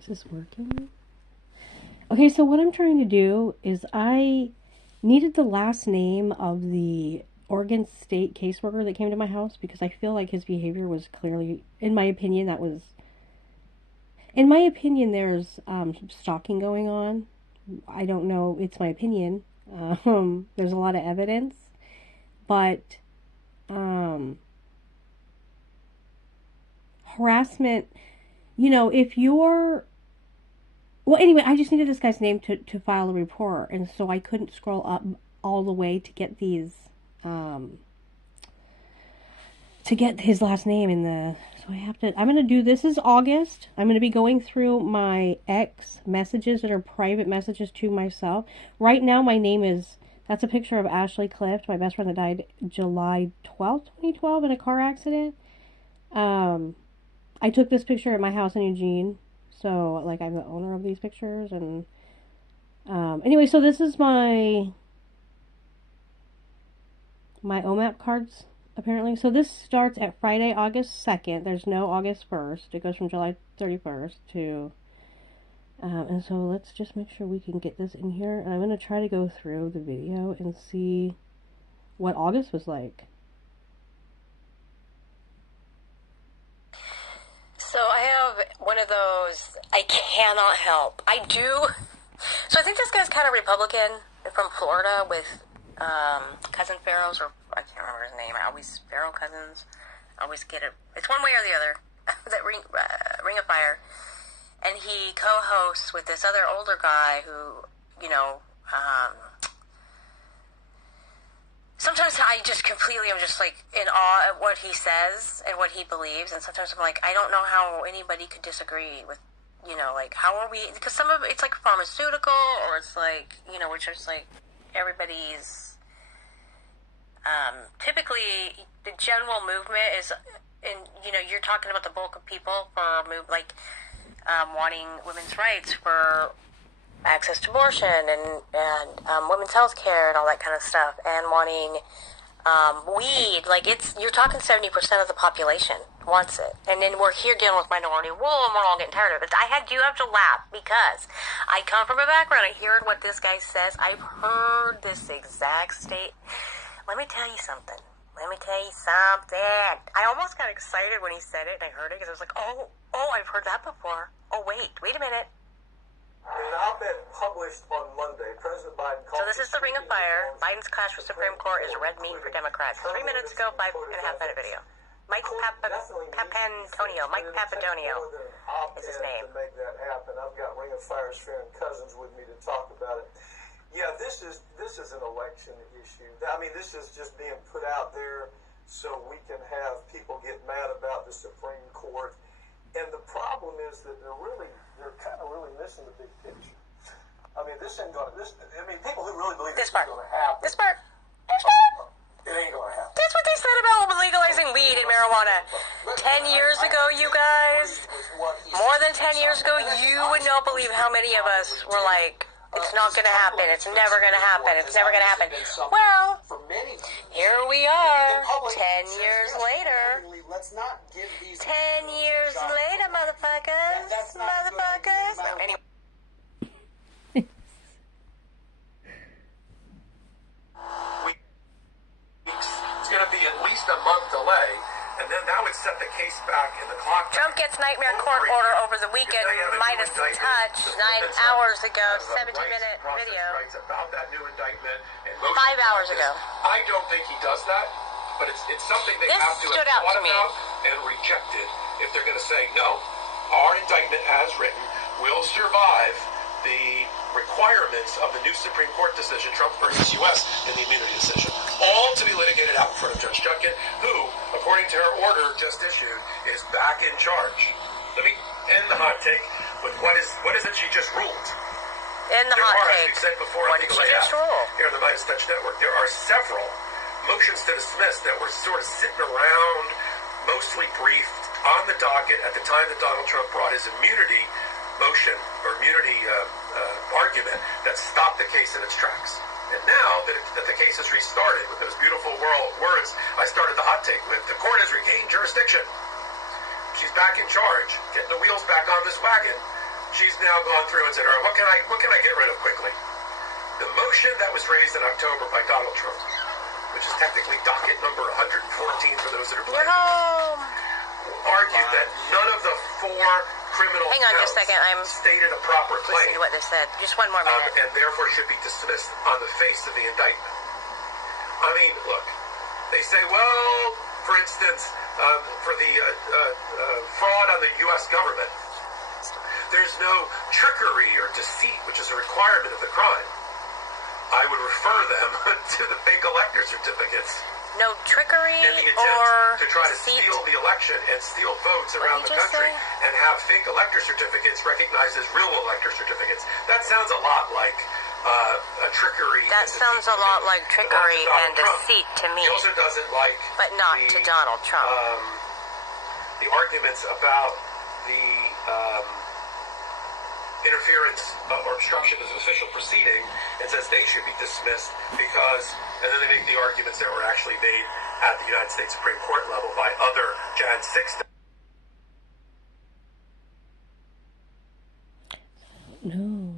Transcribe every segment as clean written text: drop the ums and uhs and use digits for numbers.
Is this working? Okay, so what I'm trying to do is I needed the last name of the Oregon State caseworker that came to my house because I feel like his behavior was clearly, in my opinion, there's stalking going on. I don't know, it's my opinion. There's a lot of evidence, but harassment, if you're well, anyway, I just needed this guy's name to file a report, and so I couldn't scroll up all the way to get to get his last name in the. So I'm gonna do this is August. I'm gonna be going through my ex messages that are private messages to myself. Right now, my name is. That's a picture of Ashley Clift, my best friend that died July 12th, 2012, in a car accident. I took this picture at my house in Eugene. So, like, I'm the owner of these pictures, and, anyway, so this is my OMAP cards, apparently. So this starts at Friday, August 2nd. There's no August 1st. It goes from July 31st to, and so let's just make sure we can get this in here, and I'm going to try to go through the video and see what August was like. So I have one of those I cannot help. I do. So I think this guy's kind of Republican from Florida with Cousin Pharaoh's, or I can't remember his name. Pharaoh Cousins. I always get it. It's one way or the other. That Ring of Fire. And he co-hosts with this other older guy who, sometimes I'm just like in awe at what he says and what he believes, and sometimes I'm like, I don't know how anybody could disagree with, like, how are we, because some of it's like pharmaceutical, or it's like, which is like, everybody's, typically, the general movement is, and, you're talking about the bulk of people for, wanting women's rights for access to abortion and women's health care and all that kind of stuff, and wanting weed. Like, you're talking 70% of the population wants it, and then we're here dealing with minority rule, and we're all getting tired of it. I do have to laugh because I come from a background. I heard what this guy says. I've heard this exact state. Let me tell you something. I almost got excited when he said it, and I heard it because I was like, oh, I've heard that before. Oh, wait a minute. In an op-ed published on Monday, President Biden called... So this is the Ring of Fire. Biden's clash with Supreme Court is red meat for Democrats. 3 minutes ago, 5.5-minute video. Mike Papantonio is his name. To make that happen. I've got Ring of Fire's friend Cousins with me to talk about it. Yeah, this is an election issue. I mean, this is just being put out there so we can have people get mad about the Supreme Court. And the problem is that they're kind of really missing the big picture. I mean, people who really believe this is going to happen. This part. It ain't going to happen. That's what they said about legalizing weed and marijuana. 10 years ago, you guys, more than 10 years ago, you would not believe how many of us were like, it's not going to happen. It's never going to happen. It's never going to happen. Well, here we are, 10 years later. 10 years later, motherfuckers. No, anyway. It's going to be at least a month delay, and then that would set the case back in the clock. Trump gets nightmare court order over the weekend. Midas touch 9 hours ago, 17-minute video. About that new indictment. 5 hours ago. I don't think he does that, but it's something they have to have thought about and rejected if they're going to say, no, our indictment as written will survive the requirements of the new Supreme Court decision, Trump versus U.S., and the immunity decision, all to be litigated out in front of Judge Junkin, who, according to her order just issued, is back in charge. Let me end the hot take with what is it she just ruled? In the hot take, as we said before, what did she just rule? Here on the Midas Touch Network, there are several motions to dismiss that were sort of sitting around, mostly briefed, on the docket at the time that Donald Trump brought his immunity motion or immunity argument that stopped the case in its tracks. And now that the case has restarted with those beautiful words I started the hot take with, the court has regained jurisdiction. She's back in charge, getting the wheels back on this wagon. she's now gone through and said, all right, what can I get rid of quickly? The motion that was raised in October by Donald Trump, which is technically docket number 114 for those that are playing, argued that none of the 4 criminal Hang on just a second. I'm stated a proper claim. Listening to what this said. Just one more minute. And therefore should be dismissed on the face of the indictment. I mean, look, they say, well, for instance, for the fraud on the U.S. government, there's no trickery or deceit, which is a requirement of the crime. I would refer them to the fake elector certificates. No trickery in the or attempt to try to deceit? steal the election and steal votes around the country and have fake elector certificates recognized as real elector certificates. That sounds a lot like a trickery. That sounds a lot like trickery and deceit to me. He also doesn't like, but not to Donald Trump. The arguments about the interference or obstruction of official proceeding, and says they should be dismissed because, and then they make the arguments that were actually made at the United States Supreme Court level by other Jan 6. No.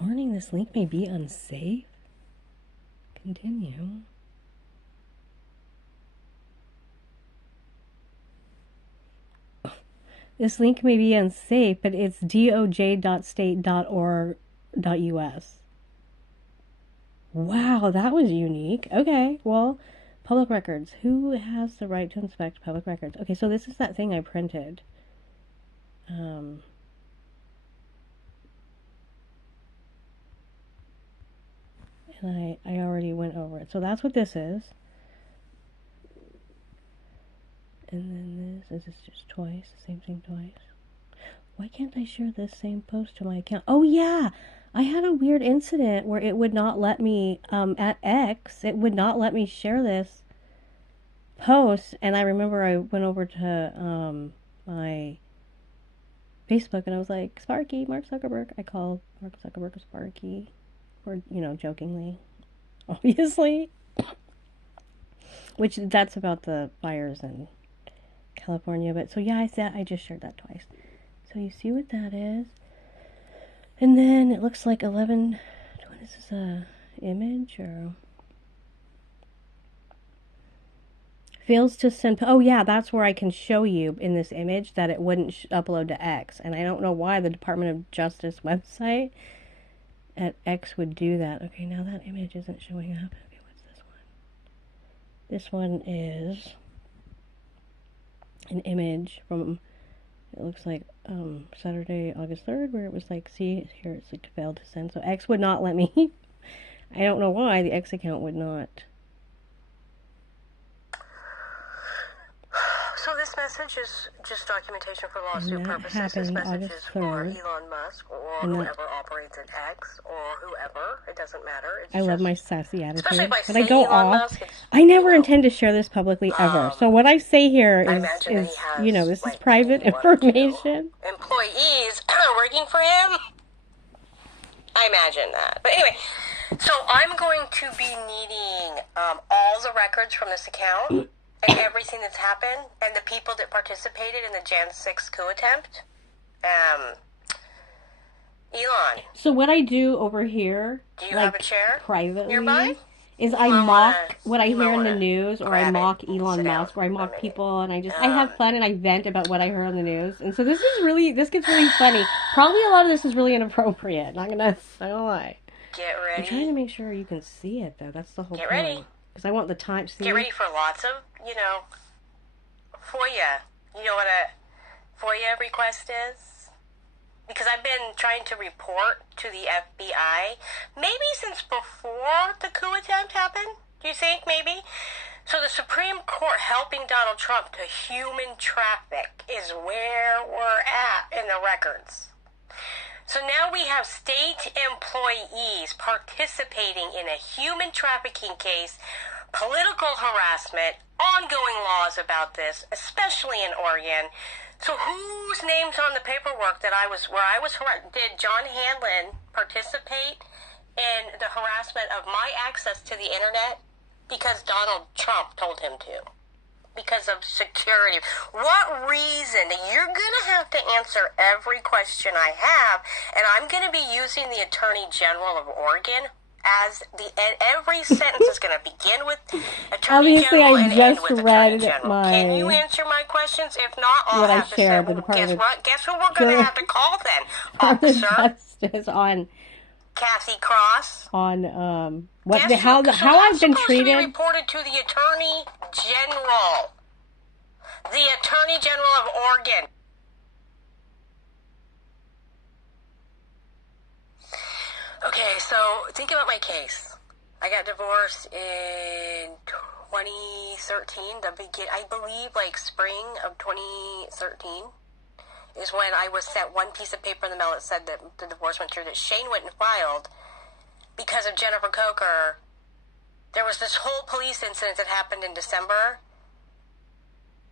Warning, this link may be unsafe. Continue. This link may be unsafe, but it's doj.state.org.us. Wow, that was unique. Okay, well, public records. Who has the right to inspect public records? Okay, so this is that thing I printed. And I already went over it. So that's what this is. And then this is just twice, the same thing twice. Why can't I share this same post to my account? Oh yeah, I had a weird incident where it would not let me, at X, it would not let me share this post. And I remember I went over to my Facebook and I was like, Sparky, Mark Zuckerberg. I called Mark Zuckerberg Sparky, or, jokingly, obviously. Which, that's about the fires in California. But so yeah, I just shared that twice. So you see what that is. And then it looks like 11. Is this a image or fails to send? Oh yeah, that's where I can show you in this image that it wouldn't upload to X. And I don't know why the Department of Justice website at X would do that. Okay, now that image isn't showing up. Okay, what's this one? This one is an image from, it looks like Saturday, August 3rd, where it was like, see, here it's like failed to send. So X would not let me. I don't know why the X account would not. So this message is just documentation for lawsuit purposes. This message is for Elon Musk or whoever operates at X or whoever. It doesn't matter. It's I love my sassy attitude. Especially by when I go Elon off, Musk, I never intend to share this publicly ever. So what I say here is this is private information. Employees working for him. I imagine that. But anyway, so I'm going to be needing all the records from this account. And everything that's happened, and the people that participated in the Jan 6 coup attempt. Elon. So what I do over here, do you have a chair privately, nearby? Is I mock what I hear in the news, or I mock Elon Musk, or I mock people, and I have fun and I vent about what I heard on the news. And so this gets really funny. Probably a lot of this is really inappropriate. Not gonna lie. Get ready. I'm trying to make sure you can see it though. That's the whole point. Get ready. Because I want the time. See? Get ready for lots of, FOIA. You know what a FOIA request is? Because I've been trying to report to the FBI, maybe since before the coup attempt happened. Do you think, maybe? So the Supreme Court helping Donald Trump to human traffic is where we're at in the records. So now we have state employees participating in a human trafficking case, political harassment, ongoing laws about this, especially in Oregon. So whose name's on the paperwork where I was harassed? Did John Hanlon participate in the harassment of my access to the internet? Because Donald Trump told him to. because of security. What reason? You're going to have to answer every question I have, and I'm going to be using the Attorney General of Oregon as every sentence is going to begin with Attorney Obviously, General I and just end with read Attorney General. my Can you answer my questions? If not, I'll what I have to say, shared, the well, guess Department what? Guess who we're going to have to call then, of officer? Justice on Kathy Cross. On how I've been treated. To be reported to the Attorney General. The Attorney General of Oregon. Okay, so think about my case. I got divorced in 2013. I believe like spring of 2013 is when I was sent one piece of paper in the mail that said that the divorce went through, that Shane went and filed because of Jennifer Coker. There was this whole police incident that happened in December.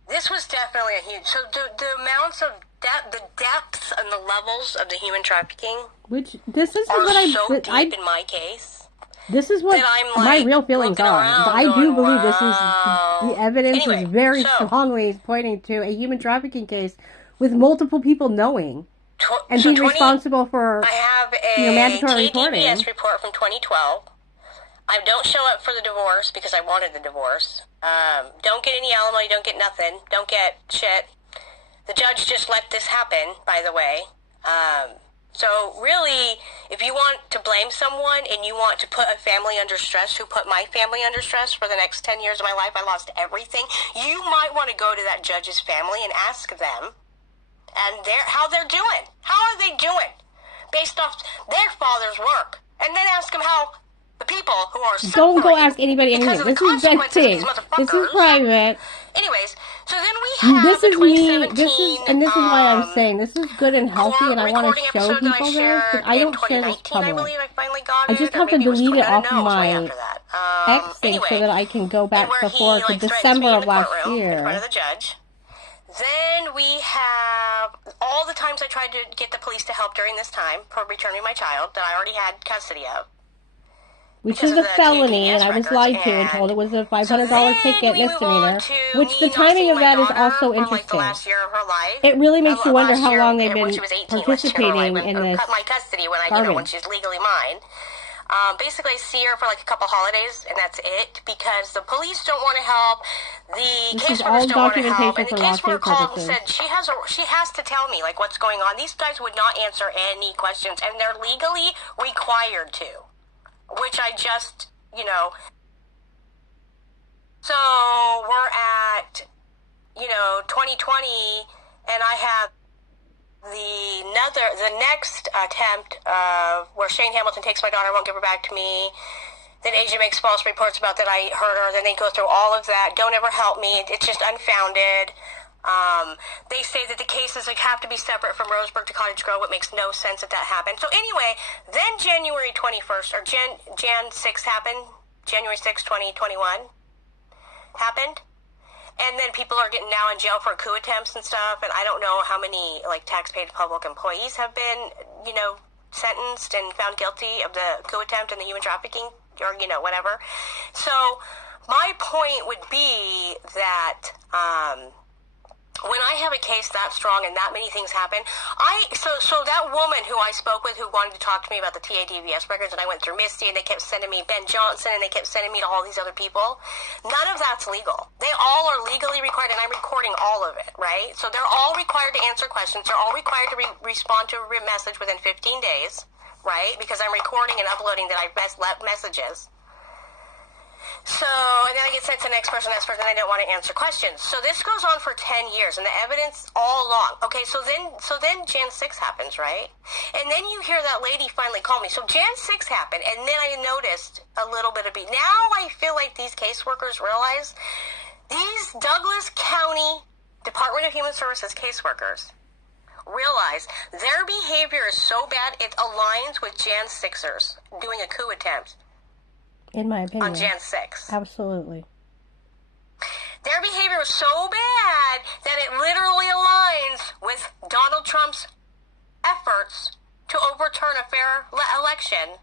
This was definitely a huge... So the amounts of the depths and the levels of the human trafficking this is what deep in my case. This is what my real feelings are. I do believe this is... The evidence is very strongly pointing to a human trafficking case with multiple people knowing and being responsible for mandatory reporting. I have a KDBS report from 2012. I don't show up for the divorce because I wanted the divorce. Don't get any alimony, don't get nothing, don't get shit. The judge just let this happen, by the way. So really, if you want to blame someone and you want to put a family under stress, who put my family under stress for the next 10 years of my life, I lost everything, you might want to go to that judge's family and ask them and how they're doing. How are they doing? Based off their father's work. And then ask them how the people who are don't go ask anybody anything. This is vetting. This is private. Anyways, so then we have this is me. This is why I'm saying this is good and healthy, and I want to show people this. But I don't share this public. I just have to delete it off my X thing so that I can go back before to December of last year. In front of the judge. Then we have all the times I tried to get the police to help during this time for returning my child that I already had custody of. Which is a felony, and I was lied to and told it was a $500 ticket misdemeanor, which the timing of that is also interesting. It really makes you wonder how long they've been participating in this cut my custody when she's legally mine. Basically, I see her for like a couple holidays, and that's it, because the police don't want to help, the caseworkers don't want to help, and the caseworker called and said she has to tell me like what's going on. These guys would not answer any questions, and they're legally required to. Which I just, so we're at, 2020, and I have the next attempt where Shane Hamilton takes my daughter, won't give her back to me. Then Asia makes false reports about that I hurt her. Then they go through all of that. Don't ever help me. It's just unfounded. They say that the cases have to be separate from Roseburg to Cottage Grove. It makes no sense that happened. So anyway, then January 21st, or Jan 6 happened. January 6, 2021 happened. And then people are getting now in jail for coup attempts and stuff. And I don't know how many, tax-paid public employees have been, sentenced and found guilty of the coup attempt and the human trafficking, or, whatever. So my point would be that, when I have a case that strong and that many things happen, so that woman who I spoke with who wanted to talk to me about the TADVS records, and I went through Misty, and they kept sending me Ben Johnson, and they kept sending me to all these other people, none of that's legal. They all are legally required, and I'm recording all of it, right? So they're all required to answer questions. They're all required to respond to a message within 15 days, right? Because I'm recording and uploading that I've left messages. So, and then I get sent to the next person, and I don't want to answer questions. So this goes on for 10 years, and the evidence all along. Okay, so then Jan 6 happens, right? And then you hear that lady finally call me. So Jan 6 happened, and then I noticed a little bit of now I feel like these caseworkers realize these Douglas County Department of Human Services caseworkers realize their behavior is so bad it aligns with Jan 6ers doing a coup attempt. In my opinion. On Jan 6. Absolutely. Their behavior was so bad that it literally aligns with Donald Trump's efforts to overturn a fair election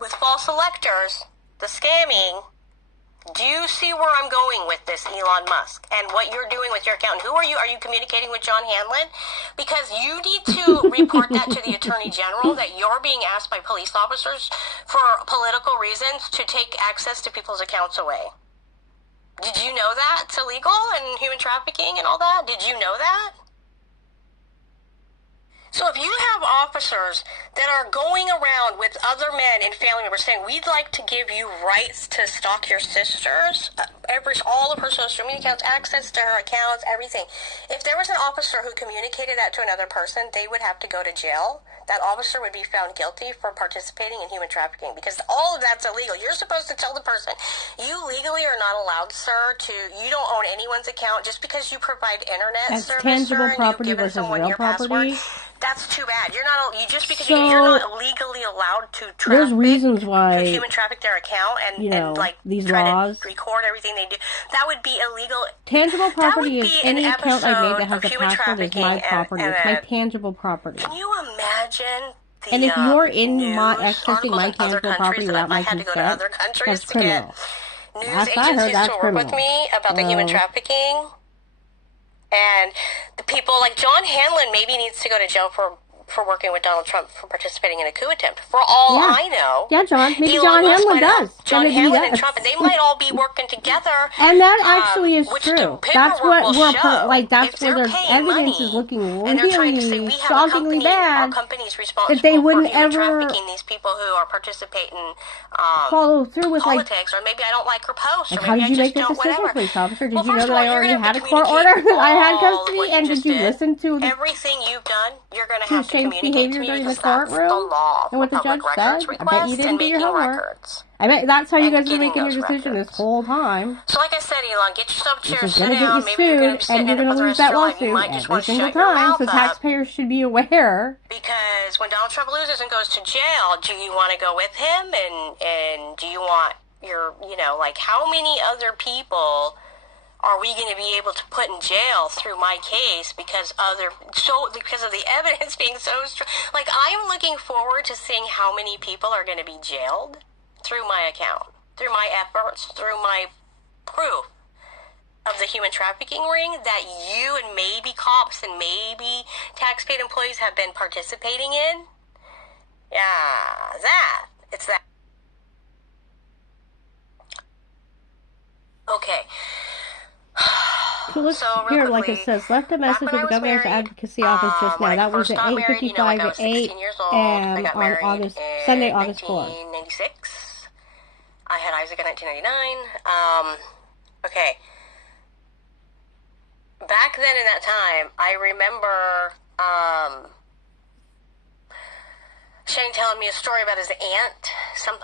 with false electors, the scamming, Do you see where I'm going with this, Elon Musk, and what you're doing with your account? Who are you? Are you communicating with John Hanlon? Because you need to report that to the Attorney General, that you're being asked by police officers for political reasons to take access to people's accounts away. Did you know that it's illegal and human trafficking and all that? Did you know that? So if you have officers that are going around with other men and family members saying, we'd like to give you rights to stalk your sisters, all of her social media accounts, access to her accounts, everything. If there was an officer who communicated that to another person, they would have to go to jail. That officer would be found guilty for participating in human trafficking, because all of that's illegal. You're supposed to tell the person, you legally are not allowed, sir, you don't own anyone's account just because you provide internet that's service, tangible sir, property and you've given versus someone real your property. password. That's too bad. You're not just because you're not legally allowed to traffic. There's reasons why human traffic their account and like these try laws to record everything they do. That would be illegal. Tangible property is any account I made that has a password is my property. It's my tangible property. Can you imagine? And if you're in accessing my tangible property without my consent, that's criminal. News agencies to work with me about the human trafficking. And the people like John Hanlon maybe needs to go to jail for working with Donald Trump for participating in a coup attempt. For all I know. Yeah, John. Maybe John Hanlon does. John Hanlon and Trump, and they might all be working together. And that actually is true. That's what that's where their evidence is looking really shockingly bad. That they wouldn't ever these people who are participating follow through with politics, or maybe I don't like her post. Like, how did you make that decision, police officer? Did you know that I already had a court order that I had custody? And did you listen to everything you've done? You're going to have to behavior during the courtroom and what the judge said? I bet you didn't do your homework. I bet that's how you guys are making your decision this whole time. So like I said, Elon, get yourself to your sit down. Maybe you're going to be sitting and you're going to lose that lawsuit every single time. So taxpayers should be aware. Because when Donald Trump loses and goes to jail, do you want to go with him? And do you want your, like how many other people are we going to be able to put in jail through my case because of the evidence being so strong? Like, I'm looking forward to seeing how many people are going to be jailed through my account, through my efforts, through my proof of the human trafficking ring that you and maybe cops and maybe tax-paid employees have been participating in. Yeah, it's that. Okay. So look here, quickly, like it says, left a message at the Governor's Advocacy Office just now. That was at 8:55 a.m. on Sunday, August 4th. 1996. I had Isaac in 1999. Okay. Back then in that time, I remember Shane telling me a story about his aunt.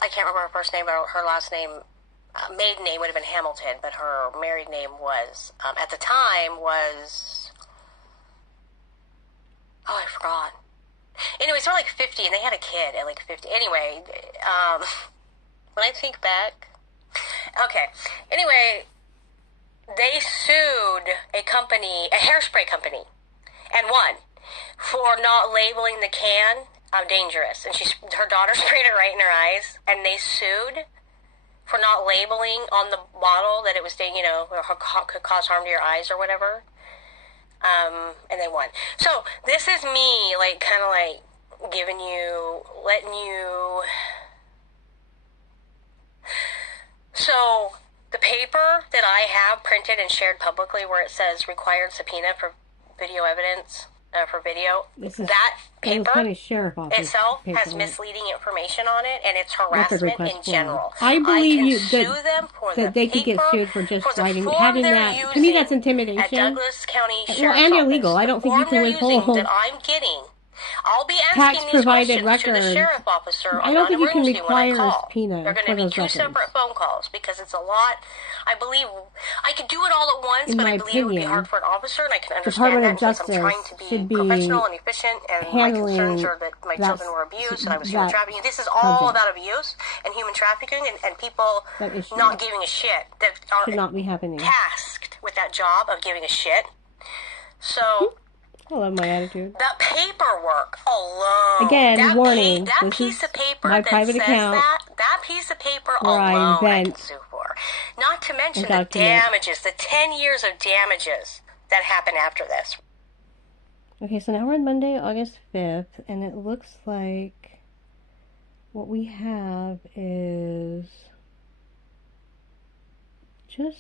I can't remember her first name, but her last name. Maiden name would have been Hamilton, but her married name was, at the time, was... Oh, I forgot. Anyways, they were like 50, and they had a kid at like 50. Anyway, when I think back... Okay. Anyway, they sued a hairspray company, and won, for not labeling the can dangerous. And her daughter sprayed it right in her eyes, and they sued for not labeling on the bottle that it was, could cause harm to your eyes or whatever. And they won. So this is me, like, kind of like letting you. So the paper that I have printed and shared publicly, where it says required subpoena for video evidence. For video, that paper itself has misleading information on it, and it's harassment in general. I believe that they could get sued for just having that. To me, that's intimidation. At Douglas County Sheriff's and illegal. I don't think you can withhold that I'm getting. I'll be asking these questions to the sheriff officer. I don't think you can require a subpoena. They're going to be two separate phone calls because it's a lot. I believe I could do it all at once, but I believe it would be hard for an officer, and I can understand that because I'm trying to be professional and efficient, and my concerns are that my children were abused, and I was human trafficking. This is all about abuse and human trafficking, and people not giving a shit that are should not be happening. Tasked with that job of giving a shit. So. I love my attitude. That paperwork alone. Again, warning. That piece of paper my that private says account that piece of paper alone I can sue for. Not to mention the damages, the 10 years of damages that happen after this. Okay, so now we're on Monday, August 5th, and it looks like what we have is just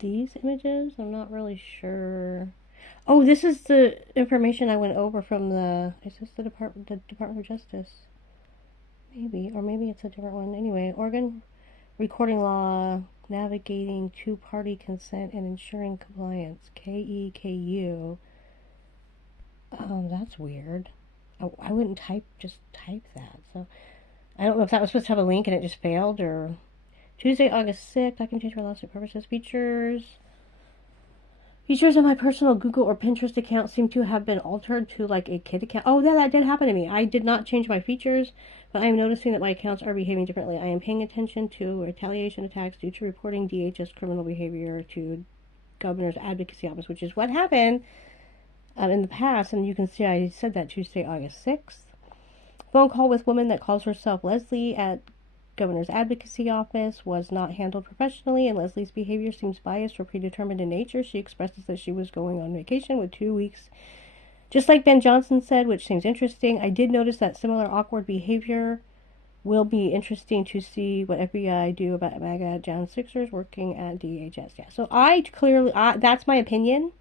these images. I'm not really sure. Oh, this is the information I went over from is this the Department of Justice? Maybe, or maybe it's a different one. Anyway, Oregon recording law, navigating two-party consent and ensuring compliance, KEKU. That's weird. I wouldn't just type that. So I don't know if that was supposed to have a link and it just failed, or Tuesday, August 6th, I can change for lawsuit purposes. Features on my personal Google or Pinterest account seem to have been altered to like a kid account. Oh, that did happen to me. I did not change my features, but I am noticing that my accounts are behaving differently. I am paying attention to retaliation attacks due to reporting DHS criminal behavior to Governor's Advocacy Office, which is what happened in the past. And you can see I said that Tuesday, August 6th. Phone call with woman that calls herself Leslie at Governor's Advocacy Office was not handled professionally, and Leslie's behavior seems biased or predetermined in nature. She expresses that she was going on vacation with 2 weeks, just like Ben Johnson said, which seems interesting. I did notice that similar awkward behavior. Will be interesting to see what FBI do about MAGA Jan Sixers working at DHS. Yeah, so I clearly, that's my opinion.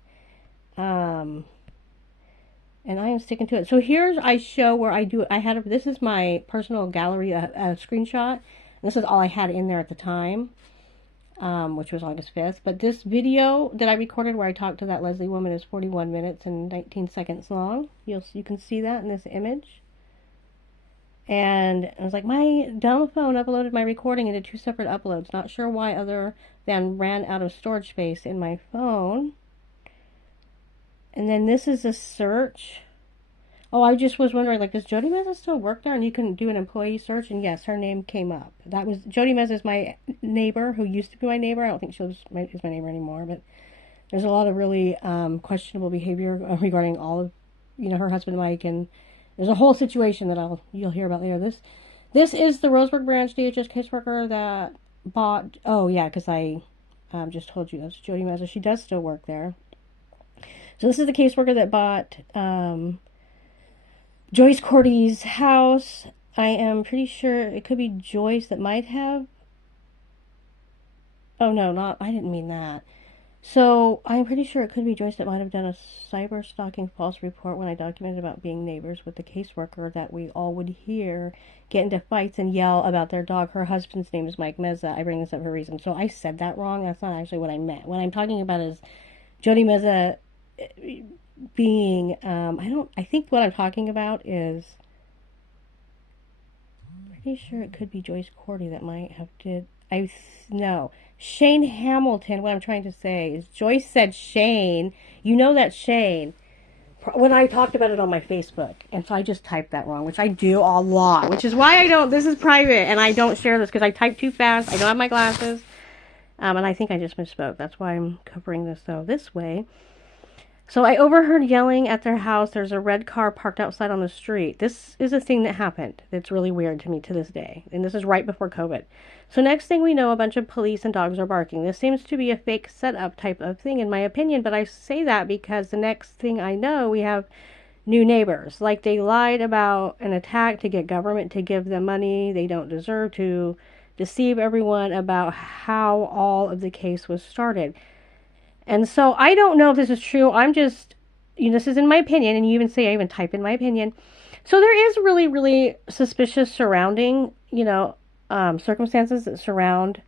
And I am sticking to it. So here's, I show where I do, this is my personal gallery, a screenshot. This is all I had in there at the time, which was August 5th. But this video that I recorded where I talked to that Leslie woman is 41 minutes and 19 seconds long. You can see that in this image. And I was like, my dumb phone uploaded my recording into 2 separate uploads. Not sure why, other than ran out of storage space in my phone. And then this is a search. Oh, I just was wondering, like, does Jody Meza still work there? And you can do an employee search, and yes, her name came up. That was, Jody Meza is my neighbor, who used to be my neighbor. I don't think she is my neighbor anymore, but there's a lot of really questionable behavior regarding all of, her husband Mike, and there's a whole situation that you'll hear about later. This is the Roseburg branch DHS caseworker that bought, oh yeah, because I just told you that's Jody Meza. She does still work there. So this is the caseworker that bought Joyce Cordy's house. I am pretty sure it could be Joyce that might have. Oh no, I didn't mean that. So I'm pretty sure it could be Joyce that might have done a cyber stalking false report when I documented about being neighbors with the caseworker that we all would hear get into fights and yell about their dog. Her husband's name is Mike Meza. I bring this up for a reason. So I said that wrong. That's not actually what I meant. What I'm talking about is Jody Meza being, I think what I'm talking about is, pretty sure it could be Joyce Cordy that might have no, Shane Hamilton. What I'm trying to say is Joyce said Shane, that's Shane, when I talked about it on my Facebook, and so I just typed that wrong, which I do a lot, which is why this is private, and I don't share this, because I type too fast, I don't have my glasses, and I think I just misspoke. That's why I'm covering this, though, this way. So I overheard yelling at their house. There's a red car parked outside on the street. This is a thing that happened. It's really weird to me to this day. And this is right before COVID. So next thing we know, a bunch of police and dogs are barking. This seems to be a fake setup type of thing in my opinion. But I say that because the next thing I know, we have new neighbors. Like they lied about an attack to get government to give them money they don't deserve, to deceive everyone about how all of the case was started. And so I don't know if this is true. I'm just, this is in my opinion, and you even say I even type in my opinion. So there is really, really suspicious surrounding, circumstances that surround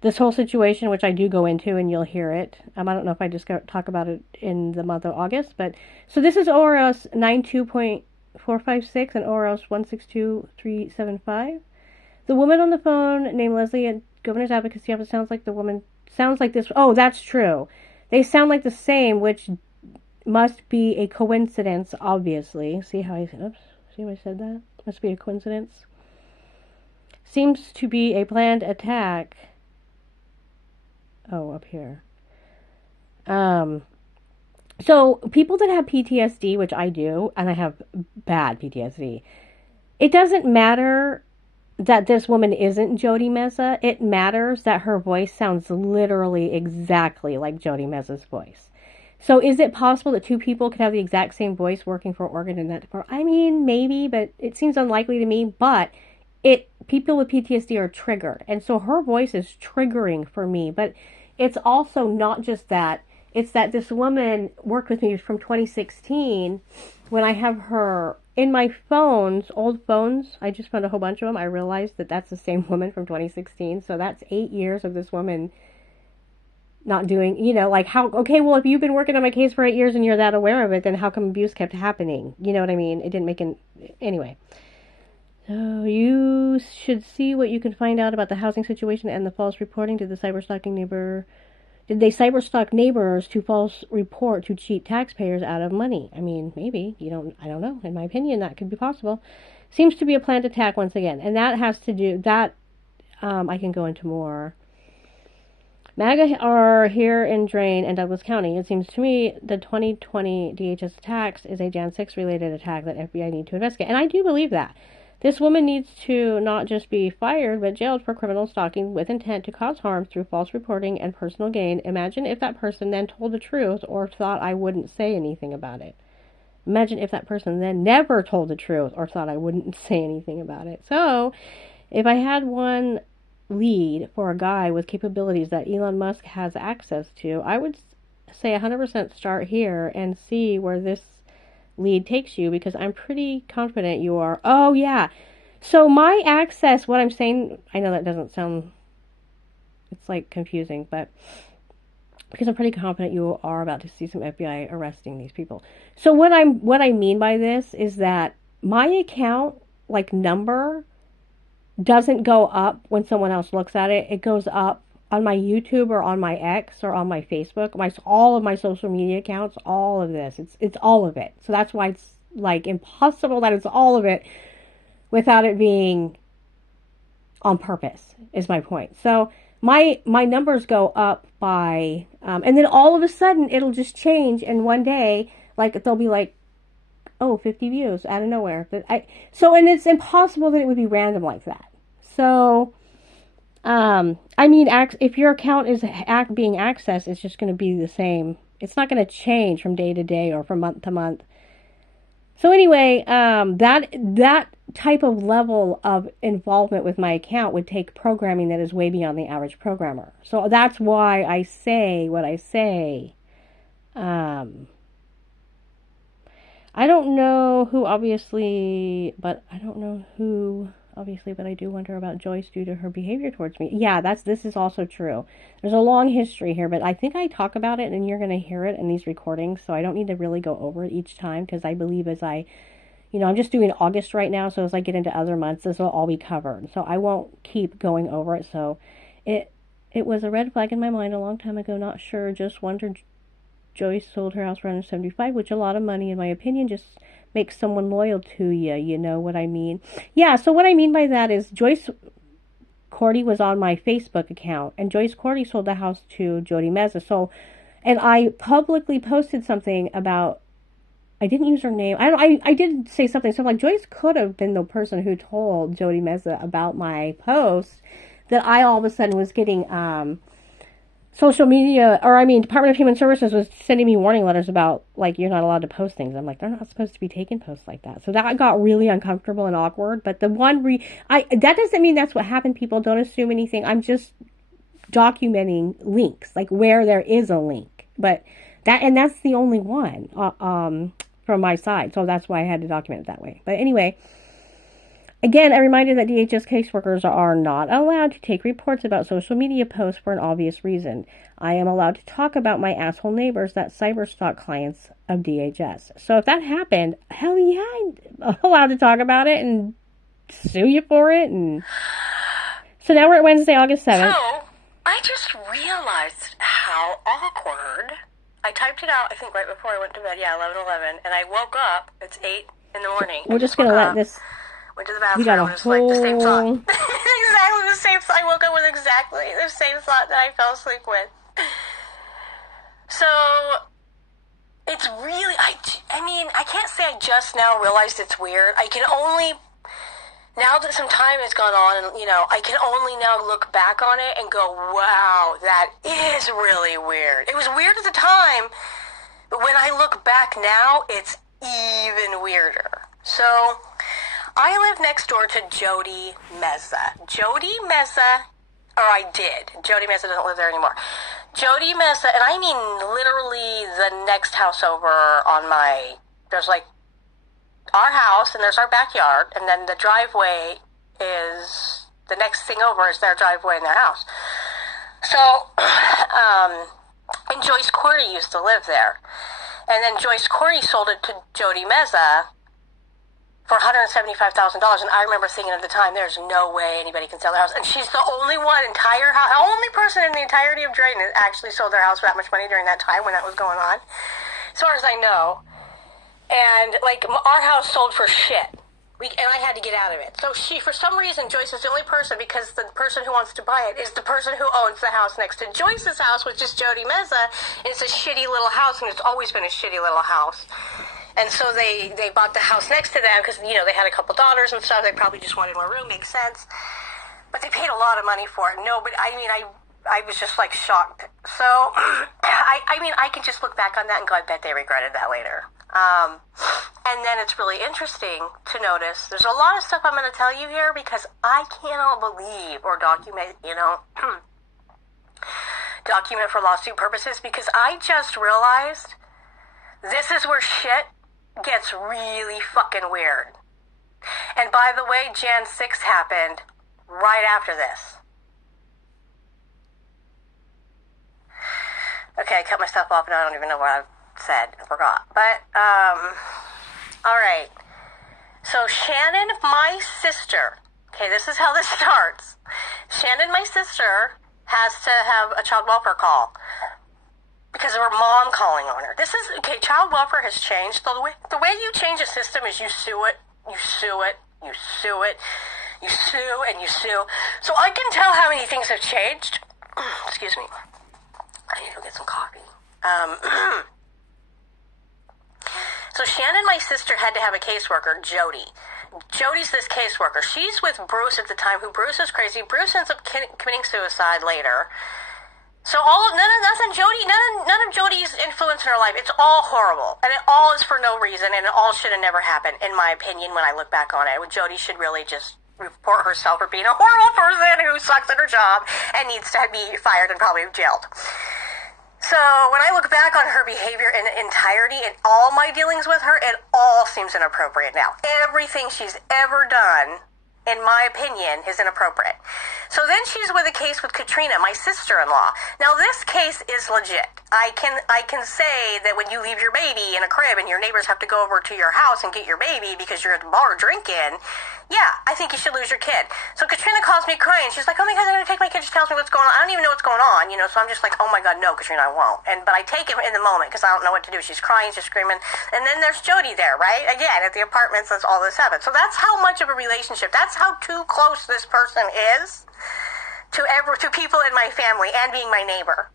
this whole situation, which I do go into, and you'll hear it. I don't know if I just talk about it in the month of August, but so this is ORS 92.456 and ORS 162375. The woman on the phone named Leslie at Governor's Advocacy Office sounds like this. Oh, that's true. They sound like the same, which must be a coincidence, obviously. See how I said that? Must be a coincidence. Seems to be a planned attack. Oh, up here. So people that have PTSD, which I do, and I have bad PTSD, it doesn't matter that this woman isn't Jody Meza. It matters that her voice sounds literally exactly like Jody Meza's voice. So is it possible that two people could have the exact same voice working for organ in that department? I mean, maybe, but it seems unlikely to me. But people with PTSD are triggered, and so her voice is triggering for me. But it's also not just that. It's that this woman worked with me from 2016 when I have her in my phones, old phones. I just found a whole bunch of them. I realized that that's the same woman from 2016. So that's 8 years of this woman not doing, like how, okay, well, if you've been working on my case for 8 years and you're that aware of it, then how come abuse kept happening? You know what I mean? It didn't make an, anyway. So you should see what you can find out about the housing situation and the false reporting to the cyberstalking neighbor. Did they cyberstalk neighbors to false report to cheat taxpayers out of money? I mean, maybe. I don't know. In my opinion, that could be possible. Seems to be a planned attack once again. And that has to do, I can go into more. MAGA are here in Drain and Douglas County. It seems to me the 2020 DHS attacks is a Jan 6 related attack that FBI need to investigate. And I do believe that. This woman needs to not just be fired, but jailed for criminal stalking with intent to cause harm through false reporting and personal gain. Imagine if that person then told the truth or thought I wouldn't say anything about it. Imagine if that person then never told the truth or thought I wouldn't say anything about it. So, if I had one lead for a guy with capabilities that Elon Musk has access to, I would say 100% start here and see where this lead takes you, because I'm pretty confident you are. Oh yeah, so my access, what I'm saying, I know that doesn't sound, it's like confusing, but because I'm pretty confident you are about to see some FBI arresting these people. So what I mean by this is that my account, like, number doesn't go up when someone else looks at it. It goes up on my YouTube or on my X or on my Facebook, all of my social media accounts, all of this. It's all of it. So that's why it's like impossible that it's all of it without it being on purpose, is my point. So my numbers go up by, and then all of a sudden it'll just change, and one day, like, they'll be like, oh, 50 views out of nowhere. And it's impossible that it would be random like that. So, I mean, if your account is being accessed, it's just going to be the same. It's not going to change from day to day or from month to month. So anyway, that type of level of involvement with my account would take programming that is way beyond the average programmer. So that's why I say what I say. I don't know who, obviously, but I do wonder about Joyce due to her behavior towards me. Yeah, this is also true. There's a long history here, but I think I talk about it and you're going to hear it in these recordings, so I don't need to really go over it each time, because I believe I'm just doing August right now, so as I get into other months, this will all be covered. So I won't keep going over it. So it was a red flag in my mind a long time ago, not sure, just wondered. Joyce sold her house for $175, which a lot of money, in my opinion, just makes someone loyal to you. You know what I mean? Yeah, so what I mean by that is Joyce Cordy was on my Facebook account, and Joyce Cordy sold the house to Jody Meza. So, and I publicly posted something about, I didn't use her name. I did say something. So, like, Joyce could have been the person who told Jody Meza about my post that I all of a sudden was getting, social media, Department of Human Services was sending me warning letters about, like, you're not allowed to post things. I'm like, they're not supposed to be taking posts like that. So that got really uncomfortable and awkward. But that doesn't mean that's what happened, people. Don't assume anything. I'm just documenting links, like where there is a link. But that's the only one from my side. So that's why I had to document it that way. But anyway, again, a reminder that DHS caseworkers are not allowed to take reports about social media posts for an obvious reason. I am allowed to talk about my asshole neighbors that cyberstalk clients of DHS. So if that happened, hell yeah, I'm allowed to talk about it and sue you for it. And so now we're at Wednesday, August 7th. So I just realized how awkward. I typed it out, I think, right before I went to bed. Yeah, 11:11, and I woke up. It's 8 in the morning. We're just gonna let this. Went to the bathroom, and it was like the same thought. Exactly the same thought. I woke up with exactly the same thought that I fell asleep with. So, it's really, I mean, I can't say I just now realized it's weird. I can only, now that some time has gone on, and, you know, I can only now look back on it and go, wow, that is really weird. It was weird at the time, but when I look back now, it's even weirder. So, I live next door to Jody Meza. Jody Meza, or I did. Jody Meza doesn't live there anymore. Jody Meza, and I mean literally the next house over on my, there's like our house and there's our backyard, and then the driveway is, the next thing over is their driveway and their house. So, and Joyce Corey used to live there. And then Joyce Corey sold it to Jody Meza for $175,000, and I remember thinking at the time, there's no way anybody can sell their house. And she's the only only person in the entirety of Drayton that actually sold their house for that much money during that time when that was going on, as far as I know. And, like, our house sold for shit. And I had to get out of it. So for some reason, Joyce is the only person, because the person who wants to buy it is the person who owns the house next to Joyce's house, which is Jody Meza. And it's a shitty little house, and it's always been a shitty little house. And so they bought the house next to them because, you know, they had a couple daughters and stuff. They probably just wanted more room. Makes sense. But they paid a lot of money for it. No, but I mean, I was just, like, shocked. So, I mean, I can just look back on that and go, I bet they regretted that later. And then it's really interesting to notice there's a lot of stuff I'm going to tell you here because I cannot believe or document, you know, document for lawsuit purposes, because I just realized this is where shit gets really fucking weird. And by the way, Jan 6 happened right after this. Okay, I cut myself off and I don't even know what I said. I forgot. But, alright. So Shannon, my sister, okay, this is how this starts. Shannon, my sister, has to have a child welfare call because of her mom calling on her. This is, okay, child welfare has changed. The way you change a system is you sue it, you sue it, you sue it, you sue, and you sue. So I can tell how many things have changed. Excuse me. I need to go get some coffee. So Shannon, my sister, had to have a caseworker, Jody. Jody's this caseworker. She's with Bruce at the time, who Bruce is crazy. Bruce ends up committing suicide later. So none of Jody's influence in her life, it's all horrible. And it all is for no reason, and it all should have never happened, in my opinion, when I look back on it. Jody should really just report herself for being a horrible person who sucks at her job and needs to be fired and probably jailed. So when I look back on her behavior in entirety and all my dealings with her, it all seems inappropriate now. Everything she's ever done, in my opinion, is inappropriate. So then she's with a case with Katrina, my sister-in-law. Now this case is legit. I can say that when you leave your baby in a crib and your neighbors have to go over to your house and get your baby because you're at the bar drinking, yeah, I think you should lose your kid. So Katrina calls me crying. She's like, oh my God, they're going to take my kid. She tells me what's going on. I don't even know what's going on, you know, so I'm just like, oh my God, no, Katrina, I won't. But I take it in the moment because I don't know what to do. She's crying, she's screaming. And then there's Jody there, right? Again, at the apartments, that's all this happens. So that's how much of a relationship, that's how too close this person is to people in my family and being my neighbor.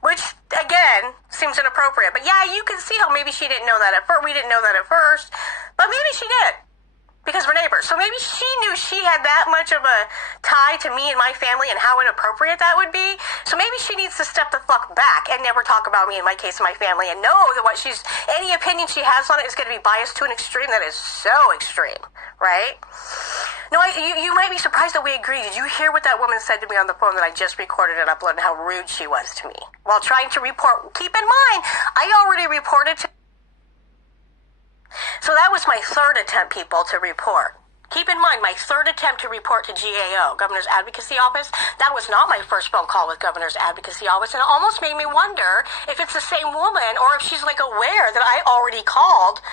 Which, again, seems inappropriate. But yeah, you can see how maybe she didn't know that at first. We didn't know that at first. But maybe she did. Because we're neighbors. So maybe she knew she had that much of a tie to me and my family and how inappropriate that would be. So maybe she needs to step the fuck back and never talk about me and my case and my family and know that any opinion she has on it is going to be biased to an extreme that is so extreme. Right? No, you might be surprised that we agree. Did you hear what that woman said to me on the phone that I just recorded and uploaded, how rude she was to me while trying to report? Keep in mind, I already reported to... So that was my third attempt, people, to report. Keep in mind, my third attempt to report to GAO, Governor's Advocacy Office, that was not my first phone call with Governor's Advocacy Office, and it almost made me wonder if it's the same woman or if she's, like, aware that I already called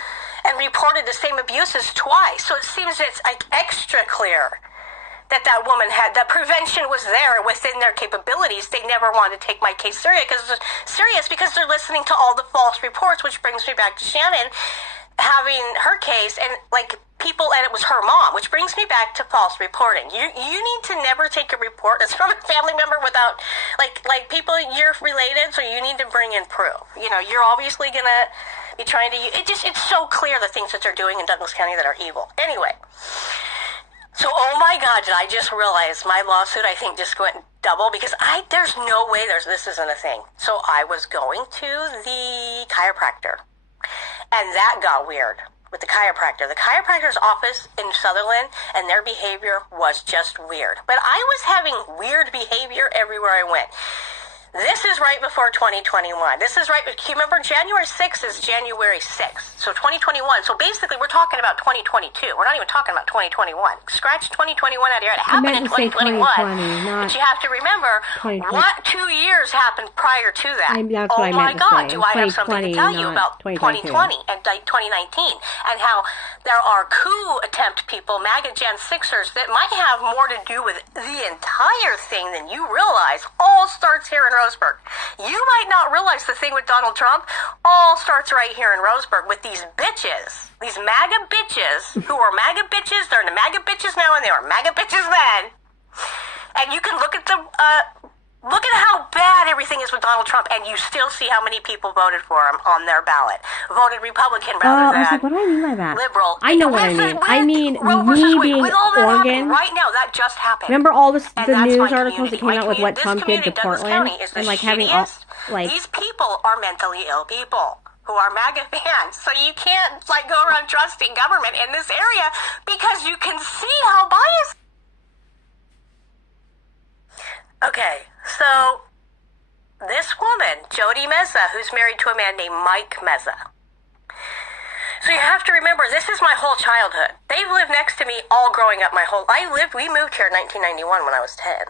and reported the same abuses twice. So it seems it's, like, extra clear that woman had, that prevention was there within their capabilities. They never wanted to take my case serious because they're listening to all the false reports, which brings me back to Shannon. having her case and like people, and it was her mom, which brings me back to false reporting. You need to never take a report that's from a family member without like people you're related, so you need to bring in proof. You know, you're obviously gonna be trying to. It's so clear the things that they're doing in Douglas County that are evil. Anyway. So, oh my God, did I just realize my lawsuit, I think, just went double because there's no way this isn't a thing. So I was going to the chiropractor, and that got weird with the chiropractor. The chiropractor's office in Sutherland, and their behavior was just weird. But I was having weird behavior everywhere I went. This is right before 2021. This is right, you remember January 6th is January 6th. So 2021. So basically we're talking about 2022. We're not even talking about 2021. Scratch 2021 out of here. It happened in 2021. But you have to remember what 2 years happened prior to that. Oh my God, do I have something to tell you about 2020 and 2019 and how there are coup attempt people, MAGA Gen 6ers, that might have more to do with the entire thing than you realize. All starts here in Roseburg. You might not realize the thing with Donald Trump all starts right here in Roseburg with these bitches, these MAGA bitches who are MAGA bitches. They're the MAGA bitches now and they were MAGA bitches then. And you can look at look at how bad everything is with Donald Trump, and you still see how many people voted for him on their ballot. Voted Republican rather than what do I mean by that? liberal. I know what I mean. I mean, me being Oregon. Right now, that just happened. Remember all the news articles that came out with what Trump did to Portland? And like having all, like... These people are mentally ill people who are MAGA fans. So you can't like go around trusting government in this area because you can see how biased. Okay, so this woman, Jody Meza, who's married to a man named Mike Meza. So you have to remember, this is my whole childhood. They've lived next to me all growing up we moved here in 1991 when I was 10.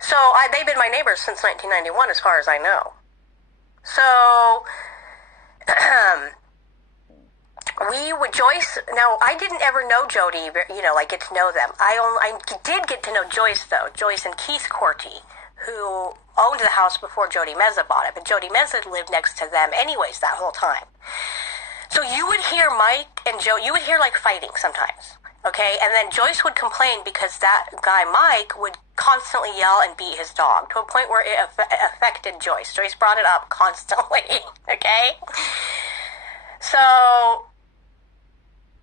So they've been my neighbors since 1991 as far as I know. So, Joyce, now I didn't ever know Jody, like get to know them. I did get to know Joyce though, Joyce and Keith Corty, who owned the house before Jody Meza bought it, but Jody Meza lived next to them anyways that whole time. So you would hear Mike and Joe, you would hear like fighting sometimes, okay? And then Joyce would complain because that guy Mike would constantly yell and beat his dog to a point where it affected Joyce. Joyce brought it up constantly, okay? So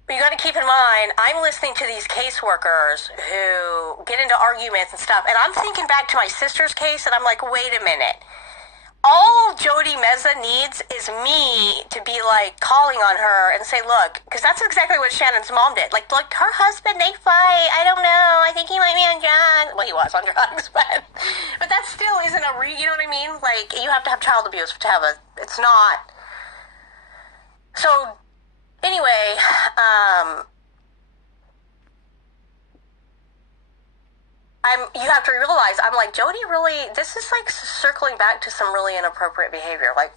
you got to keep in mind, I'm listening to these caseworkers who get into arguments and stuff, and I'm thinking back to my sister's case, and I'm like, wait a minute. All Jody Meza needs is me to be like calling on her and say, look, because that's exactly what Shannon's mom did. Like her husband, they fight. I don't know. I think he might be on drugs. Well, he was on drugs, but that still isn't you know what I mean? Like you have to have child abuse to have it's not. So anyway, you have to realize, I'm like, Jody, really, this is like circling back to some really inappropriate behavior. Like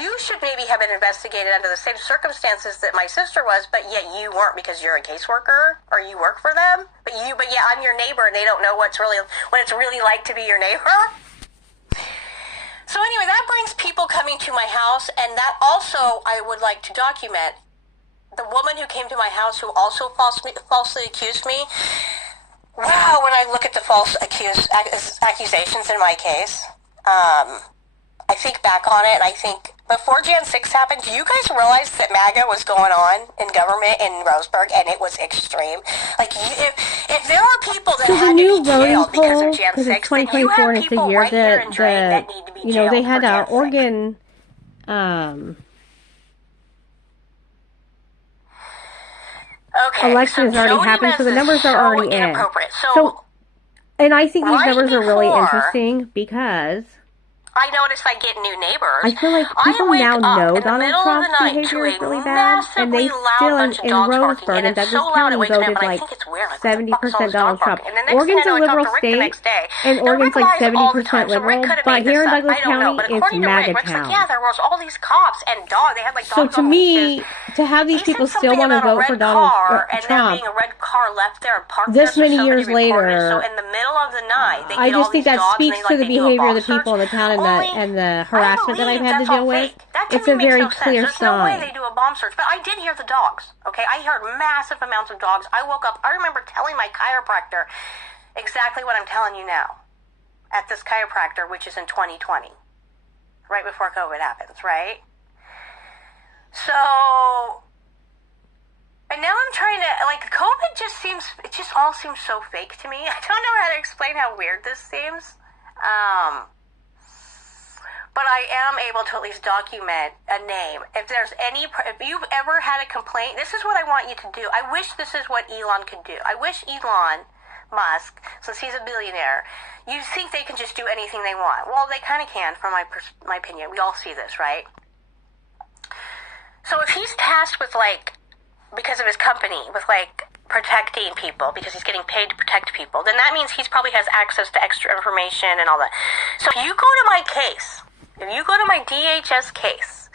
you should maybe have been investigated under the same circumstances that my sister was, but yet you weren't because you're a caseworker or you work for them. But yeah, I'm your neighbor and they don't know what it's really like to be your neighbor. So anyway, that brings people coming to my house, and that also I would like to document. The woman who came to my house who also falsely accused me. Wow, when I look at the false accusations in my case, I think back on it and I think, before Jan 6 happened, do you guys realize that MAGA was going on in government in Roseburg and it was extreme? Like, if there are people that had to be jailed because of Jan 6, then you have people right here in Drake that need to be jailed they had for Jan 6. Oregon, elections already happened, so the numbers are already in. So, and I think these numbers are really interesting because I noticed I get new neighbors. I feel like people now know Donald Trump's behavior is really bad, and they still, in Roseburg and Douglas County, voted like 70% Donald Trump. Oregon's a liberal state, and Oregon's like 70% liberal, but here in Douglas County, it's MAGA town. Yeah, there was all these cops and dogs. They had like dogs. So to me, to have these people still want to vote for Donald Trump, this many years later, so in the middle of the night, I just think that speaks to the behavior of the people in the town and the harassment that I've had to deal with. it's a very clear There's sign. no way they do a bomb search. But I did hear the dogs, okay? I heard massive amounts of dogs. I woke up, I remember telling my chiropractor exactly what I'm telling you now at this chiropractor, which is in 2020, right before COVID happens, right? So, and now I'm trying to, like, COVID it just all seems so fake to me. I don't know how to explain how weird this seems. But I am able to at least document a name. If you've ever had a complaint, this is what I want you to do. I wish this is what Elon could do. I wish Elon Musk, since he's a billionaire, you think they can just do anything they want. Well, they kind of can, from my opinion. We all see this, right? So if he's tasked with, like, because of his company, with, like, protecting people, because he's getting paid to protect people, then that means he probably has access to extra information and all that. So if you go to my case, if you go to my DHS case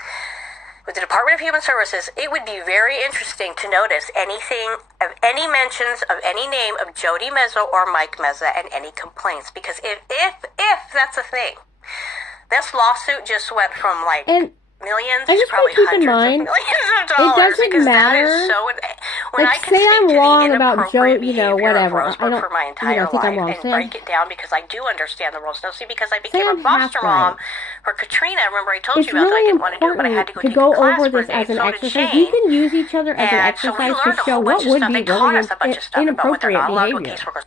with the Department of Human Services, it would be very interesting to notice anything of any mentions of any name of Jody Mezzo or Mike Mezza and any complaints. Because if that's a thing, this lawsuit just went from like millions to probably hundreds of millions of dollars. It doesn't matter. That is so, when like, I can say speak I'm to wrong the about Joe, you know, whatever. I don't for my entire think I'm life wrong. and break it down because I do understand the rules. No, see, because I became a foster mom for Katrina. Remember, I told you about that. I didn't want to do it, but I had to go take the class over for a this day. as an So did exercise. Shane. We can use each other as an So we exercise learned to a show whole what bunch of would stuff. be They taught really us a bunch of stuff about what they're inappropriate not allowed to behavior. caseworkers.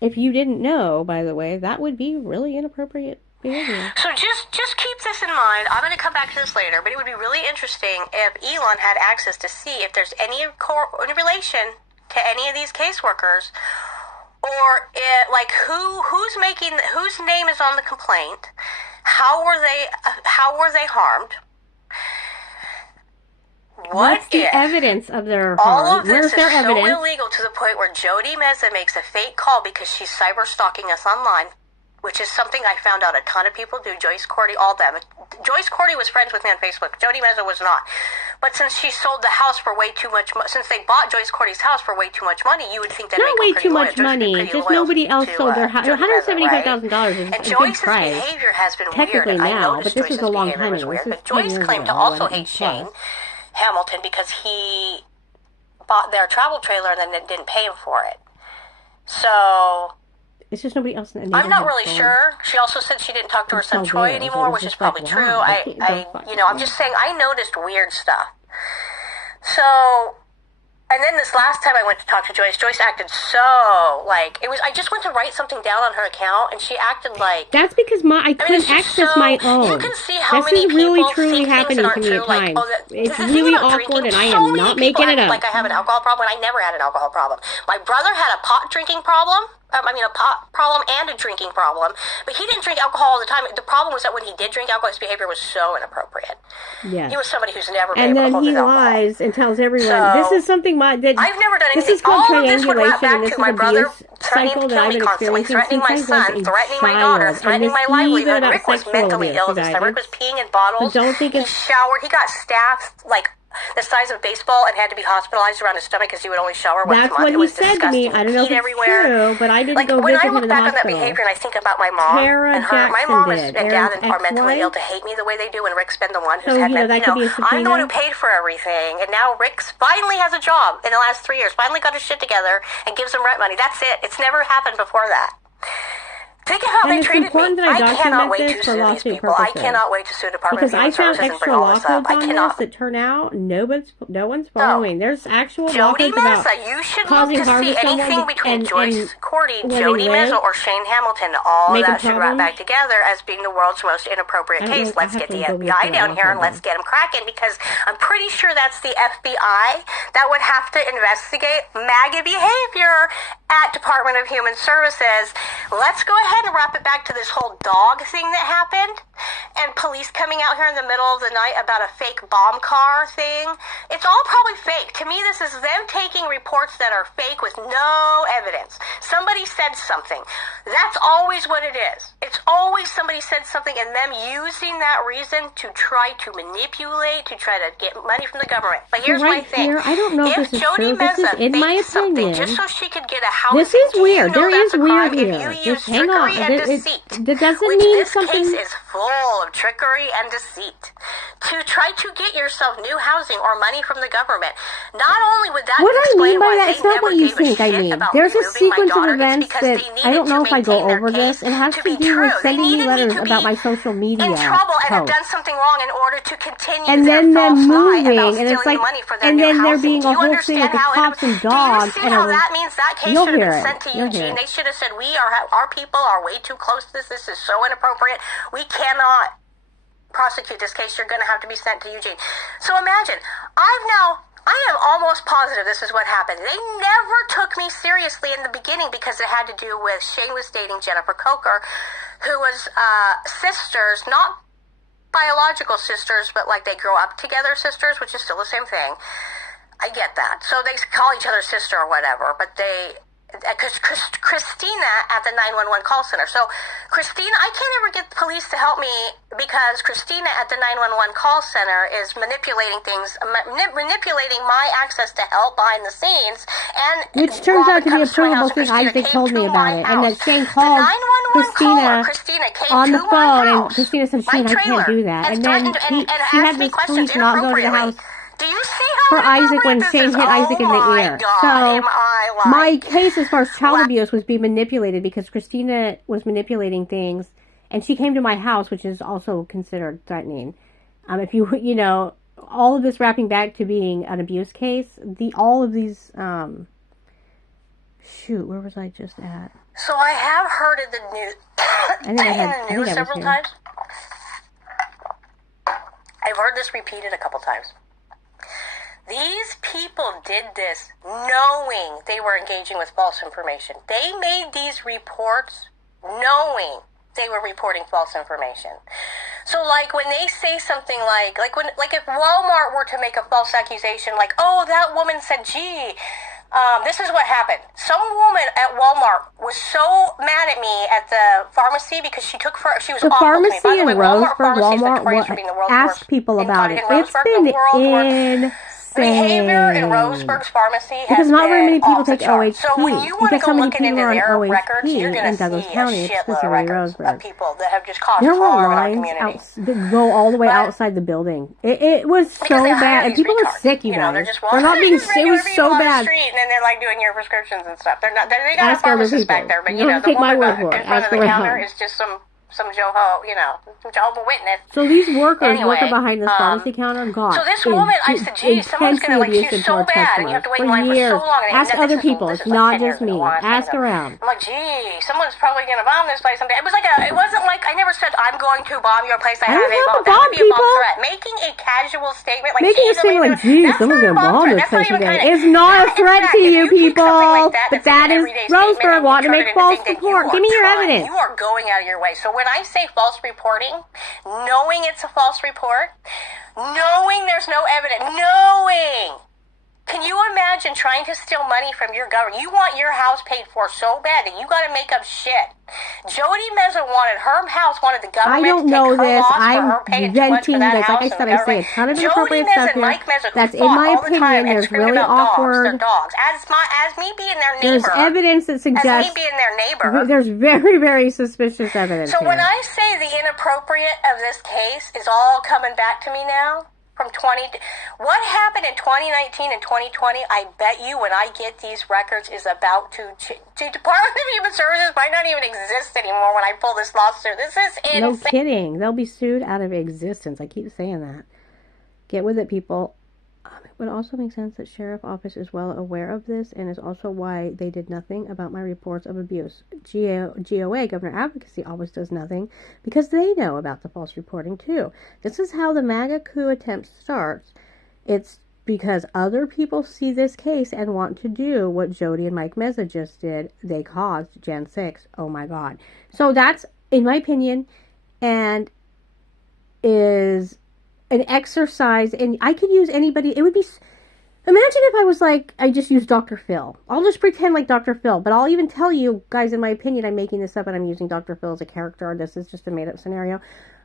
If you didn't know, by the way, that would be really inappropriate behavior. So just keep this in mind. I'm going to come back to this later, but it would be really interesting if Elon had access to see if there's any relation to any of these caseworkers, or whose name is on the complaint, how were they harmed? What's the evidence of their harm? All of this is so evidence? illegal to the point where Jody Mezza makes a fake call because she's cyber stalking us online, which is something I found out a ton of people do. Joyce Cordy, all them. Joyce Cordy was friends with me on Facebook. Jody Mezza was not. But since she sold the house for way too much, since they bought Joyce Cordy's house for way too much money, you would think that not way too much money. Just nobody else sold their house. $175,000 is and a Joyce's good price. behavior has been Technically weird. now, I noticed but this is a long time ago. Weird, but Joyce claimed to also hate Shane Hamilton because he bought their travel trailer and then didn't pay him for it. So it's just nobody else in the I'm not really sure. She also said she didn't talk to her son Troy anymore, which is probably true. I'm just saying I noticed weird stuff. So, and then this last time I went to talk to Joyce acted so like it was. I just went to write something down on her account, and she acted like that's because I couldn't access my own. You can see how this many is really people truly think happening to me at times. It's really awkward, and I am not making it up. Like I have an alcohol problem, and I never had an alcohol problem. My brother had a pot drinking problem. A pot problem and a drinking problem. But he didn't drink alcohol all the time. The problem was that when he did drink alcohol, his behavior was so inappropriate. Yeah. He was somebody who's never been able to hold his alcohol. And then he lies and tells everyone, this is something I've never done anything. This is called triangulation, and this is my brother cycle that I've been experiencing threatening my son, threatening my daughter, threatening my livelihood. Rick was mentally ill this time. Rick was peeing in bottles. He showered. He got staph, like the size of baseball and had to be hospitalized around his stomach because he would only shower once a month. That's what he said to me. I don't know if it's true, but I didn't go visit him in the hospital. When I look back on that behavior and I think about my mom and her, my mom and dad are mentally ill to hate me the way they do, and Rick's been the one who's had I'm the one who paid for everything, and now Rick finally has a job in the last 3 years, finally got his shit together and gives him rent money. That's it. It's never happened before that. Think of how they treated me. I cannot wait to sue these people. I cannot wait to sue Department of Human Services and bring all this up. I cannot. That turn out no one's following. There's actual Jody Mezza. You should look to see anything between Joyce Cordy, Jody Mezza, or Shane Hamilton. All of that should wrap back together as being the world's most inappropriate case. Let's get the FBI down here and let's get them cracking, because I'm pretty sure that's the FBI that would have to investigate MAGA behavior at Department of Human Services. Let's go ahead and wrap it back to this whole dog thing that happened and police coming out here in the middle of the night about a fake bomb car thing. It's all probably fake. To me, this is them taking reports that are fake with no evidence. Somebody said something. That's always what it is. It's always somebody said something and them using that reason to try to manipulate, to try to get money from the government. But here's my thing. Here, I don't know if this is true. This is, in my opinion, just so she could get a house. This is weird. There is weird here. Just hang on. That doesn't mean something. This case is full of trickery and deceit. To try to get yourself new housing or money from the government. Not only would that what I mean by that, it's not what you think I mean. There's a sequence of events that I don't know if I go over this. It has to do with sending me letters about my social media in trouble and have posts. done something wrong in order to continue And their then false lie about moving, and it's like, stealing money for their and new then there housing. being a whole thing with the cops and dogs. Do you see how that means that case should have been sent to You'll Eugene? hear it. They should have said, our people are way too close to this. This is so inappropriate. We cannot prosecute this case. You're going to have to be sent to Eugene. So imagine, I am almost positive this is what happened. They never took me seriously in the beginning because it had to do with Shane was dating Jennifer Coker, who was sisters, not biological sisters, but like they grow up together sisters, which is still the same thing. I get that. So they call each other sister or whatever, but because Christina at the 911 call center. So Christina, I can't ever get the police to help me because Christina at the 911 call center is manipulating things, manipulating my access to help behind the scenes. And which turns out to be a provable thing. Isaac told me about it. And that Shane called Christina on the phone, and Christina said, Shane, I can't do that. And then she had this police not go to the house do you see how for Isaac when Shane hit Isaac in the ear. So my case as far as child abuse was being manipulated because Christina was manipulating things, and she came to my house, which is also considered threatening. If you know, all of this wrapping back to being an abuse case, all of these, shoot, where was I just at? So I have heard in the news, several times. I've heard this repeated a couple times. These people did this knowing they were engaging with false information. They made these reports knowing they were reporting false information. So, like, when they say something like if Walmart were to make a false accusation, like, oh, that woman said, gee, this is what happened. Some woman at Walmart was so mad at me at the pharmacy because she was the awful pharmacy to me. By the way, in Roseburg, Walmart ask people about it. It's been insane. Behavior in Roseburg's pharmacy has because not very many people take OHP. So when you want to go looking into their records, you're going to see Douglas County, a shitload of records of people that have just caused there were harm in our lines community. that go all the way outside the building. It was so bad, and people are sick. You guys, they're not being sick. It was so bad. Street, and then they're like doing your prescriptions and stuff. They're not. They got a pharmacist back there, but you know, the take my woman word for it. in front of the counter is just some Jehovah, Jehovah Witness. So these workers working behind this pharmacy counter, God, so this woman, I said, gee, someone's going to she's so bad, and you have to wait in line for so long. Ask other people. It's not just me. Ask around. I'm like, gee, someone's probably going to bomb this place someday. It wasn't like, I never said, I'm going to bomb your place. I have a bomb. That would be a bomb threat. Making a casual statement, like, gee, someone's going to bomb this place today. It's not a threat to you people. But that is Roseburg wanting to make false report. Give me your evidence. You are going out of your way. So when I say false reporting, knowing it's a false report, knowing there's no evidence, knowing. Can you imagine trying to steal money from your government? You want your house paid for so bad that you got to make up shit. Jody Meza wanted the government I don't to know take her this. loss for I'm her paying venting too much for this. that Like I said, I say a ton of inappropriate stuff here. That's in my opinion. There's really awkward. Dogs. As me being their neighbor. There's evidence that suggests. As me being their neighbor. There's very, very suspicious evidence. So here. when I say the inappropriate of this case is all coming back to me now. What happened in 2019 and 2020, I bet you when I get these records is about to Department of Human Services might not even exist anymore when I pull this lawsuit. This is insane. No kidding. They'll be sued out of existence. I keep saying that. Get with it, people. It would also make sense that Sheriff Office is well aware of this and is also why they did nothing about my reports of abuse. GOA, Governor Advocacy Office, does nothing because they know about the false reporting too. This is how the MAGA coup attempt starts. It's because other people see this case and want to do what Jody and Mike Meza just did. They caused Gen 6. Oh my God. So that's, in my opinion, and is an exercise, and I could use anybody. It would be Imagine if I was like, I just use Dr. Phil. I'll just pretend like Dr. Phil, but I'll even tell you guys, in my opinion, I'm making this up and I'm using Dr. Phil as a character. This is just a made up scenario.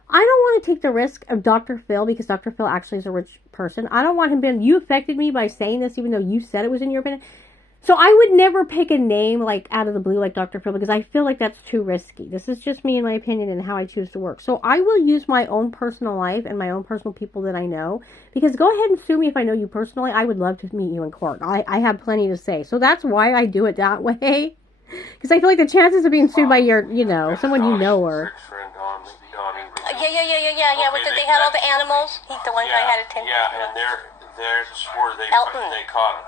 I don't want to take the risk of Dr. Phil because Dr. Phil actually is a rich person. I don't want him being, you affected me by saying this, even though you said it was in your opinion. So I would never pick a name like out of the blue like Dr. Phil because I feel like that's too risky. This is just me in my opinion and how I choose to work. So I will use my own personal life and my own personal people that I know because go ahead and sue me if I know you personally. I would love to meet you in court. I have plenty to say. So that's why I do it that way. Because I feel like the chances of being sued by your, someone you know or... Yeah. With they had all the animals. He's the one guy had a tent. Yeah, and there's where they caught him.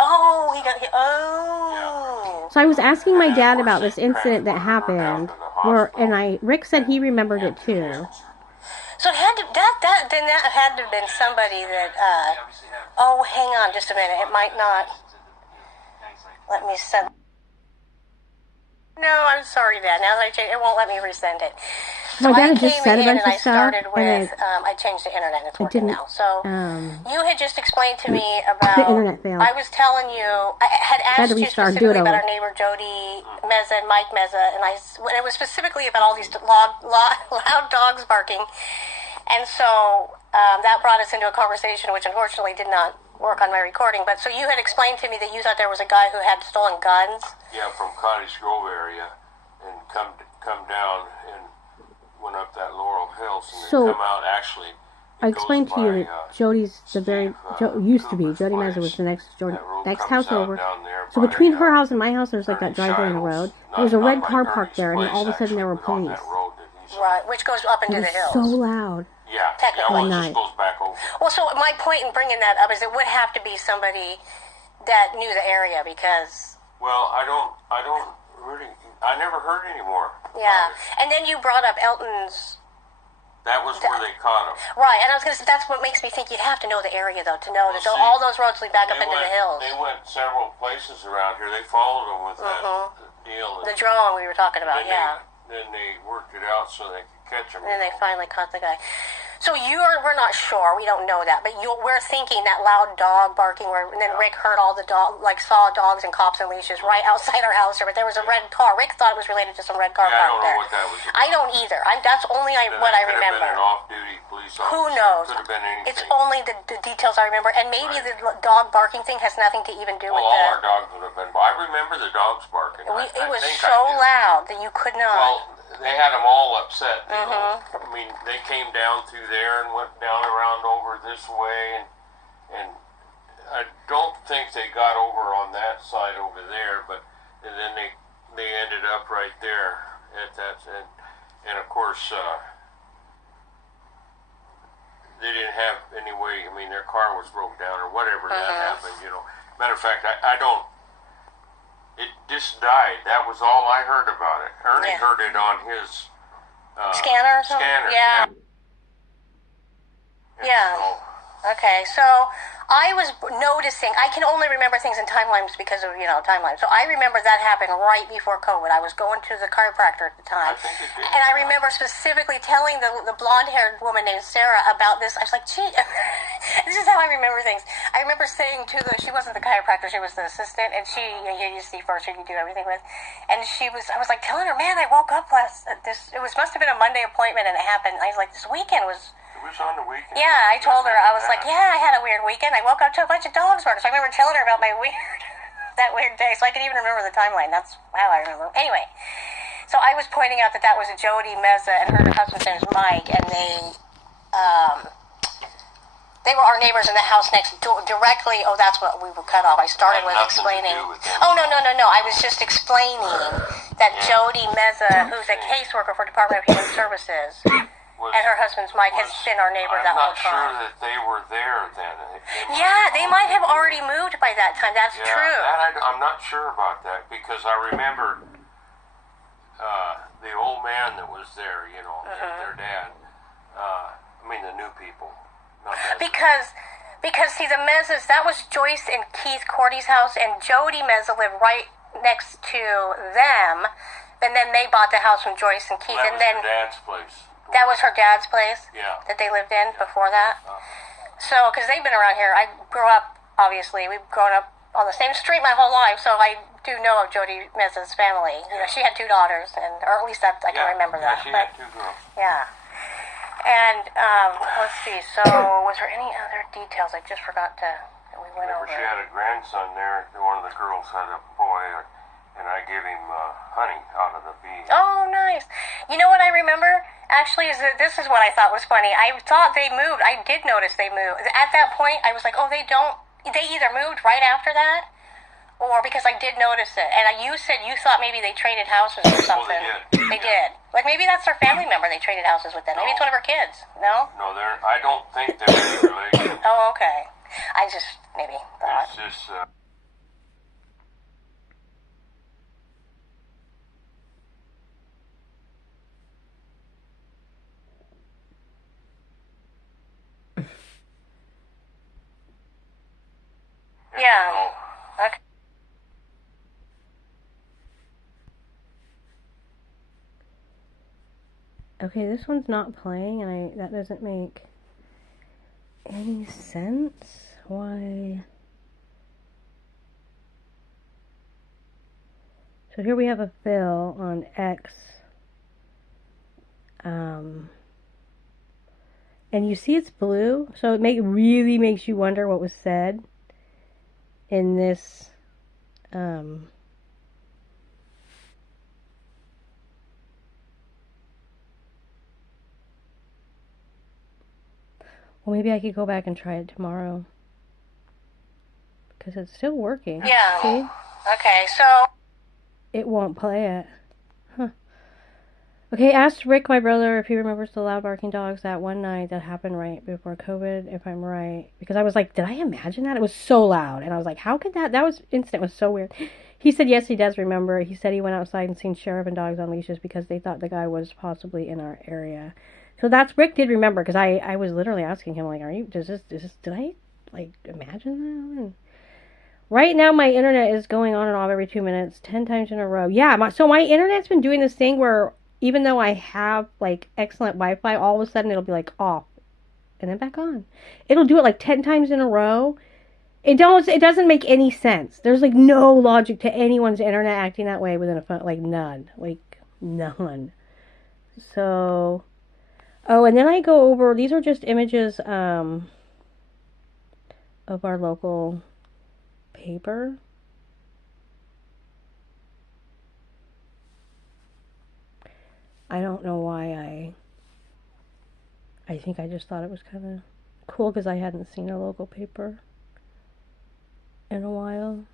Oh, he got hit. Oh. So I was asking my dad about this incident that happened, Rick said he remembered it too. So it had to that had to have been somebody that. Oh, hang on, just a minute. It might not. Let me send. No, I'm sorry, Dad. Now that I changed, it won't let me resend it. So my dad had just said a bunch of stuff, and I changed the internet. It's working now. So you had just explained to me about the internet failed. I was telling you, I had asked you specifically about our neighbor Jody Meza and Mike Meza, and it was specifically about all these loud dogs barking, and so that brought us into a conversation which unfortunately did not work on my recording. But so you had explained to me that you thought there was a guy who had stolen guns. Yeah, from Cottage Grove area, and come down and went up that Laurel Hills, and then come out actually. I explained to you that Jody's used to be. Jody Meza was the next house over. So between her house and my house, there's like that driveway in the road. There was a red car parked there, and then all of a sudden there were police. Right, which goes up into the hills. So loud. Yeah, technically. Yeah, it just goes back over. Well, so my point in bringing that up is it would have to be somebody that knew the area because. Well, I never heard anymore. Yeah, and then you brought up Elton's. That was where they caught him. Right, and I was going to say that's what makes me think you'd have to know the area though to know that all those roads lead back up into the hills. They went several places around here. They followed them with that deal. The drone we were talking about, Then they worked it out so they could catch him. And then they finally caught the guy. So we're not sure, we don't know that, but we're thinking that loud dog barking, and then Rick heard all the saw dogs and cops and leashes right outside our house, but there was a red car. Rick thought it was related to some red car parked there. I don't know what that was about. I don't either. That's only what I remember. Could have been an off-duty police officer. Who knows? Could have been anything. It's only the details I remember, and maybe the dog barking thing has nothing to even do with all our dogs would have been. I remember the dogs barking. It was so loud that you could not. Well, they had them all upset. You know? I mean, they came down through there and went down around over this way, and I don't think they got over on that side over there, and then they ended up right there at that, and of course they didn't have any way. I mean, their car was broke down or whatever that happened. Matter of fact, I don't. It just died. That was all I heard about it. Ernie heard it on his scanner or something? Yeah. Okay, so I was noticing, I can only remember things in timelines because of, timelines. So I remember that happened right before COVID. I was going to the chiropractor at the time. And I remember specifically telling the blonde-haired woman named Sarah about this. I was like, gee, this is how I remember things. I remember saying to she wasn't the chiropractor, she was the assistant, and you see first who you do everything with. And I was like telling her, man, I woke up must have been a Monday appointment, and it happened. I was like, this weekend was... It was on the weekend. Yeah, I told her, I was like, I had a weird weekend. I woke up to a bunch of dogs barking. So I remember telling her about that weird day. So I can even remember the timeline. That's how I remember. Anyway, so I was pointing out that was Jody Meza and her husband's name is Mike, and they were our neighbors in the house next door directly. Oh, that's what we were cut off. I started with explaining. Oh, no. I was just explaining that Jody Meza, who's a caseworker for Department of Human Services, and her husband's Mike has been our neighbor that whole time. I'm not sure that they were there then. They might have already moved by that time. That's true. I'm not sure about that because I remember the old man that was there, their dad. The new people. Because see, the Mezas, that was Joyce and Keith Cordy's house, and Jody Meza lived right next to them, and then they bought the house from Joyce and Keith. Well, that was her dad's place. That was her dad's place? Yeah. That they lived in before that? So, because they've been around here. I grew up obviously, we've grown up on the same street my whole life, so I do know of Jody Mez's family. You know, she had 2 daughters, or at least I can remember that. Yeah, she had 2 girls. Yeah. And, let's see, so was there any other details I just forgot that we went over? She had a grandson there. One of the girls had a boy, and I gave him honey out of the bee. Oh, nice. You know what I remember? Actually, is that this is what I thought was funny. I thought they moved. I did notice they moved. At that point, I was like, oh, they either moved right after that, or because I did notice it. And you said you thought maybe they traded houses or something. Well, they did. They did. Like, maybe that's their family member they traded houses with them. Maybe it's one of her kids. No? No, I don't think they're any relation. Oh, okay. I just maybe thought. It's just... Yeah. Okay. Okay, this one's not playing, and that doesn't make any sense. Why? So here we have a fill on X. And you see it's blue, so it really makes you wonder what was said in this well, maybe I could go back and try it tomorrow, because it's still working. Yeah. See? Okay, so It won't play it. Huh. Okay, asked Rick, my brother, if he remembers the loud barking dogs that one night that happened right before COVID, if I'm right. Because I was like, did I imagine that? It was so loud. And I was like, how could that incident was so weird. He said, yes, he does remember. He said he went outside and seen sheriff and dogs on leashes because they thought the guy was possibly in our area. So Rick did remember, because I was literally asking him, like, did I, like, imagine that? And right now, my internet is going on and off every 2 minutes, 10 times in a row. Yeah, so my internet's been doing this thing where even though I have, like, excellent Wi-Fi, all of a sudden it'll be, like, off and then back on. It'll do it, like, 10 times in a row. It doesn't make any sense. There's, like, no logic to anyone's internet acting that way within a phone. Like, none. Like, none. So, oh, and then I go over, these are just images of our local paper. I don't know why I think I just thought it was kind of cool because I hadn't seen a local paper in a while.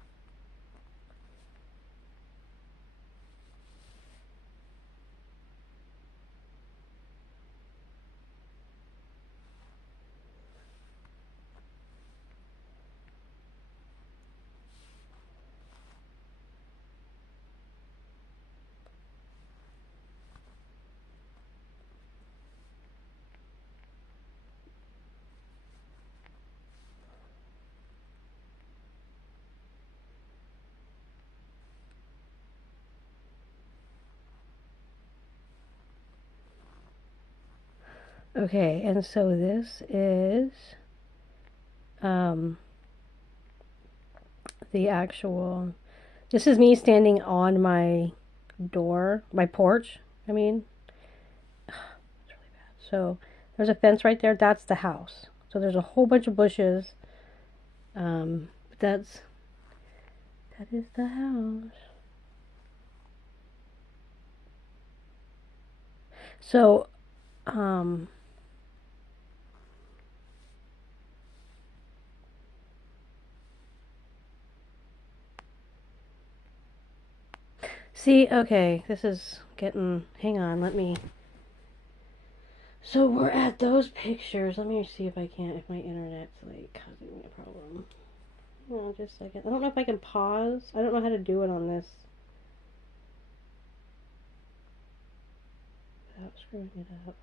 Okay, and so this is the actual, this is me standing on my door, my porch, I mean. It's really bad. So there's a fence right there, that's the house. So there's a whole bunch of bushes. But that is the house. So, see, okay, this is getting, hang on, so we're at those pictures. Let me see if my internet's, like, causing me a problem. No, just a second. I don't know if I can pause. I don't know how to do it on this without screwing it up.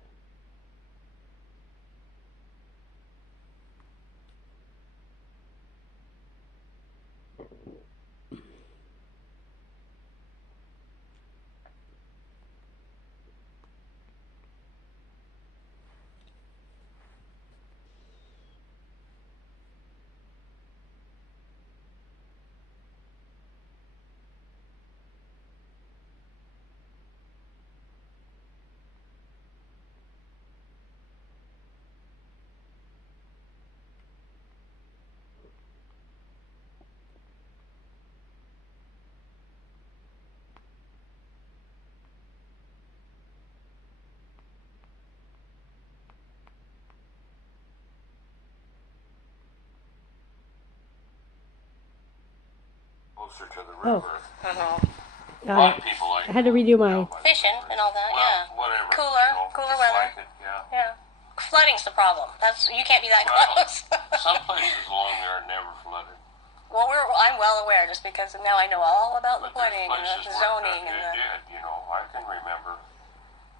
closer to the river. Mm-hmm. A lot of people like I had to redo my... Fishing and all that, well, whatever. Cooler weather. Like it, yeah. Yeah. Flooding's the problem. You can't be that close. Some places along there are never flooded. Well, I'm well aware just because now I know all about the flooding and the zoning and the... Did, I can remember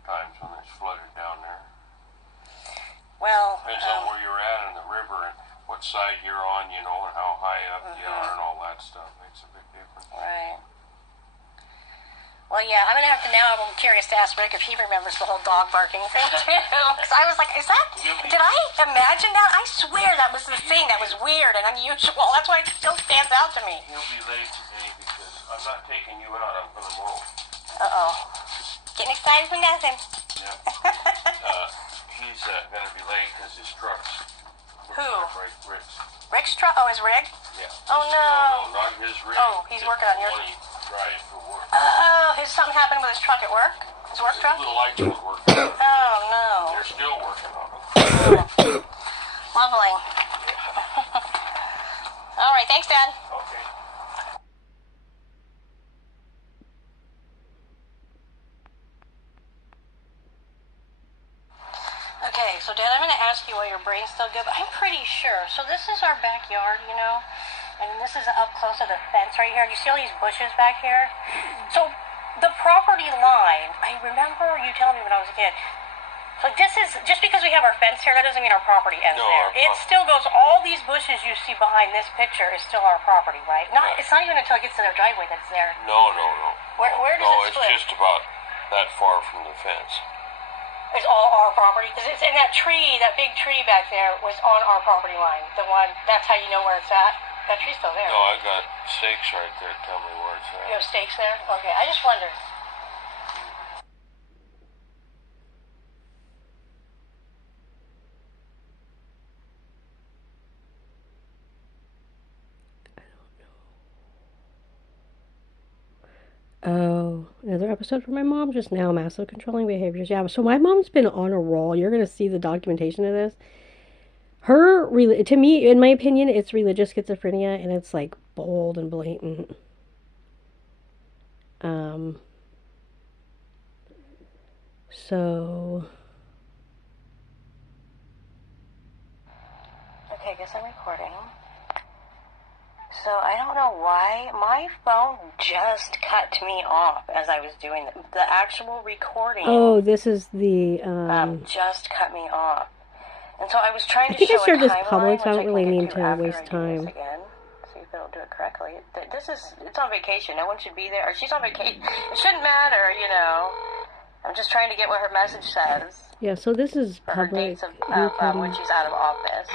times when it's flooded down there. Well, depends on where you're at in the river and what side you're on, and how high up you are and all that stuff makes a big difference. Right. Well, yeah, I'm going to have to now, I'm curious to ask Rick if he remembers the whole dog barking thing, too. Because I was like, did I imagine that? I swear that was the thing that was weird and unusual. That's why it still stands out to me. He'll be late today because I'm not taking you out. I'm going to mow. Uh-oh. Getting excited for nothing. Yeah. He's going to be late because his truck's... Who? Rick's. Rick's truck? Oh, his rig? Yeah. Oh, no. No, not his rig. Oh, he's working on yours. Right, for work. Oh, something happened with his truck at work? His work truck? Little lights were working on it. Oh, no. They're still working on it. Lovely. All right, thanks, Dad. Okay. Okay, so Dad, I'm going to ask you while your brain's still good, but I'm pretty sure. So this is our backyard, and this is up close to the fence right here. You see all these bushes back here? So the property line, I remember you telling me when I was a kid, so this is, just because we have our fence here, that doesn't mean our property ends there. It still goes, all these bushes you see behind this picture is still our property, right? It's not even until it gets to their driveway that's there. No. Where does it split? It's just about that far from the fence. It's all our property? Because it's in that tree, that big tree back there was on our property line. The one, that's how you know where it's at? That tree's still there. No, I got stakes right there. Tell me where it's at. You have stakes there? Okay, I just wondered. Oh, another episode from my mom just now, massive controlling behaviors. Yeah, so my mom's been on a roll. You're going to see the documentation of this. To me, in my opinion, it's religious schizophrenia, and it's like bold and blatant. So... Okay, I guess I'm recording. So I don't know why my phone just cut me off as I was doing the actual recording. Oh, this is the just cut me off, and so I was trying to. I think show I shared a this timeline, public, so I which don't really can mean do to after waste I do time. this again. See if it'll do it correctly. It's on vacation. No one should be there. Or she's on vacation. It shouldn't matter, I'm just trying to get what her message says. Yeah, so this is for her public. dates of when she's out of office.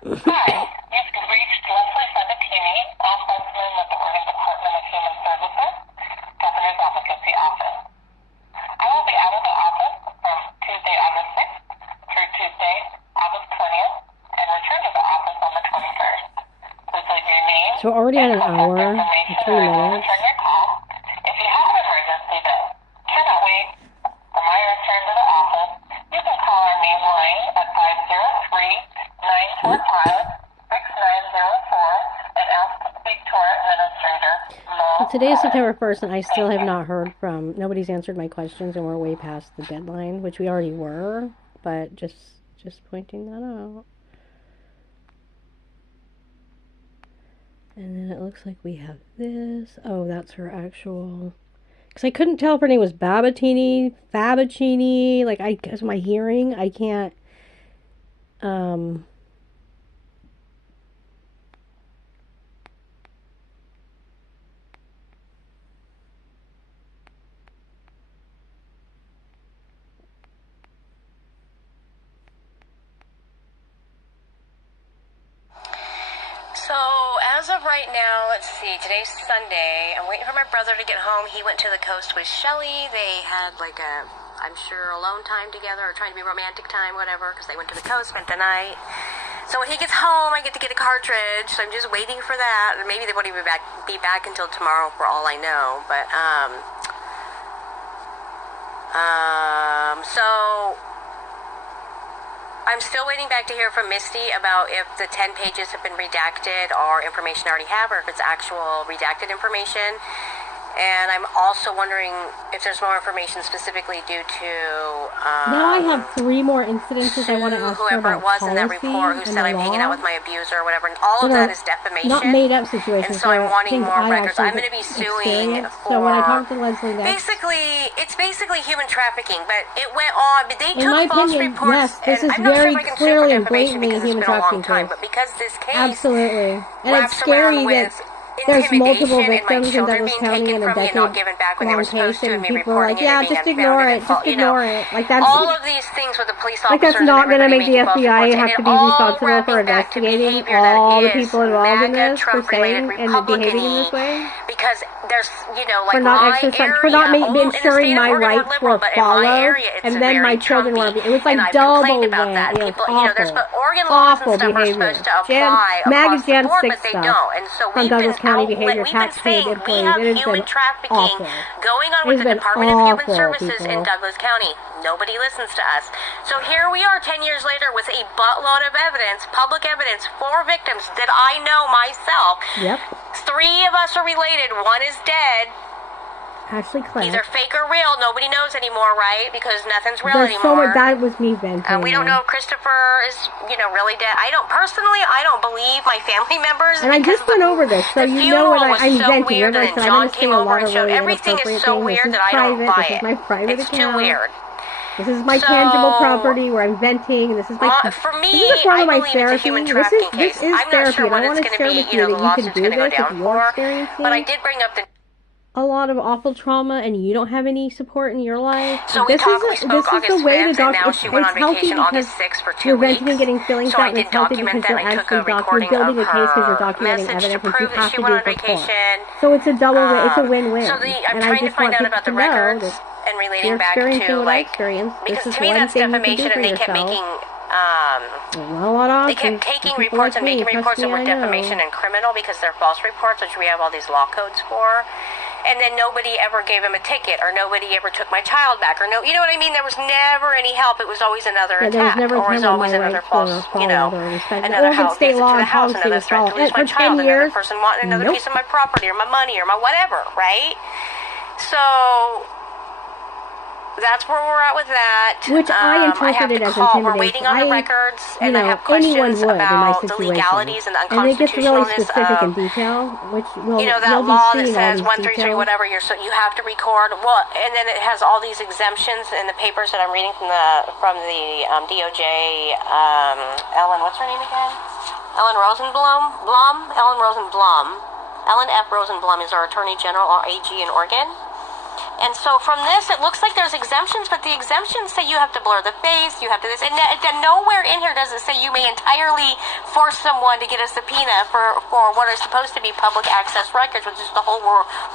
Hi, you've reached Leslie Sabatini, Ombudsman of the Oregon Department of Human Services, Governor's Advocacy Office. I will be out of the office from Tuesday, August 6th through Tuesday, August 20th, and return to the office on the 21st. Please leave your name. So already at an hour and 3 minutes. Return your call. If you have an emergency that cannot wait for my return to the office, you can call our main line at 503-945-6904 and ask to speak to our administrator. So today is September 1st, and I still have not heard from, nobody's answered my questions, and we're way past the deadline, which we already were, but just pointing that out. And then it looks like we have this. Oh, that's her actual... Because I couldn't tell if her name was Fabicini, like, because of my hearing, I can't... So, as of of right now, let's see, today's Sunday. I'm waiting for my brother to get home. He went to the coast with Shelly. They had like I'm sure, alone time together or trying to be romantic time, whatever, because they went to the coast, spent the night. So when he gets home, I get to get a cartridge. So I'm just waiting for that. Or maybe they won't even be back until tomorrow for all I know. But, so I'm still waiting back to hear from Misty about if the 10 pages have been redacted or information I already have, or if it's actual redacted information. And I'm also wondering if there's more information specifically due to now I have 3 more incidences I want to ask her about whoever it was in that report who said I'm hanging out with my abuser or whatever, and all of that is defamation. Not made up situations. And so I'm wanting more records. I'm going to be suing for. So when I talked to Leslie next, it's basically human trafficking, but it went on. But they took false reports. Yes, this is very clearly and blatantly a human trafficking case. But because this case absolutely, and it's scary that there's multiple victims in Douglas County in a decade-long case, and people are like, yeah, just ignore it, Like, that's all of these things with the police officers. Like, that's not going to make the FBI have to be responsible for investigating all the people involved in this for saying and behaving in this way. Because there's, like, for not ensuring my rights were followed, and then my children were. It was like double whammy. It was awful behavior. Maggot Jan 6 stuff from Douglas County behavior, tax-paid employees. It has been awful. Going on with the Department of Human Services in Douglas County. Nobody listens to us. So here we are 10 years later with a buttload of evidence, public evidence, 4 victims that I know myself. Yep. 3 of us are related. 1 is dead. Ashley Clay. Either fake or real. Nobody knows anymore, right? Because nothing's real anymore. That was me venting. We don't know if Christopher is, really dead. I don't believe my family members. And I just went over this, so you know what I'm venting. Remember, I said I'm going to say a lot of really everything is so weird that I don't buy it. This is my private account. It's too weird. This is my tangible property where I'm venting. This is my for me, this is a form of my therapy. This is therapy. Sure I want to share with you that you can do this if you're experiencing. But I did bring up a lot of awful trauma and you don't have any support in your life. So this is the way to document. It's healthy because you're venting and getting feelings out, and it's healthy because you're actually building a case because you're documenting evidence, and you have to do it before. So it's a double win. It's a win-win. I'm trying to find out about the records and relating back to because to me that's defamation, and they kept making. They kept taking reports and making reports that were defamation and criminal because they're false reports, which we have all these law codes for. And then nobody ever gave him a ticket, or nobody ever took my child back, or you know what I mean? There was never any help. It was always another attack, or it was always another false, another house visit to the house, another threat to lose my child, another person wanting another piece of my property, or my money, or my whatever, right? So that's where we're at with that. Which I interpreted as intimidation. We're waiting on the records, and I have questions about the legalities and the unconstitutionalness. And it gets really specific in detail, which will that law that says 133 whatever, you have to record. Well, and then it has all these exemptions in the papers that I'm reading from the DOJ. Ellen, what's her name again? Ellen Rosenblum. Ellen F. Rosenblum is our Attorney General, our AG in Oregon. And so from this, it looks like there's exemptions, but the exemptions say you have to blur the face, you have to this, and nowhere in here does it say you may entirely force someone to get a subpoena for what are supposed to be public access records, which is the whole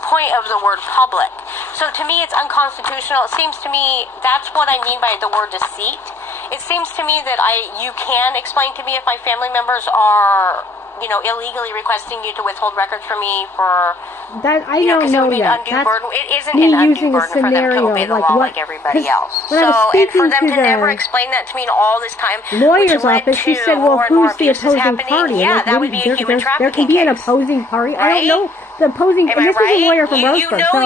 point of the word public. So to me, it's unconstitutional. It seems to me that's what I mean by the word deceit. It seems to me that you can explain to me if my family members are illegally requesting you to withhold records from me for that. I don't know yet. That's it isn't an undue burden for them to obey the law like everybody else. So, and for them to never explain that to me in all this time, lawyer's office, she said, "Well, who's the opposing party?" Yeah, that would be a human trafficking There can be an opposing party. I don't know. The opposing, and this is a lawyer from Roseburg, so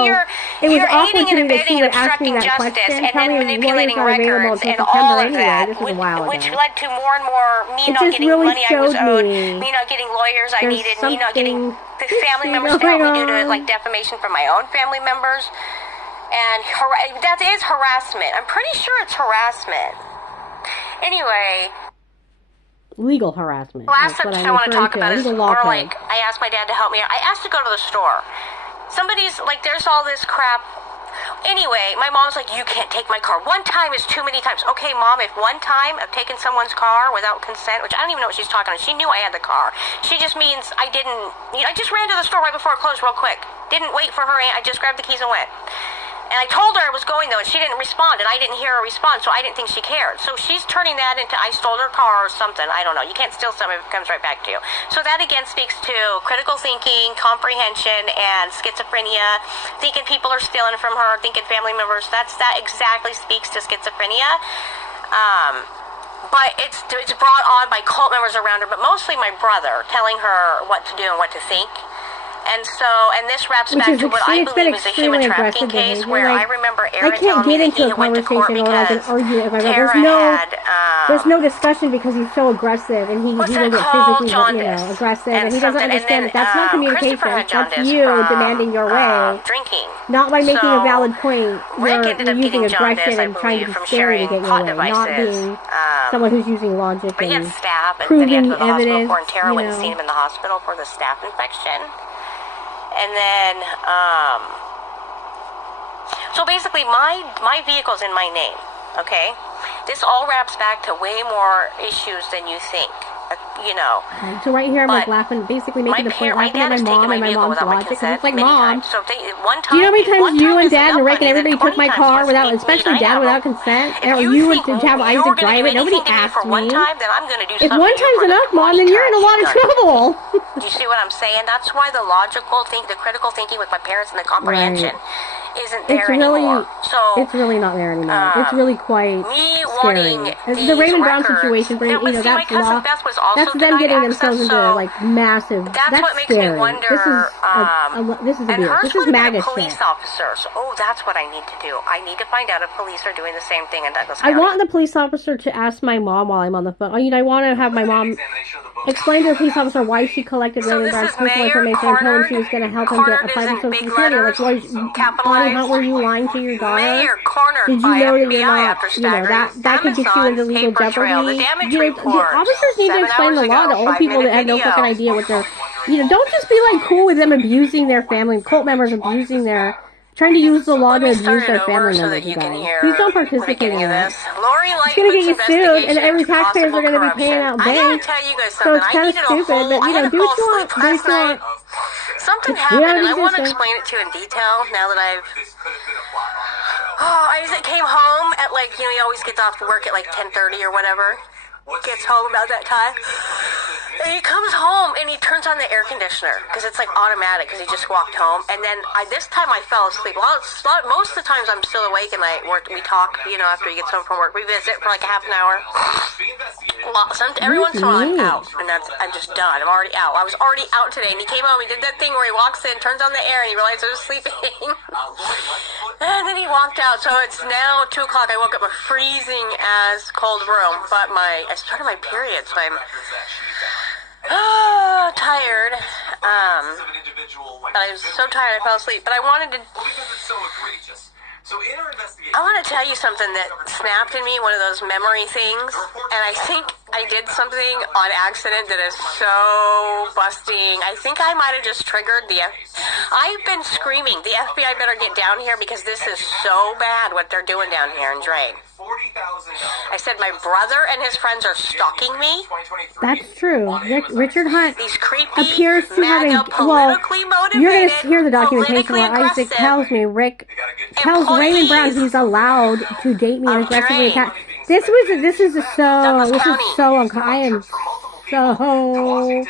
it was awkward to me that she would ask me that question. And then manipulating records and all of that, which led to more and more me not getting money I was owed, me not getting lawyers I needed, me not getting the family members to help me due to defamation from my own family members, and that is harassment. I'm pretty sure it's harassment. Anyway. Legal harassment. The last subject I want to talk about is more like, I asked my dad to help me. I asked to go to the store. Somebody's like, there's all this crap. Anyway, my mom's like, you can't take my car. One time is too many times. Okay, Mom, if one time I've taken someone's car without consent, which I don't even know what she's talking about. She knew I had the car. She just means I didn't, I just ran to the store right before it closed real quick. Didn't wait for her. I just grabbed the keys and went. And I told her I was going, though, and she didn't respond, and I didn't hear her respond, so I didn't think she cared. So she's turning that into I stole her car or something. I don't know. You can't steal something if it comes right back to you. So that, again, speaks to critical thinking, comprehension, and schizophrenia, thinking people are stealing from her, thinking family members. That exactly speaks to schizophrenia. But it's brought on by cult members around her, but mostly my brother telling her what to do and what to think. And this wraps back to what I believe is a human trafficking case, where I remember Aaron telling me that he went to court because Tara there's no discussion because he's so aggressive, and he will get physically, aggressive, and he doesn't understand that that's not communication. That's you demanding your way, drinking, not by making a valid point. You're using aggression and trying to be scary to get your way, not being someone who's using logic and proving evidence. Tara went and seen him in the hospital for the staph infection. And then, so basically my vehicle's in my name, okay? This all wraps back to way more issues than you think, Okay, so right here I'm like laughing, basically making the point, laughing at my mom and my mom's logic, because it's like, Mom, so do you know how many times you and Dad and Rick and everybody took my car without, especially Dad, without consent? Or you would have Isaac drive it, nobody asked me. If one time's enough, Mom, then you're in a lot of trouble. Do you see what I'm saying? That's why the the critical thinking with my parents and the comprehension isn't there anymore. So it's really not there anymore. It's really quite scary. The Raymond Brown situation, but that's them getting themselves into like massive. That's what makes scary. me wonder. This is abuse. This is MAGA police shit. officers. Oh, that's what I need to do. I need to find out if police are doing the same thing in Douglas County. I want the police officer to ask my mom while I'm on the phone. I want to have my mom explain to the police officer why she collected Raymond Brown's personal information and told him she was going to help him get a private social security. Like, Bonnie, how were you lying to your daughter? Did you know that you're not, that could get you into legal jeopardy? Officers need to explain the law to old people that have no fucking idea what they're, don't just be like cool with them abusing their family, cult members abusing trying to use the law to abuse their family members, you guys. Please don't participate in that. It's going to get you sued, and every taxpayers are going to be paying out banks. So it's kind of stupid, but, do what you want. Do what you want. Something happened, and I want to explain it to you in detail now that I've... Isaac came home at he always gets off work at 10:30 or whatever. Gets home about that time. And he comes home and he turns on the air conditioner because it's automatic because he just walked home. And then this time I fell asleep. Well, most of the times I'm still awake and we talk, after he gets home from work. We visit for a half an hour. Well, every once in a while I'm out and I'm just done. I'm already out. I was already out today and he came home. He did that thing where he walks in, turns on the air, and he realized I was sleeping. And then he walked out. So it's now 2 o'clock. I woke up a freezing as cold room, but I started my period, so I'm tired. I was so tired I fell asleep. But I want to tell you something that snapped in me, one of those memory things, and I think I did something on accident that is so busting. I think I might have just triggered I've been screaming, the FBI better get down here because this is so bad what they're doing down here in Drake. I said my brother and his friends are stalking me. That's true. Richard Hunt appears to having, you're going to hear the documentation where Isaac tells me, Rick tells Raymond Brown he's allowed to date me and aggressively attack. This is so uncomfortable. I am so...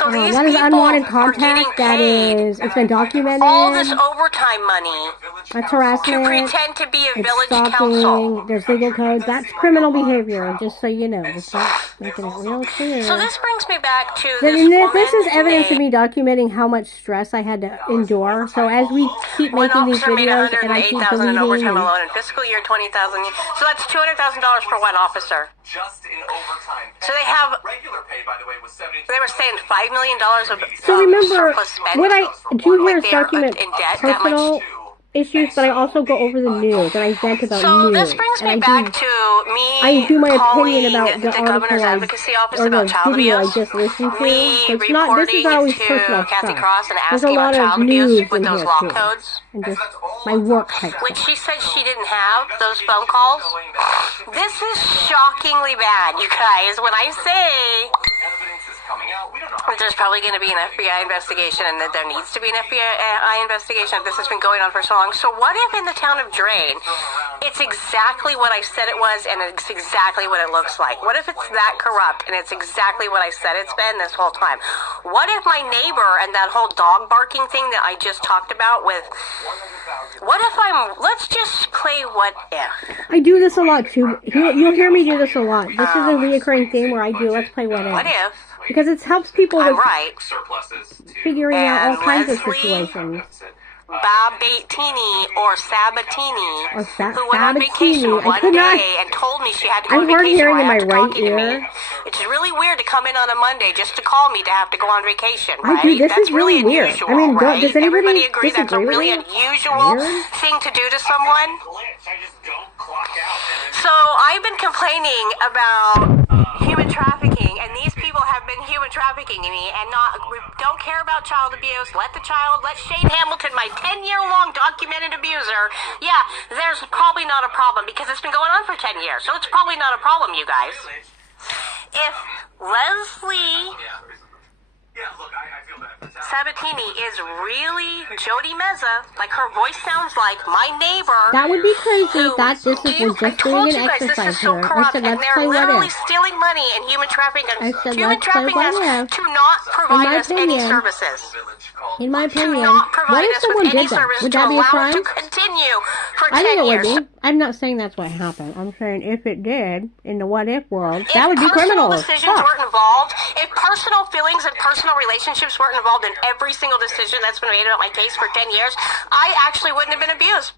that is unwanted contact. It's been documented. All this overtime money. That's harassment. To pretend to be a village stalking, council. There's legal codes. That's criminal behavior, just so you know. Just making it real clear. So this brings me back to this is evidence of me documenting how much stress I had to endure. So as we keep making these videos and I keep deleting overtime alone in fiscal year 20,000. So that's $200,000 for one officer. Just in overtime. So they have regular pay, by the way, was $70. They were saying $5 million of so remember, surplus spend. what I do here is document in debt, personal issues, but I also go over the news and I vent about So news. this brings me back to me. I do my opinion about the the governor's article advocacy office or about the child video abuse. I just listened to. Me So it's not. This is reporting always to personal Kathy stuff. Cross and There's a asking lot about of child news abuse with in those here law too, codes. and just my work type Which stuff. she said she didn't have those phone calls. This is shockingly bad, you guys. When I say that there's probably going to be an FBI investigation and that there needs to be an FBI investigation, this has been going on for so long. So what if in the town of Drain, it's exactly what I said it was and it's exactly what it looks like? What if it's that corrupt and it's exactly what I said it's been this whole time? What if my neighbor and that whole dog barking thing that I just talked about with... What if let's just play what if. I do this a lot too. You'll hear me do this a lot. This is a reoccurring thing where I do let's play what if. What if? Because it helps people with Surpluses figuring out all kinds of Leslie situations. Babatini or Sabatini, Or who went on vacation Sabatini. I one could not- day and told me she had to go I'm on hard vacation hearing in right my after right talking to me. ear. It's really weird to come in on a Monday just to call me to have to go on vacation, right? I do. This That's is really weird. unusual, I mean, right? does anybody Everybody agree that's a disagree with really me? unusual Weird? thing to do to someone? So I've been complaining about human trafficking, and these people have been human trafficking me, and don't care about child abuse. Let Shane Hamilton, my 10-year-long documented abuser, yeah, there's probably not a problem because it's been going on for 10 years, so it's probably not a problem, you guys. If Leslie Sabatini is really Jody Meza, like her voice sounds like my neighbor. That would be crazy. We're I just told doing you an guys this exercise is so here. I corrupt, said and let's they're play what literally if. stealing money and human trafficking. I said Human let's play trafficking what us if. to not provide us any opinion. services. In my To opinion, not what provide if us with someone any did that? service Would to that be a allow it crime? to continue for I 10 think it years. would be. I'm not saying that's what happened. I'm saying if it did, in the what if world, If that would be criminal. personal decisions weren't involved, if personal feelings and personal relationships weren't involved in every single decision that's been made about my case for 10 years, I actually wouldn't have been abused.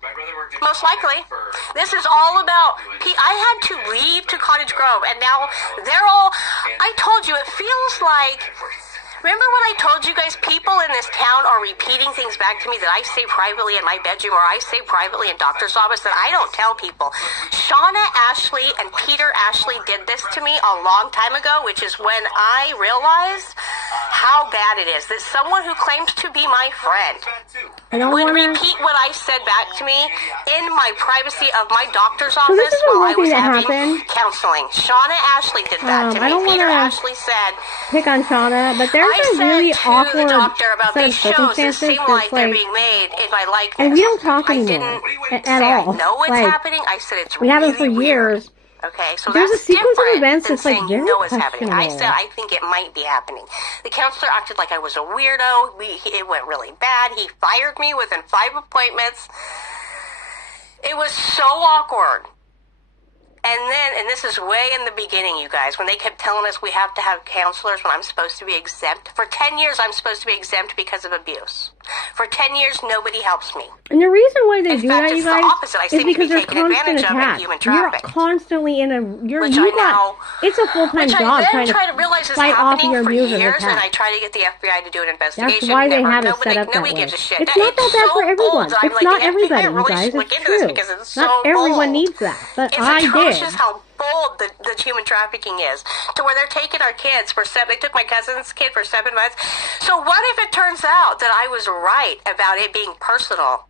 Most likely. This is all about... I had to leave to Cottage Grove, and now they're all... I told you, it feels like... Remember when I told you guys people in this town are repeating things back to me that I say privately in my bedroom or I say privately in doctor's office that I don't tell people? Shauna Ashley and Peter Ashley did this to me a long time ago, which is when I realized how bad it is that someone who claims to be my friend would repeat what I said back to me in my privacy of my doctor's office while I was having counseling. Shauna Ashley did that to me. Peter Ashley said... Pick on Shauna, but there's I a really said to awkward the doctor about set of these shows that circumstances seem that's like they're like, being made in my likeness. and we don't talk I anymore didn't at say all. I know what's Like, happening. I said it's we really haven't for weird. years. Okay, so There's a that's sequence of different events than that's, like, saying very you know what's happening. I questionable. said I think it might be happening. The counselor acted like I was a weirdo. It went really bad. He fired me within 5 appointments. It was so awkward. And this is way in the beginning, you guys, when they kept telling us we have to have counselors when I'm supposed to be exempt. For 10 years, I'm supposed to be exempt because of abuse. For 10 years, nobody helps me. And the reason why they In do fact, that, you it's the guys, opposite. I is seem to be because there's taken constant advantage of in attacks. human You're traffic. constantly in a... Which I now... It's a full-time Which job I trying then try to to realize is fight off happening your for abusers years, and I attacks. try to get the FBI to do an investigation. That's why they have it nobody, set up that nobody way. gives a shit. It's not that bad so for everyone. bold. I'm It's like, not the everybody, FBI you really guys. should look It's into this true. because it's Not so everyone bold. needs that, but It's I atrocious did. how bold the human trafficking is, to where they're taking our kids for 7. They took my cousin's kid for 7 months. So what if it turns out that I was right about it being personal?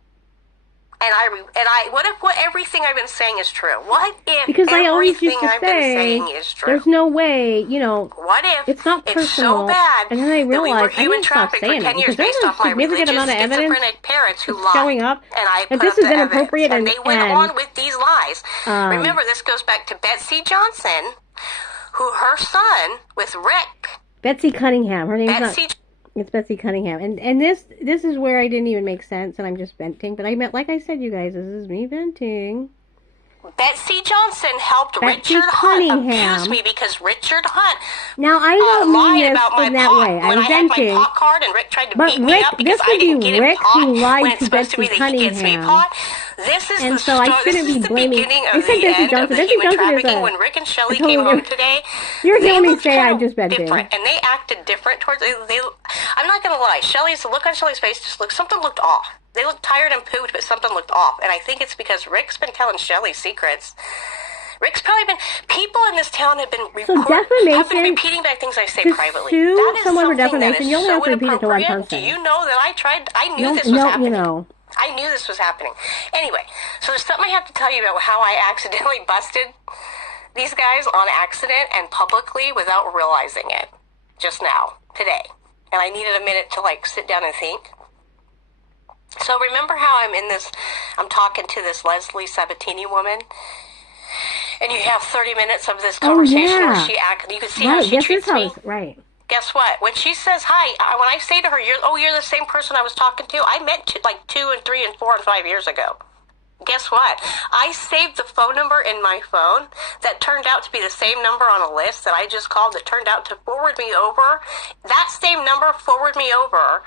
What if everything I've been saying is true? What if Because I always everything used to I've been say, saying is true? there's no way, What if it's not personal. it's so bad And then I that we were realized I human need to stop trafficked for saying 10 it years because there's based a off my significant religious amount of evidence schizophrenic parents who that's lied. showing up And I that put this up is the inappropriate evidence. And they went and on with these lies. Remember, this goes back to Betsy Johnson, who her son with Rick. Betsy Cunningham. Her name's Betsy. not. It's Betsy Cunningham, and this is where I didn't even make sense, and I'm just venting. But I meant, like I said, you guys, this is me venting. Betsy Johnson helped Betsy Richard Hunt Cunningham. abuse me because Richard Hunt Now I don't lied mean about this my in that pot way. when I'm I had my venting. pot card and Rick tried to But beat me Rick, up because this I would be didn't get him Rick pot who lied when it's to supposed to be Betsy that he gets me Cunningham. pot. This is And the so I shouldn't be blaming. beginning They of said the Jesse end of Johnson. the Jesse human Johnson is trafficking. a. When Rick and Shelley totally came home today, You're they hearing me looked say kind I of just been different, and they acted different towards. I'm not gonna lie. The look on Shelley's face just looked. Something looked off. They looked tired and pooped, but something looked off. And I think it's because Rick's been telling Shelley secrets. Rick's probably been. People in this town have been repeating back things I say privately. Sue That is someone for something that defamation, is you only so have to repeat it to one inappropriate. person. Do you know that I knew this was happening. I knew this was happening. Anyway, so there's something I have to tell you about how I accidentally busted these guys on accident and publicly without realizing it just now, today. And I needed a minute to sit down and think. So remember how I'm talking to this Leslie Sabatini woman, and you have 30 minutes of this conversation where you can see how she treats me? Right. Guess what? When she says hi, when I say to her, you're the same person I was talking to, I met 2 and 3 and 4 and 5 years ago. Guess what? I saved the phone number in my phone that turned out to be the same number on a list that I just called that turned out to forward me over. That same number forwarded me over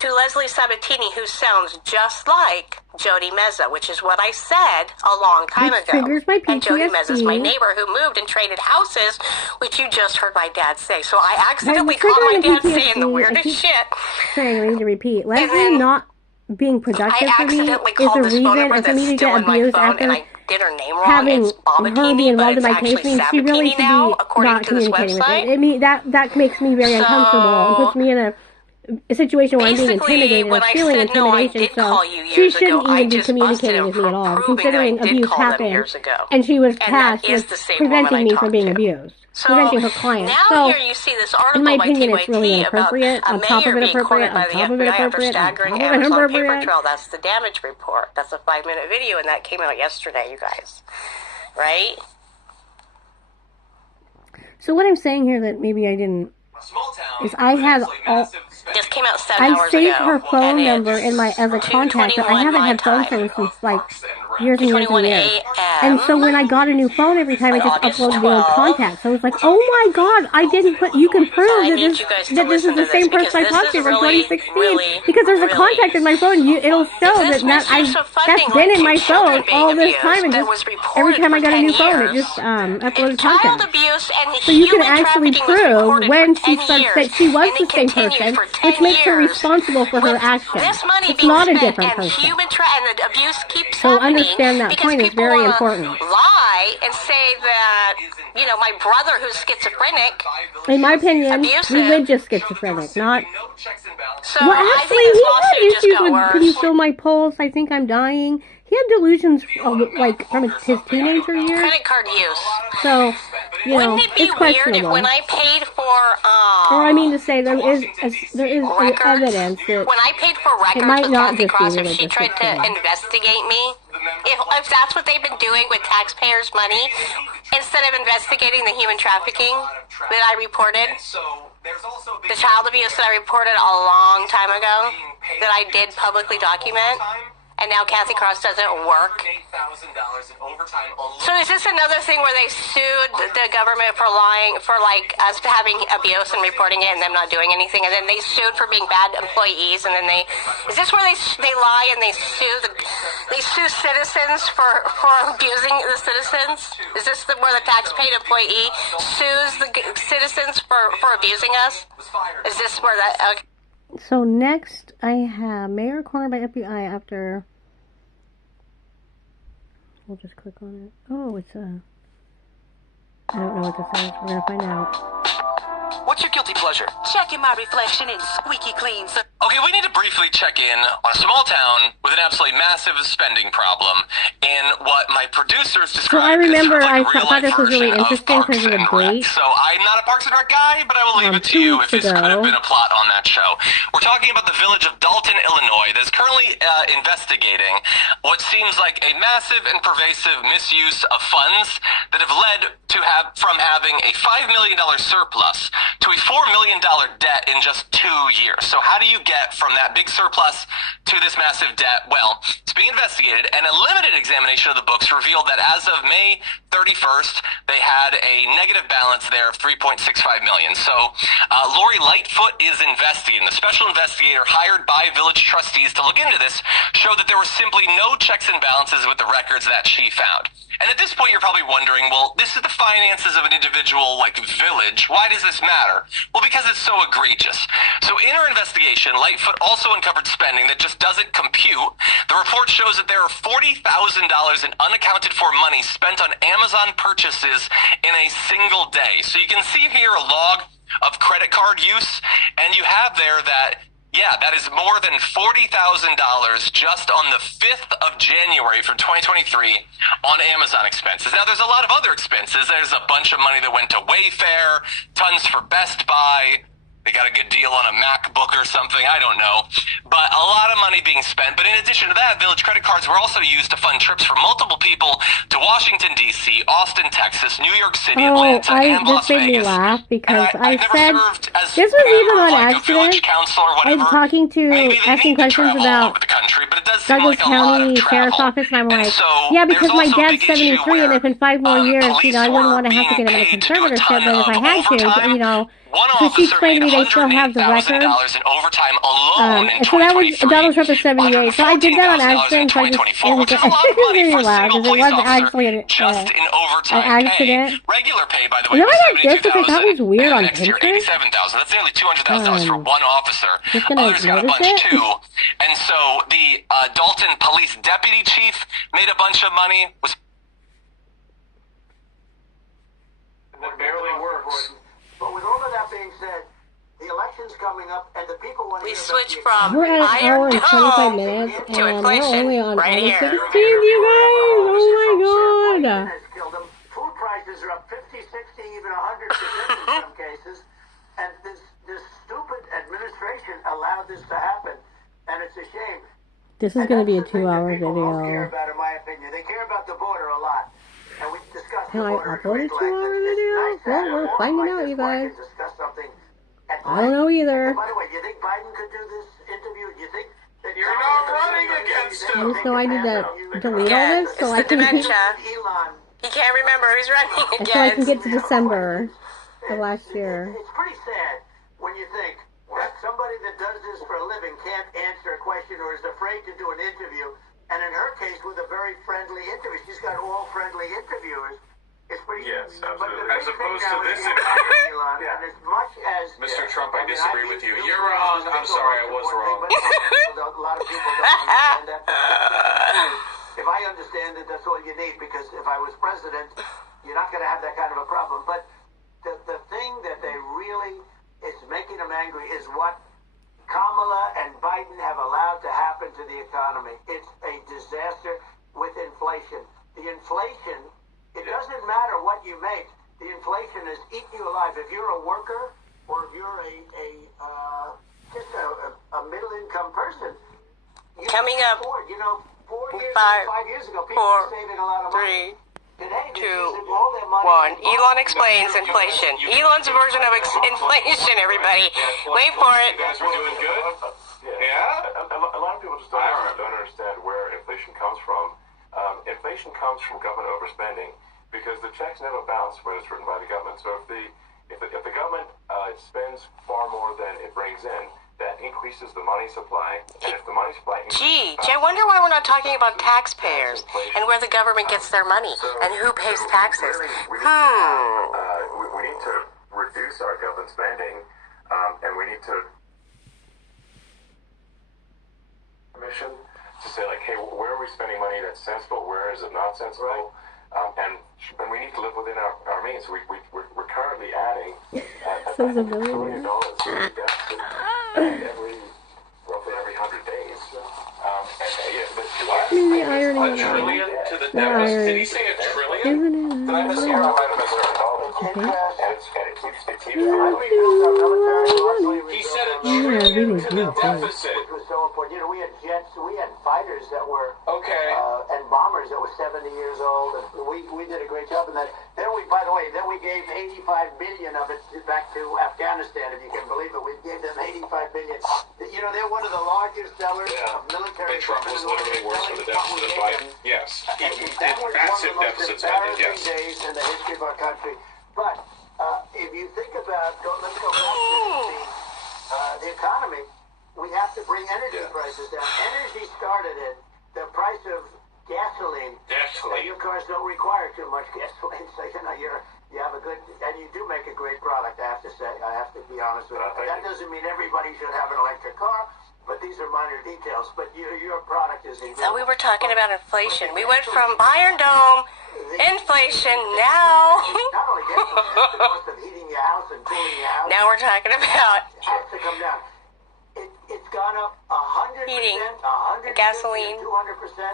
to Leslie Sabatini, who sounds just like Jody Meza, which is what I said a long time ago. Triggers my PTSD. And Jody Meza's my neighbor who moved and traded houses, which you just heard my dad say. So I accidentally caught my dad saying the weirdest shit. Saying I need to repeat. Leslie not being productive for me is a reason, and for me to get abused after did her name wrong. having her be involved in my case means she really should be not communicating with me. I mean, that makes me very uncomfortable and puts me in a situation where I'm being intimidated or feeling intimidation, so she shouldn't even be communicating with me at all, considering abuse happened, and she was tasked with preventing me from being abused, preventing her client. So, here you see this article in my opinion, it's really inappropriate, on top of inappropriate, on top of inappropriate, on top of inappropriate. That's the damage report. That's a 5-minute video, and that came out yesterday, you guys. Right? So what I'm saying here that maybe I didn't is I had all. Just came out 7 hours ago. I saved her phone number as a contact, but I haven't had phone service since years and years and years. And so when I got a new phone, every time I just uploaded the old contacts. So I was like, oh my god, I didn't put. You can prove that this is the same person I talked to from 2016 because there's a contact in my phone. It'll show that's been in my phone all this time, and just every time I got a new phone, it just uploaded contacts. So you can actually prove when she starts that she was the same person, which makes her responsible for her actions. It's not a different person. So understand that point is very important. Lie and say that, my brother who's schizophrenic. In my opinion, religious schizophrenic, not. So well, actually, he had issues with. Can you feel my pulse? I think I'm dying. He had delusions from his teenager years. Credit card use. So, Wouldn't it be it's questionable. Weird if when I paid for or I mean to say there is evidence that when I paid for records it might not with Kathy just Cross, be if she tried to investigate me, if that's what they've been doing with taxpayers' money, instead of investigating the human trafficking that I reported, the child abuse that I reported a long time ago, that I did publicly document. And now Kathy Cross doesn't work. So is this another thing where they sued the government for lying, for us having abuse and reporting it and them not doing anything, and then they sued for being bad employees, and then is this where they lie and they sue citizens for abusing the citizens? Is this where the tax-paid employee sues the citizens for abusing us? Is this where that? Okay. So next, I have Mayor cornered by FBI after. We'll just click on it. Oh, it's a. I don't know what this is. We're gonna find out. What's your guilty pleasure? Checking my reflection in squeaky clean. Okay, we need to briefly check in on a small town with an absolutely massive spending problem in what my producers described. So I remember as I thought this was really interesting because of the date. So I'm not a Parks and Rec guy, but I will leave it to you if this could have been a plot on that show. We're talking about the village of Dalton, Illinois, that is currently investigating what seems like a massive and pervasive misuse of funds that have led to from having a $5 million surplus to a $4 million debt in just 2 years. So how do you get from that big surplus to to this massive debt? Well, it's being investigated, and a limited examination of the books revealed that as of May 31st, they had a negative balance there of $3.65 million. So Lori Lightfoot is investigating. The special investigator hired by village trustees to look into this showed that there were simply no checks and balances with the records that she found. And at this point, you're probably wondering, well, this is the finances of an individual like village. Why does this matter? Well, because it's so egregious. So in her investigation, Lightfoot also uncovered spending that just doesn't compute. The report shows that there are $40,000 in unaccounted for money spent on Amazon purchases in a single day. So you can see here a log of credit card use, and you have there that that is more than $40,000 just on the 5th of January for 2023 on Amazon expenses. Now, there's a lot of other expenses. There's a bunch of money that went to Wayfair, tons for Best Buy. They got a good deal on a MacBook or something. I don't know. But a lot of money being spent. But in addition to that, village credit cards were also used to fund trips for multiple people to Washington, D.C., Austin, Texas, New York City, Atlanta, and Las Vegas. This made me laugh because I said, this was even on accident. I'm talking to, asking questions about Douglas County Sheriff's Office, and I'm like, yeah, because my dad's 73, and if in 5 more years, I wouldn't want to have to get him in a conservatorship, but if I had to, so she explained to me they still have the record. And so that was Donald Trump is 78. So I did that on accident. So I just it made me laugh because it was actually an accident. Regular pay, by the way, you know what I like this, which I thought was weird on Pinterest? $87,000. That's nearly $200,000 for one officer. Just gonna Others got a bunch too. And so the Dalton police deputy chief made a bunch of money. That barely works. But with all of that being said, the election's coming up, and the people want to. We switch from we're at an hour and 25 minutes, and we're only on August 16th, you guys. Oh my god! Food prices are up 50, 60, even 100% in some cases, and this stupid administration allowed this to happen, and it's a shame. This is going to be a 2-hour video. Care about, in my opinion, they care about the border a lot. And we can I upload a 2-hour video? Well, we're finding out, you guys. I don't know either. By the way, do you think Biden could do this interview? Do you think that you're not running against him? I just know I need to delete all this so I can He can't remember who's running against. So I can get to December of last year. It's pretty sad when you think that somebody that does this for a living can't answer a question or is afraid to do an interview. And in her case, with a very friendly interview, she's got all friendly interviewers. It's pretty. Yes, absolutely. As opposed to this interview, and as much as Mr. Trump, I disagree with you. You're wrong. I'm sorry, I was wrong. A lot of people don't understand that. If I understand it, that's all you need. Because if I was president, you're not going to have that kind of a problem. But the thing that they really is making them angry is what Kamala and Biden have allowed to happen to the economy. It's a disaster with inflation. The inflation, it doesn't matter what you make. The inflation is eating you alive. If you're a worker or if you're just a middle-income person, coming up, 5 years ago, people were saving a lot of money. 3, 2, 1. Elon explains inflation. Elon's version of inflation, everybody. Wait for it. You guys are doing good? Yeah? A lot of people just don't understand where inflation comes from. Inflation comes from government overspending because the checks never bounce when it's written by the government. So if the government spends far more than it brings in, that increases the money supply, and if the money supply increases... I wonder why we're not talking about taxpayers and where the government gets their money and who pays taxes. We need to reduce our government spending, and we need to... ...commission to say, like, hey, where are we spending money that's sensible, where is it not sensible? And we need to live within our means. We're currently adding $1 trillion roughly every 100 days. The irony $1 trillion to the deficit? Did he say $1 trillion? Did I miss it? He said $1 trillion to the deficit. It was so important. We had jets, we had fighters that were and bombers that were 70 years old, and we did a great job in that. Then by by the way, then we gave 85 billion of it back to Afghanistan, if you can believe it. We gave them 85 billion. You know, they're one of the largest sellers of military. And Trump was literally worse for the deficit than Biden. Yes. He did massive deficit spending, yes. Days in the history of our country. But if you think about, let's go back to the economy, we have to bring energy prices down. Energy started at the price of gasoline. Your cars don't require too much gasoline, so you know you have a good, and you do make a great product. I have to say, I have to be honest with you. That doesn't mean everybody should have an electric car, but these are minor details. But your product is incredible. So we were talking about inflation. We went from Iron Dome, inflation, now. Not only gasoline, it's the cost of heating your house and cooling your house. Now we're talking about It has to come down. It's gone up 100%, heating, 100%, gasoline, 200%.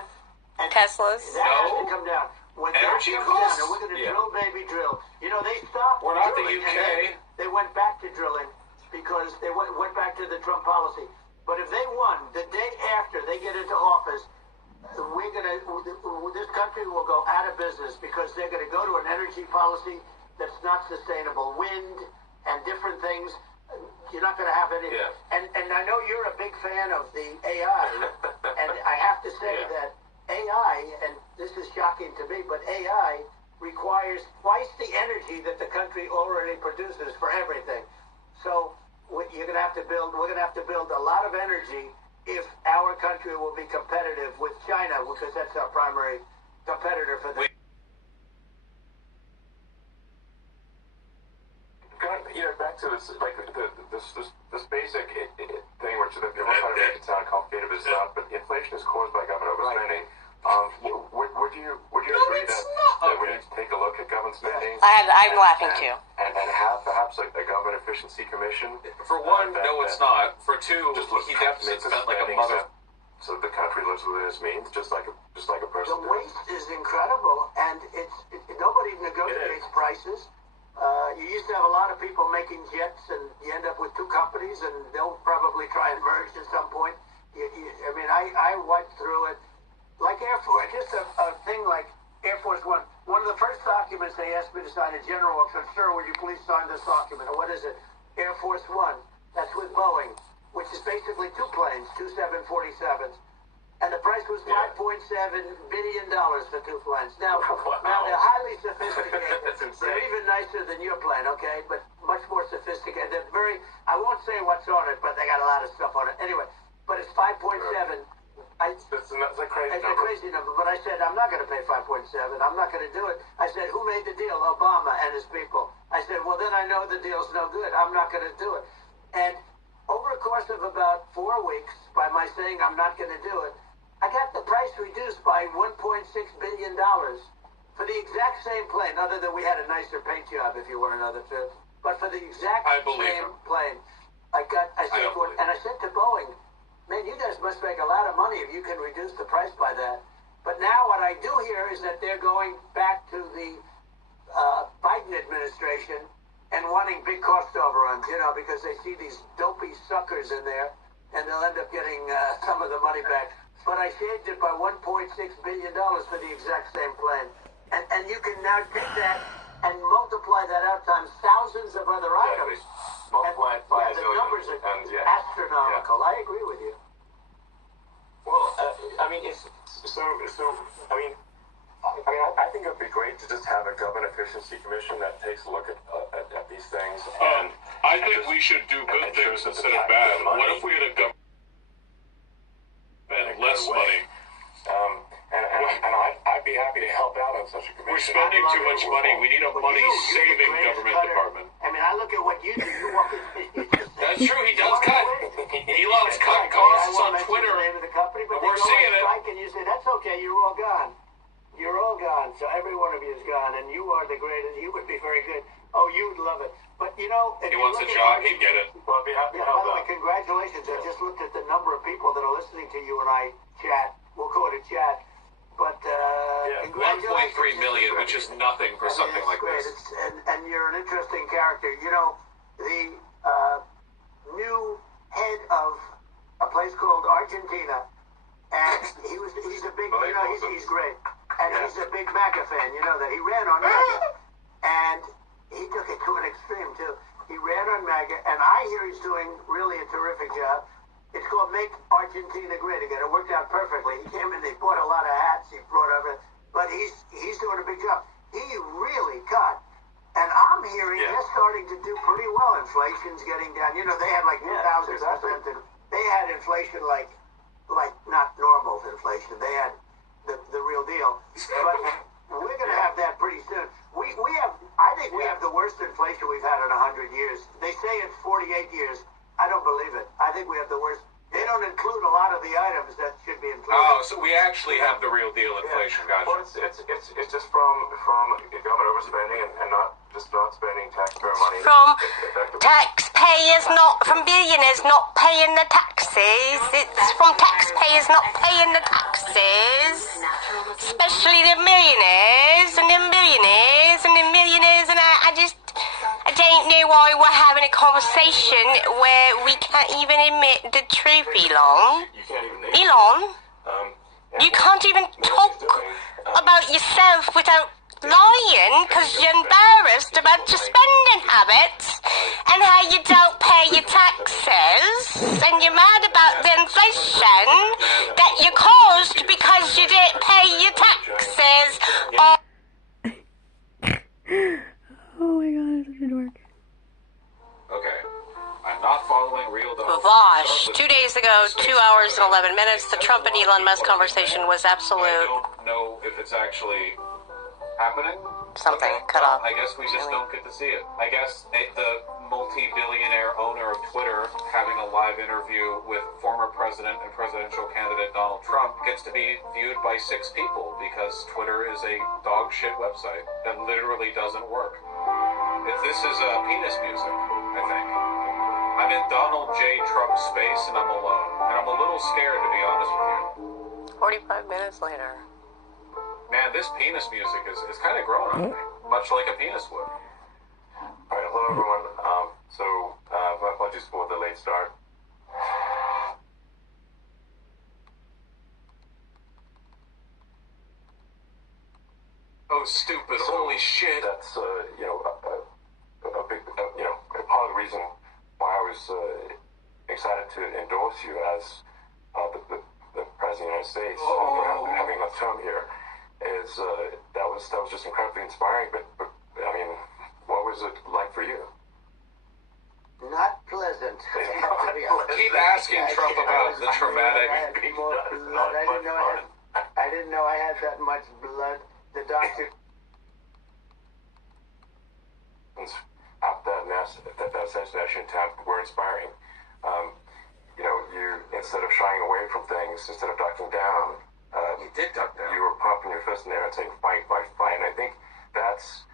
And Teslas. That has to come down. When energy that comes costs? down, and we're going to drill, baby, drill. You know, they stopped. We're not the drilling, UK. and they went back to drilling because they went back to the Trump policy. But if they won the day after they get into office, this country will go out of business because they're going to go to an energy policy that's not sustainable. Wind and different things. You're not going to have any. Yeah. And I know you're a big fan of the AI, and I have to say that AI, and this is shocking to me, but AI requires twice the energy that the country already produces for everything. So we're going to have to build a lot of energy if our country will be competitive with China, because that's our primary competitor for the. You know, back to this, like this basic thing, which the people try to make it sound complicated, but it's not. But inflation is caused by government overspending. Would you agree that we need to take a look at government spending? I'm laughing too. And have perhaps like a government efficiency commission? For one, no, it's not. For two, he deficit spent like a mother. So the country lives within its means, just like a person. The waste is incredible, and nobody negotiates prices. You used to have a lot of people making jets, and you end up with two companies, and they'll probably try and merge at some point. I wiped through it. Like Air Force, just a thing like Air Force One. One of the first documents they asked me to sign, a general said, "Sir, would you please sign this document?" Or what is it? Air Force One. That's with Boeing, which is basically two planes, two 747s. And the price was $5.7 billion for two planes. Now they're highly sophisticated. They're even nicer than your plane, okay? But much more sophisticated. They're I won't say what's on it, but they got a lot of stuff on it. Anyway, but it's 5.7. That's a crazy number. But I said, I'm not going to pay 5.7. I'm not going to do it. I said, who made the deal? Obama and his people. I said, well, then I know the deal's no good. I'm not going to do it. And over a course of about 4 weeks, by my saying I'm not going to do it, I got the price reduced by $1.6 billion for the exact same plane, other than we had a nicer paint job, if you want another trip. But for the exact same plane, I said to Boeing, man, you guys must make a lot of money if you can reduce the price by that. But now what I do hear is that they're going back to the Biden administration and wanting big cost overruns, because they see these dopey suckers in there, and they'll end up getting some of the money back. But I shaved it by $1.6 billion for the exact same plane. And you can now take that and multiply that out times thousands of other items. Multiply it by the numbers are astronomical. I agree with you. Well, I think it would be great to just have a government efficiency commission that takes a look at these things. And I think we should do good things instead of bad. What if we had a government and less money? And I'd be happy to help out on such a commission. We're spending too much money. We need a money-saving government department. I mean, I look at what you do. You walk That's true. He does cut. He loves cutting costs on Twitter. We're seeing it. And you say, that's okay. You're all gone. You're all gone. So every one of you is gone. And you are the greatest. You would be very good. Oh, you'd love it. But, if he wants a job, he'd get it. Well, I'd be happy to help out. By the way, congratulations. I just looked at the number of people that are listening to you and I chat. We'll call it a chat. But 1.3 million, which is nothing for something like great. this. And you're an interesting character. The new head of a place called Argentina, and he's a big, he's great, and he's a big MAGA fan. You know that he ran on MAGA, and took it to an extreme, too. He ran on MAGA, and I hear he's doing really a terrific job. It's called Make Argentina Great Again. It worked out perfectly. He came in, they bought a lot of hats, he brought over, but he's doing a big job. He really cut. And I'm hearing they're starting to do pretty well. Inflation's getting down. You know, they had like 2,000%. Exactly. They had inflation like not normal inflation. They had the real deal. But we're going to have that pretty soon. I think we have the worst inflation we've had in 100 years. They say it's 48 years. I don't believe it. I think we have the worst. They don't include a lot of the items that should be included. Oh, so we actually have the real deal inflation, gotcha. Well, it's just from government overspending and not spending taxpayer money. From taxpayers, not from billionaires not paying the taxes. It's from taxpayers not paying the taxes. Especially the millionaires and the billionaires and the millionaires. And I don't know why we're having a conversation where we can't even admit the truth, Elon. Elon, you can't even talk about yourself without lying because you're embarrassed about your spending habits and how you don't pay your taxes and you're mad about the inflation that you caused because you didn't pay your taxes. Oh my god, it didn't work. Okay. I'm not following real dollars. Vosh, 2 days ago, 2 hours and 11 minutes, the Trump and Elon Musk conversation was absolute. I don't know if it's actually happening. Something cut off. I guess we just don't get to see it. I guess the multi-billionaire owner of Twitter having a live interview with former president and presidential candidate Donald Trump gets to be viewed by 6 people because Twitter is a dog shit website that literally doesn't work. This is penis music, I think. I'm in Donald J. Trump space and I'm alone. And I'm a little scared, to be honest with you. 45 minutes later. Man, this penis music is kind of growing on me, much like a penis would. All right, hello everyone. My apologies for the late start. Oh, stupid! Holy shit! That's a big part of the reason why I was excited to endorse you as the president of the United States, having enough term here. That was just incredibly inspiring. But I mean, what was it like for you? Not pleasant. Keep asking Trump about the traumatic. I didn't know I had that much blood. The doctor. After that assassination attempt were inspiring. You instead of shying away from things, instead of ducking down. You did duck down. You were pumping your fist in there and saying, fight, fight, fight. And I think that's,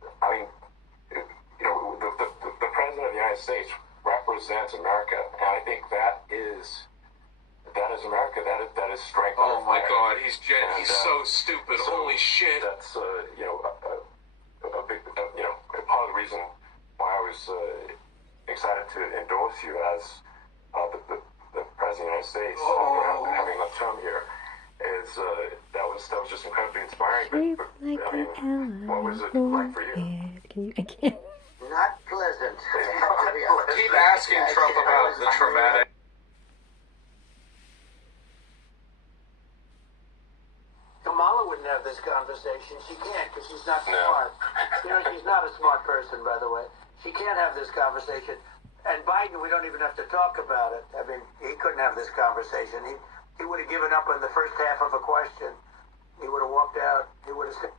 the President of the United States represents America. And I think that is America. That is strength. Oh my God, he's so stupid. Holy shit. That's, a big, part of the reason why I was excited to endorse you as the President of the United States, having enough term here. That was just incredibly inspiring. But I mean, what was it like for you? I can't. Not pleasant. Keep asking Trump about the traumatic. Kamala wouldn't have this conversation. She can't because she's not smart. She's not a smart person, by the way. She can't have this conversation. And Biden, we don't even have to talk about it. I mean, he couldn't have this conversation. He would have given up on the first half of a question. He would have walked out. He would have said,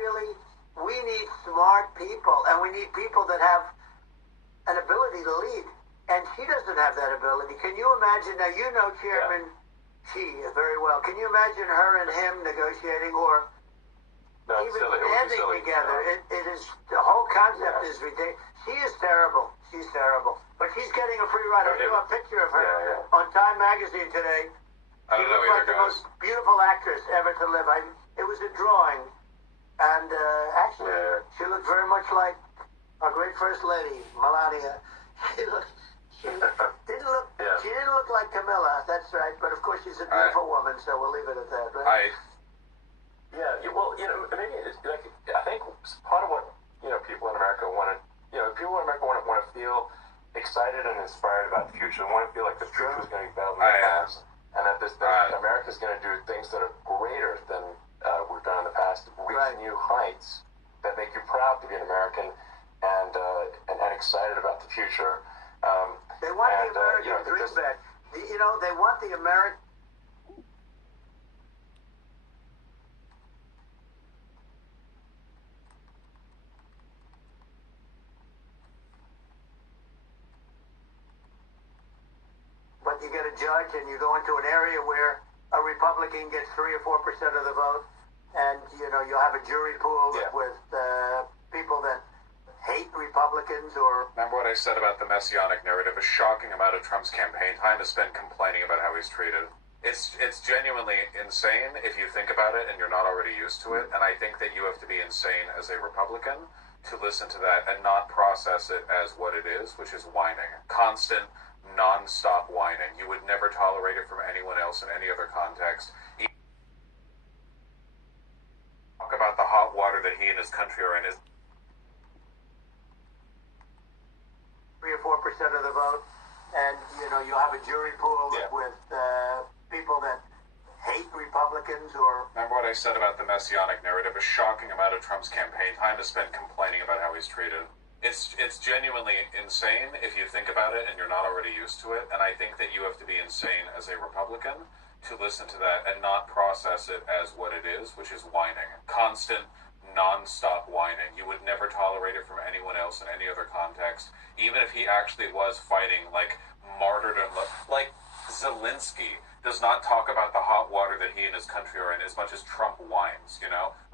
really, we need smart people, and we need people that have an ability to lead. And she doesn't have that ability. Can you imagine? Now, Chairman Xi very well. Can you imagine her and him negotiating or even standing together? It is, the whole concept is ridiculous. She is terrible. She's terrible. But she's getting a free ride. I saw a picture of her on Time Magazine today. She looked like the most beautiful actress ever to live. It was a drawing. And actually, she looked very much like our great First Lady, Melania. She didn't look like Camilla, that's right. But of course, she's a beautiful woman, so we'll leave it at that, right? Yeah, well, maybe it's like I think part of what people in America want to, people in America want to feel excited and inspired about the future. They want to feel like the future is going to be better than the past, and that America is going to do things that are greater than we've done in the past, reach new heights that make you proud to be an American and excited about the future. They want the American dream back. They want the American. But you get a judge and you go into an area where a Republican gets 3 or 4% of the vote, and you'll have a jury pool with people that hate Republicans or... Remember what I said about the messianic narrative? A shocking amount of Trump's campaign time is spent complaining about how he's treated. It's genuinely insane if you think about it and you're not already used to it, and I think that you have to be insane as a Republican to listen to that and not process it as what it is, which is whining. Constant, non-stop whining. You would never tolerate it from anyone else in any other context. Talk about the hot water that he and his country are in is 3 or 4% of the vote, and you'll have a jury pool with people that hate Republicans or... Remember what I said about the messianic narrative? A shocking amount of Trump's campaign time is spent complaining about how he's treated. It's genuinely insane if you think about it and you're not already used to it, and I think that you have to be insane as a Republican to listen to that and not process it as what it is, which is whining. Constant, non-stop whining. You would never tolerate it from anyone else in any other context, even if he actually was fighting like martyrdom. Like Zelensky does not talk about the hot water that he and his country are in as much as Trump whines,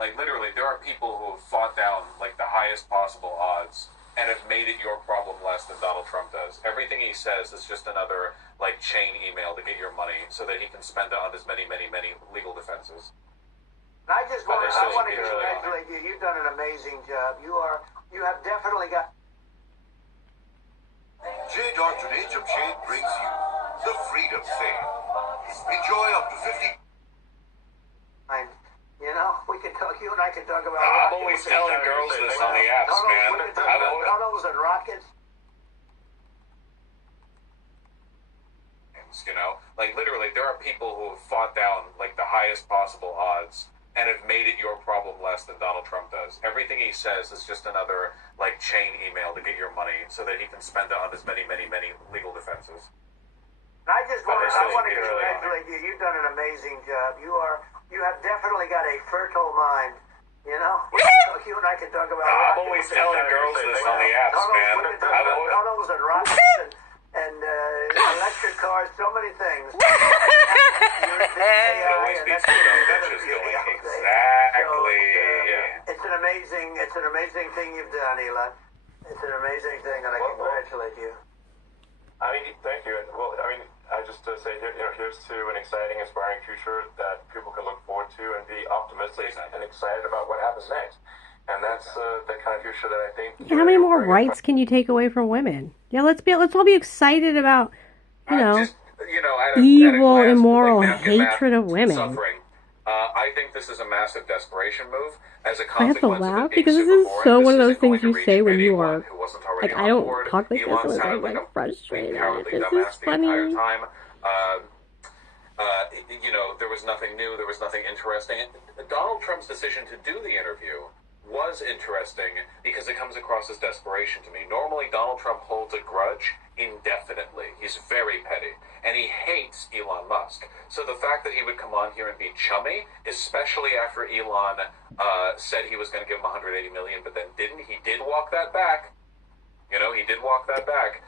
Like literally, there are people who have fought down like the highest possible odds and have made it your problem less than Donald Trump does. Everything he says is just another like chain email to get your money so that he can spend it on his many, many, many legal defenses. I want to congratulate you. You've done an amazing job. You have definitely got... J. Doctor Age of Jade brings you the Freedom Sale. Enjoy up to 50... we can talk, you and I can talk about... I'm always telling girls this on the apps, man. Tunnels and rockets. Like literally, there are people who have fought down like the highest possible odds and have made it your problem less than Donald Trump does. Everything he says is just another like chain email to get your money so that he can spend it on his many, many, many legal defenses. I want to congratulate you. You've done an amazing job. You have definitely got a fertile mind. You and I can talk about... I'm always telling girls this on the apps, man. Tunnels and rockets and electric cars, so many things. Exactly. It's an amazing thing you've done, Elon. It's an amazing thing, and I congratulate you. I mean, thank you. Well, I mean, I just say, here's to an exciting, inspiring future that people can look forward to and be optimistic and excited about what happens next. And that's the kind of future that I think... Yeah, how many more rights can you take away from women? Yeah, let's all be excited about, evil, immoral hatred of women. Suffering. I think this is a massive desperation move. As a I have to laugh because this is so one of those things you say when you are like, I don't talk like this unless I'm like frustrated. This is funny. There was nothing new. There was nothing interesting. Donald Trump's decision to do the interview was interesting because it comes across as desperation to me. Normally, Donald Trump holds a grudge indefinitely. He's very petty, and he hates Elon Musk. So the fact that he would come on here and be chummy, especially after Elon said he was going to give him $180 million, but then didn't, he did walk that back. He did walk that back.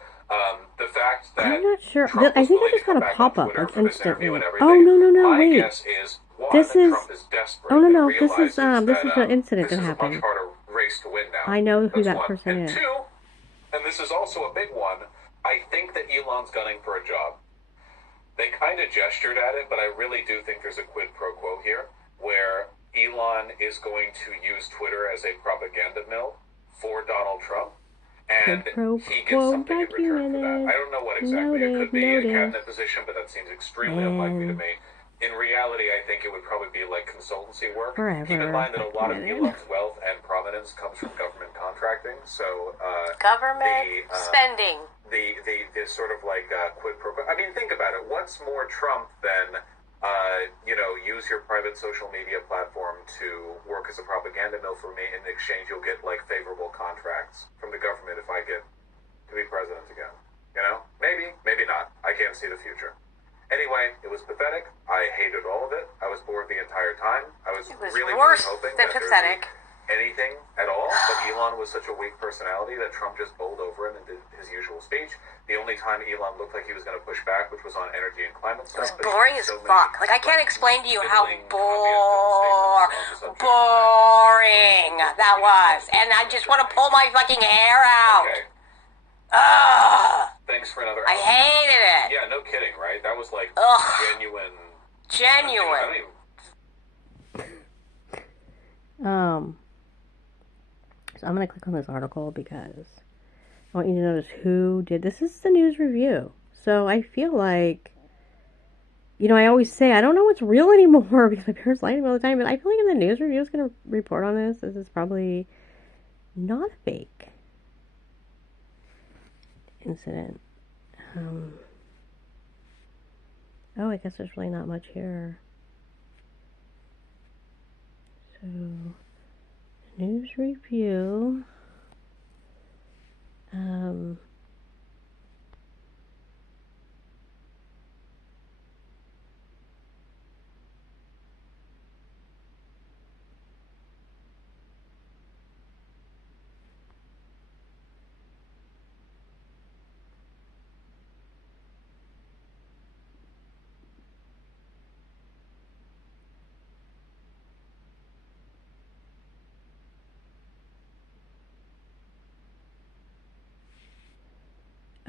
The fact that I'm not sure. I think I just got a pop-up like instantly. Oh no! Wait. This is... Oh no! This is the incident that happened. I know who that person is. And this is also a big one. I think that Elon's gunning for a job. They kind of gestured at it, but I really do think there's a quid pro quo here, where Elon is going to use Twitter as a propaganda mill for Donald Trump, and he gets something in return for that. I don't know what exactly. It could be a cabinet position, but that seems extremely unlikely to me. In reality, I think it would probably be like consultancy work. Forever. Keep in mind that a lot of Elon's wealth and prominence comes from government contracting. So government spending. The sort of like quid pro quo. I mean, think about it. What's more Trump than use your private social media platform to work as a propaganda mill for me. In exchange, you'll get like favorable contracts from the government if I get to be president again. You know, maybe, maybe not. I can't see the future. Anyway, it was pathetic. I hated all of it. I was bored the entire time. I was really hoping that there would be anything at all. But Elon was such a weak personality that Trump just bowled over him and did his usual speech. The only time Elon looked like he was going to push back, which was on energy and climate stuff. It was boring as fuck. Like, I can't explain to you how boring that was. And I just want to pull my fucking hair out. Okay. Ugh. Thanks for another. I hated it. Yeah, no kidding, right? That was like genuine. So I'm going to click on this article because I want you to notice who did this. Is the news review. So I feel like, I always say I don't know what's real anymore because my parents lie to me all the time, but I feel like if the news review is going to report on this, this is probably not a fake incident. I guess there's really not much here. So, news review.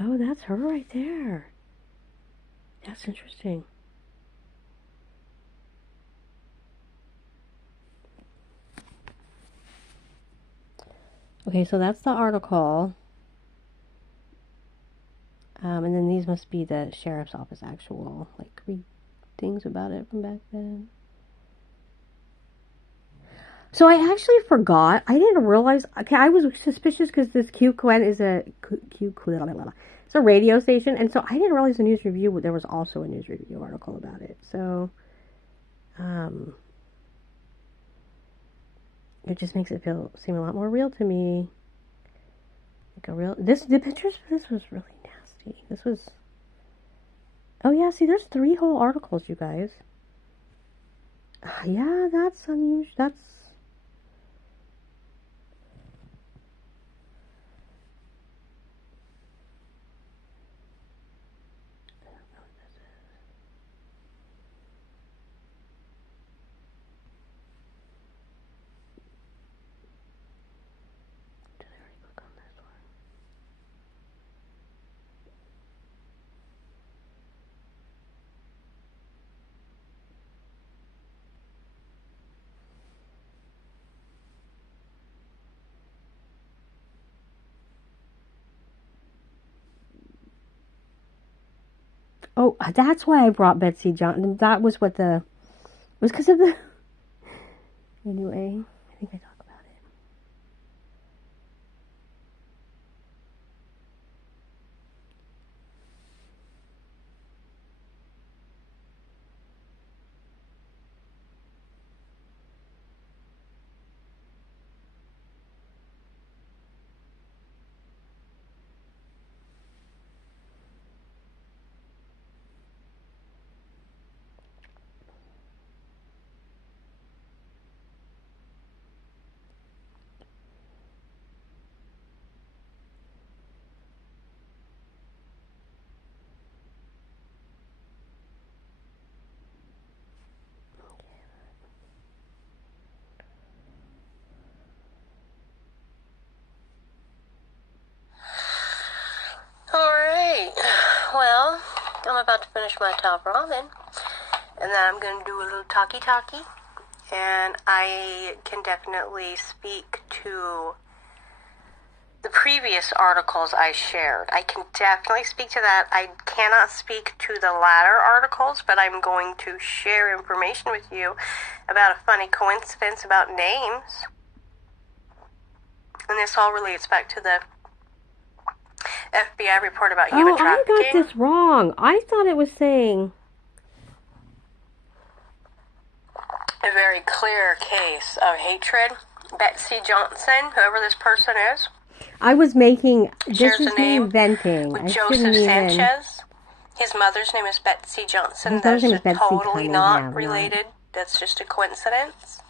Oh, that's her right there. That's interesting. Okay, so that's the article. And then these must be the sheriff's office actual, read things about it from back then. So I actually forgot. I didn't realize. Okay, I was suspicious because this QQN is it's a radio station, and so I didn't realize the news review. There was also a news review article about it. So, it just makes it seem a lot more real to me. The pictures for this was really nasty. This was. Oh yeah, see, there's 3 whole articles, you guys. Yeah, that's unusual. That's. Oh, that's why I brought Betsy Johnson. That was what it was because of the. Anyway, I think I talked about it. Alright, well, I'm about to finish my top ramen, and then I'm going to do a little talkie-talkie, and I can definitely speak to the previous articles I shared. I can definitely speak to that. I cannot speak to the latter articles, but I'm going to share information with you about a funny coincidence about names. And this all relates back to the FBI report about human trafficking. I got this wrong. I thought it was saying a very clear case of hatred. Betsy Johnson, whoever this person is. I was making, this is me venting. With Joseph Sanchez. His mother's name is Betsy Johnson. That's just totally not related. That's just a coincidence.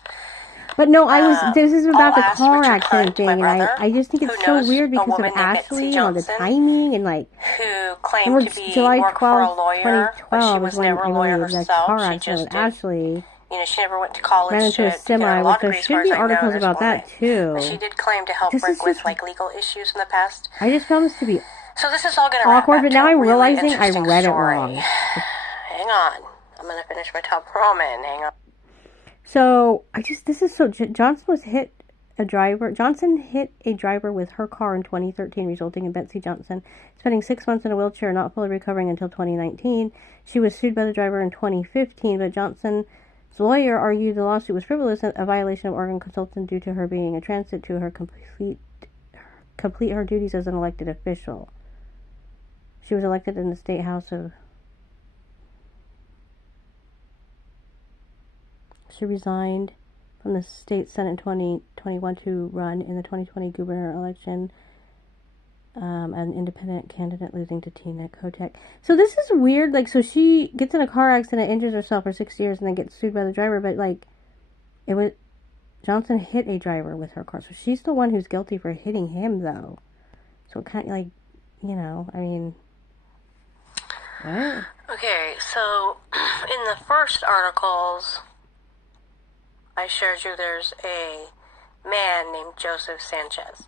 But no, this is about the car accident thing, and I just think it's so weird because of Ashley and all the timing, and like, who claimed to be July 12th, 2012 was when I believe the car accident with Ashley. You know, she never went to college. Ran into a semi, which there should be articles about that too. But she did claim to help work with like legal issues in the past. I just found this to be so this is all going to awkward, but now I'm realizing I read it wrong. Hang on, I'm going to finish my top ramen. Hang on. So this is so. Johnson hit a driver with her car in 2013, resulting in Betsy Johnson spending 6 months in a wheelchair, not fully recovering until 2019. She was sued by the driver in 2015, but Johnson's lawyer argued the lawsuit was frivolous and a violation of Oregon consultant due to her being a transit to her complete her duties as an elected official. She was elected in the state house of. She resigned from the state senate in 2021 to run in the 2020 governor election. An independent candidate losing to Tina Kotek. So this is weird. Like, so she gets in a car accident, injures herself for 6 years, and then gets sued by the driver. But like, it was Johnson hit a driver with her car, so she's the one who's guilty for hitting him, though. So it kind of like, you know, I mean, what? Okay, so in the first articles I shared you, there's a man named Joseph Sanchez.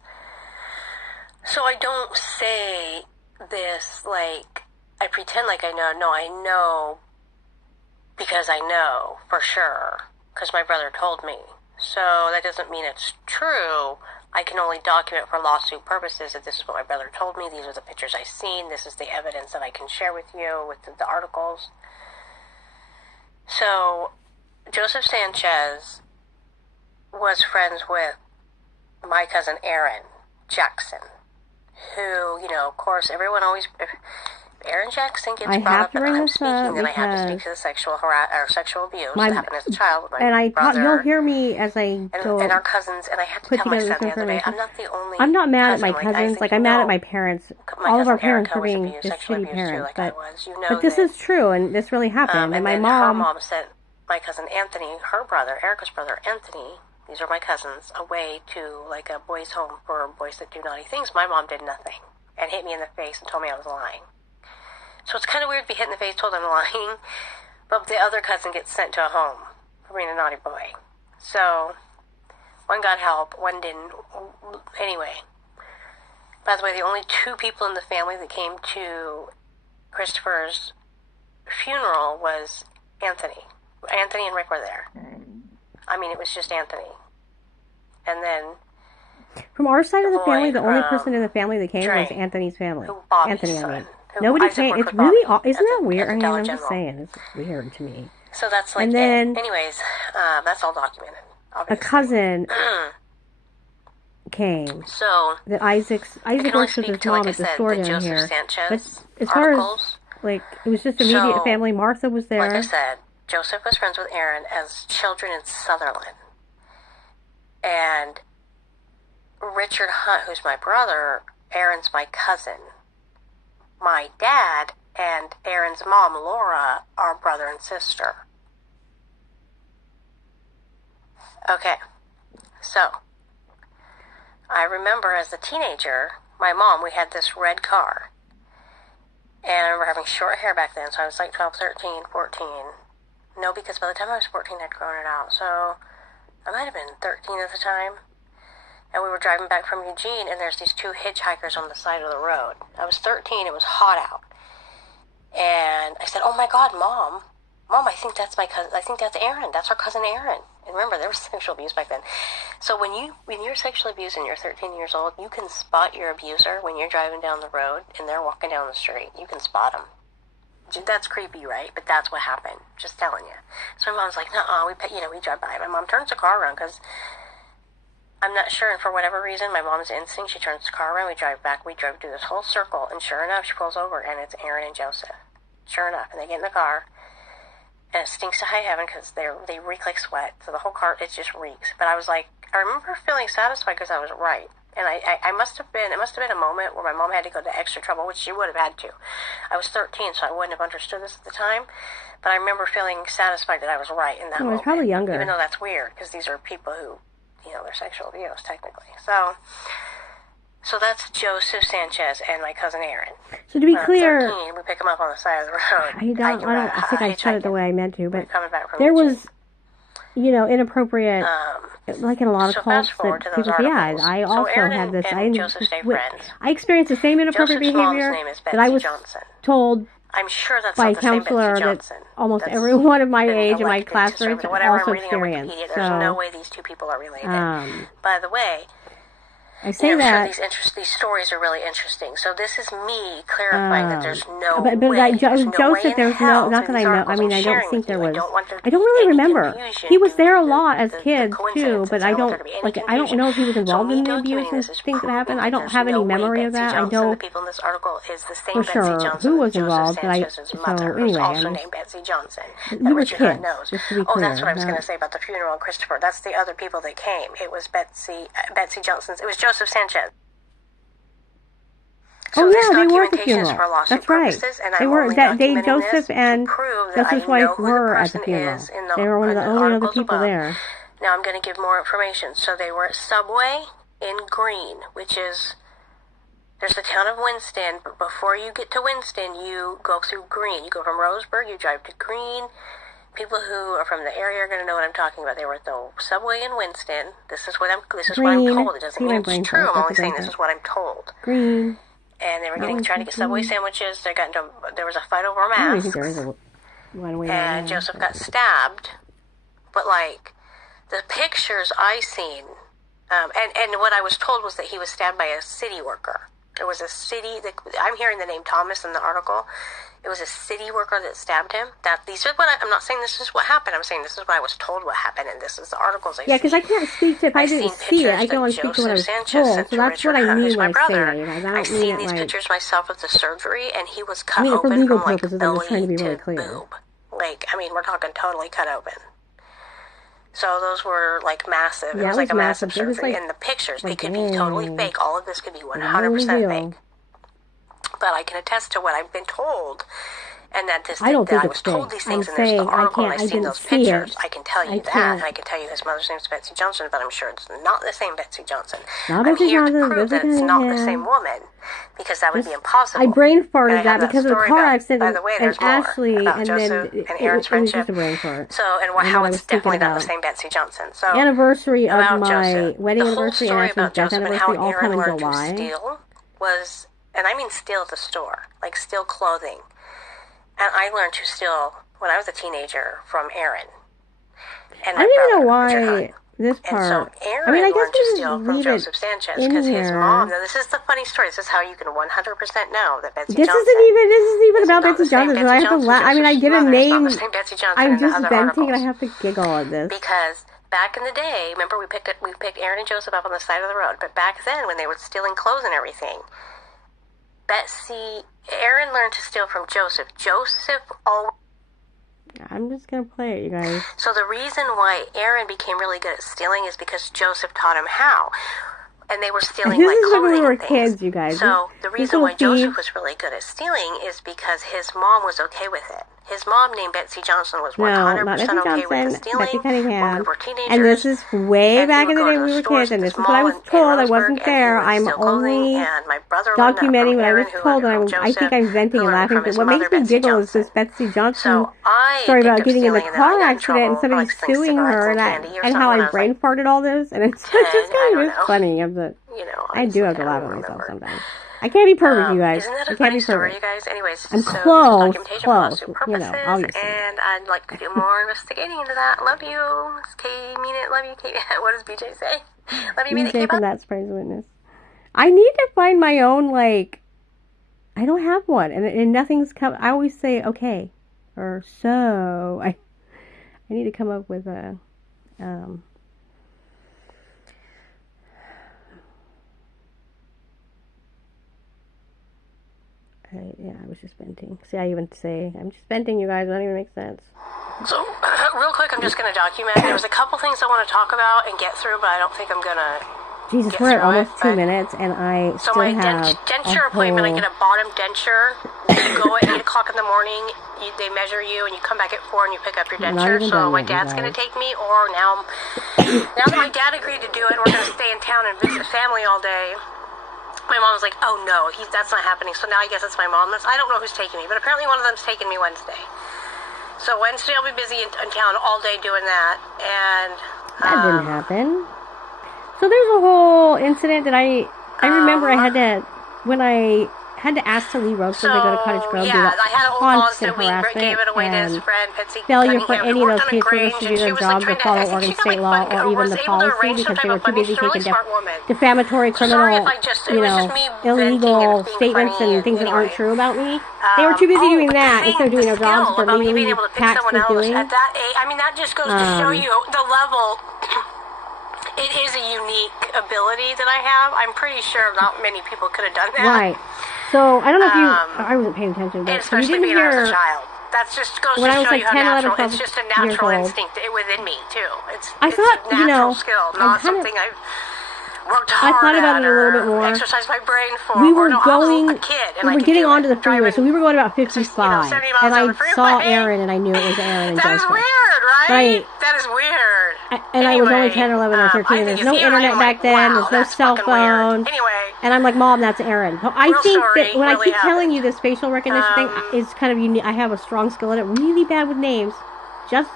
So I don't say this like I pretend like I know. No, I know because I know for sure because my brother told me. So that doesn't mean it's true. I can only document for lawsuit purposes that this is what my brother told me. These are the pictures I've seen. This is the evidence that I can share with you with the articles. So Joseph Sanchez was friends with my cousin Aaron Jackson, who, you know, of course, everyone always. Aaron Jackson gets brought up, and I'm speaking, then I have to speak to the sexual abuse that happened as a child with my brother. You'll hear me as I go. And our cousins, and I had to tell my son the other day, I'm not the only. I'm not mad at my cousins. Like I'm mad at my parents. All of our parents for being just shitty parents. But this is true, and this really happened. And my mom. Her mom sent my cousin Anthony, her brother, Erica's brother Anthony. These are my cousins, away to like a boys' home for boys that do naughty things. My mom did nothing and hit me in the face and told me I was lying. So it's kind of weird to be hit in the face, told I'm lying, but the other cousin gets sent to a home for being a naughty boy. So one got help, one didn't. Anyway, by the way, the only two people in the family that came to Christopher's funeral was Anthony. Anthony and Rick were there. I mean, it was just Anthony. And then from our side of the family, the only person in the family that came was Anthony's family. Anthony, I mean. Nobody came. It's really, isn't that weird? I mean, I'm just saying, it's weird to me. So that's like, and then, anyways, that's all documented. Obviously. A cousin came. So Isaac works with his mom at the store down here. But as far as like, it was just immediate family. Martha was there. Like I said, Joseph was friends with Aaron as children in Sutherland, and Richard Hunt, who's my brother, Aaron's my cousin. My dad and Aaron's mom, Laura, are brother and sister. Okay, so I remember as a teenager, my mom, we had this red car. And I remember having short hair back then, so I was like 12, 13, 14. No, because by the time I was 14, I'd grown it out. So I might have been 13 at the time. And we were driving back from Eugene, and there's these two hitchhikers on the side of the road. I was 13, it was hot out. And I said, oh my God, Mom, I think that's my cousin, I think that's Aaron, that's our cousin Aaron. And remember, there was sexual abuse back then. So when you're sexually abused and you're 13 years old, you can spot your abuser when you're driving down the road and they're walking down the street. You can spot them. That's creepy, right? But that's what happened. Just telling you. So my mom's like, "No, we drive by." My mom turns the car around because I'm not sure, and for whatever reason, my mom's instinct, she turns the car around. We drive back. We drove through this whole circle, and sure enough, she pulls over, and it's Aaron and Joseph. Sure enough, and they get in the car. And it stinks to high heaven because they reek like sweat. So the whole car, it just reeks. But I was like, I remember feeling satisfied because I was right. And it must have been a moment where my mom had to go to extra trouble, which she would have had to. I was 13, so I wouldn't have understood this at the time. But I remember feeling satisfied that I was right in that moment. I was probably younger. Even though that's weird because these are people who, they're sexual abuse, technically. So that's Joseph Sanchez and my cousin Aaron. So to be clear, 13, we pick them up on the side of the road. I think I said it the way I meant to, but there was, inappropriate, like in a lot of cults that people, I also had this. I experienced the same inappropriate behavior that I was told I'm sure that's by a not the same counselor Betsy that Johnson. almost That's everyone of my age and my elected to classmates serve. Whatever also I'm reading on experienced. Wikipedia, So, there's no way these two people are related. By the way, I say that. Sure these stories are really interesting. So this is me clarifying that there's no but way. like Joseph, there's no, not that I know. I mean, I don't think there was. I don't really remember. He was there a lot as kids too, but I don't know if he was involved in the abuse and things that happened. I don't have any memory of that. I know the people in this article is the same for Betsy sure Johnson who was Joseph involved. Sanchez's But mother, anyway, who's also named Betsy Johnson. We were kids. Knows. Just to be Oh, clear, that's what I was going to say about the funeral and Christopher. That's the other people that came. It was Betsy Johnson's. It was Joseph Sanchez. So they were at the funeral. That's right. They were. Joseph and Joseph's wife were at the funeral. They were one of the only other people there. Now I'm going to give more information. So they were at Subway in Greene, which is there's the town of Winston. But before you get to Winston, you go through Greene. You go from Roseburg, you drive to Greene. People who are from the area are going to know what I'm talking about. They were at the Subway in Winston. This is what I'm told. It doesn't mean it's true. I'm only saying this is what I'm told. Greene. And they were trying to get Subway sandwiches. There was a fight over masks. And Joseph got stabbed. But the pictures I seen, and what I was told was that he was stabbed by a city worker. There was a city. I'm hearing the name Thomas in the article. It was a city worker that stabbed him. I'm not saying this is what happened. I'm saying this is what I was told what happened, and this is the articles I see. Yeah, because I can't speak to if I didn't see it. I can only speak to what I was told. So that's what I mean when I say that. I've seen these pictures myself of the surgery, and he was cut open for legal from purposes, I'm just trying to be really clear. Boob. We're talking totally cut open. So those were massive. Yeah, it was a massive surgery. And the pictures, they could be totally fake. All of this could be 100% fake. But I can attest to what I've been told, and that I was told these things, and there's the article, and I've seen those pictures. I can tell you that, and I can tell you his mother's name is Betsy Johnson, but I'm sure it's not the same Betsy Johnson. I'm here to prove that it's not the same woman, because that would be impossible. I brain farted that because of the car accident by the way, there's and Ashley, and then and Aaron's friendship. It was just a brain fart. So, and how it's definitely not the same Betsy Johnson. So, anniversary of my wedding the whole anniversary story and Ashley's death anniversary all come in July. Steal was, and I mean steal at the store, steal clothing. And I learned to steal when I was a teenager from Aaron. And I don't even know why this part. And so Aaron I guess learned to steal from Joseph Sanchez because his mom. Now this is the funny story. This is how you can 100% know that Betsy Johnson. This isn't even about Betsy Johnson. So I have to laugh. I get a name. I'm just venting, and I have to giggle at this because back in the day, remember we picked Aaron and Joseph up on the side of the road. But back then, when they were stealing clothes and everything, Aaron learned to steal from Joseph. Joseph always... I'm just going to play it, you guys. So the reason why Aaron became really good at stealing is because Joseph taught him how. And they were stealing this is clothing when we were and things. Kids, you guys. So the reason why Joseph was really good at stealing is because his mom was okay with it. His mom, named Betsy Johnson, was 100% okay with the stealing Becky Cunningham. when we were teenagers. And this is way back in the day when we were kids, and this is what I was told. I wasn't there. I'm only documenting what I was told, and I think I'm venting and laughing. But what makes me giggle is this Betsy Johnson story about getting in the car accident and somebody suing her, and how I brain farted all this, and it's just kind of funny. I do have to laugh at myself sometimes. I can't be perfect, you guys. Isn't that a I can't funny be story, perfect. you guys? Anyways, I'm so close, this is documentation for you purposes, know, obviously. and I'd like to do more investigating into that. Love you. K, mean it. Love you, K. What does BJ say? Love you, mean it, K. BJ from That Sprays Witness. I need to find my own, like, I don't have one, and nothing's come. I always say okay, or so. I need to come up with a, I was just venting. See, I even say, I'm just venting, you guys. It doesn't even make sense. So, real quick, I'm just going to document. There was a couple things I want to talk about and get through, but I don't think I'm going to. Jesus, we're at almost 2 minutes, and I still my have denture appointment, I get a bottom denture. You go at 8 o'clock in the morning, they measure you, and you come back at 4 and you pick up your denture. So my dad's going to take me, or now that my dad agreed to do it, we're going to stay in town and visit family all day. My mom was like, oh no, that's not happening. So now I guess it's my mom. I don't know who's taking me, but apparently one of them's taking me Wednesday. So Wednesday I'll be busy in town all day doing that. And that didn't happen. So there's a whole incident that I remember I had to, when I had to ask to leave Roseburg to go to Cottage Grove, yeah, I had a whole constant harassment gave it away to his friend, Betsy failure for any of those Cunningham, caseworkers to do their job to follow Oregon state law or even the policy because they were too busy taking defamatory, criminal, illegal statements and things that aren't true about me. They were too busy doing that instead of doing their jobs that they're legally taxed with doing. At that age, I mean, that just goes to show you the level. It is a unique ability that I have. I'm pretty sure not many people could have done that. Right. So, I don't know if you... I wasn't paying attention, but especially you didn't being hear... as a child. That just goes to when I was show like you how 10, natural. 11, 12 it's just a natural years old. instinct within me, too. It's I thought, a natural skill, not something I've worked hard I thought about it a little bit more. Exercised my brain for. We were going... I was a kid, and we were getting onto the freeway, so we were going about 55. And I saw Aaron, and I knew it was Aaron and That is weird, right? That is weird. And I was only 10 or 11 or 13, and there's no internet back then, there's no cell phone. Anyway. And I'm like, Mom, that's Aaron. So I think that when I keep telling you this facial recognition thing is kind of unique, I have a strong skill at it, really bad with names. Just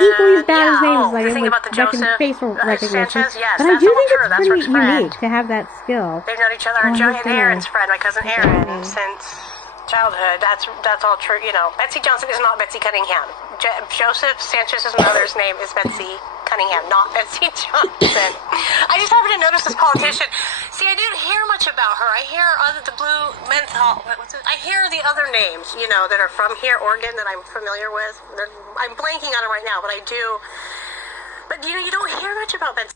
equally as bad as names as I am with facial recognition. But I do think it's pretty unique to have that skill. They've known each other. And Aaron's friend, my cousin Aaron, since childhood. That's all true. You know, Betsy Johnson is not Betsy Cunningham. Joseph Sanchez's mother's name is Betsy Cunningham, not Betsy Johnson. I just happened to notice this politician. See, I didn't hear much about her. I hear the blue menthol. What's it? I hear the other names, you know, that are from here, Oregon, that I'm familiar with. I'm blanking on it right now, but I do. But you know, you don't hear much about Betsy.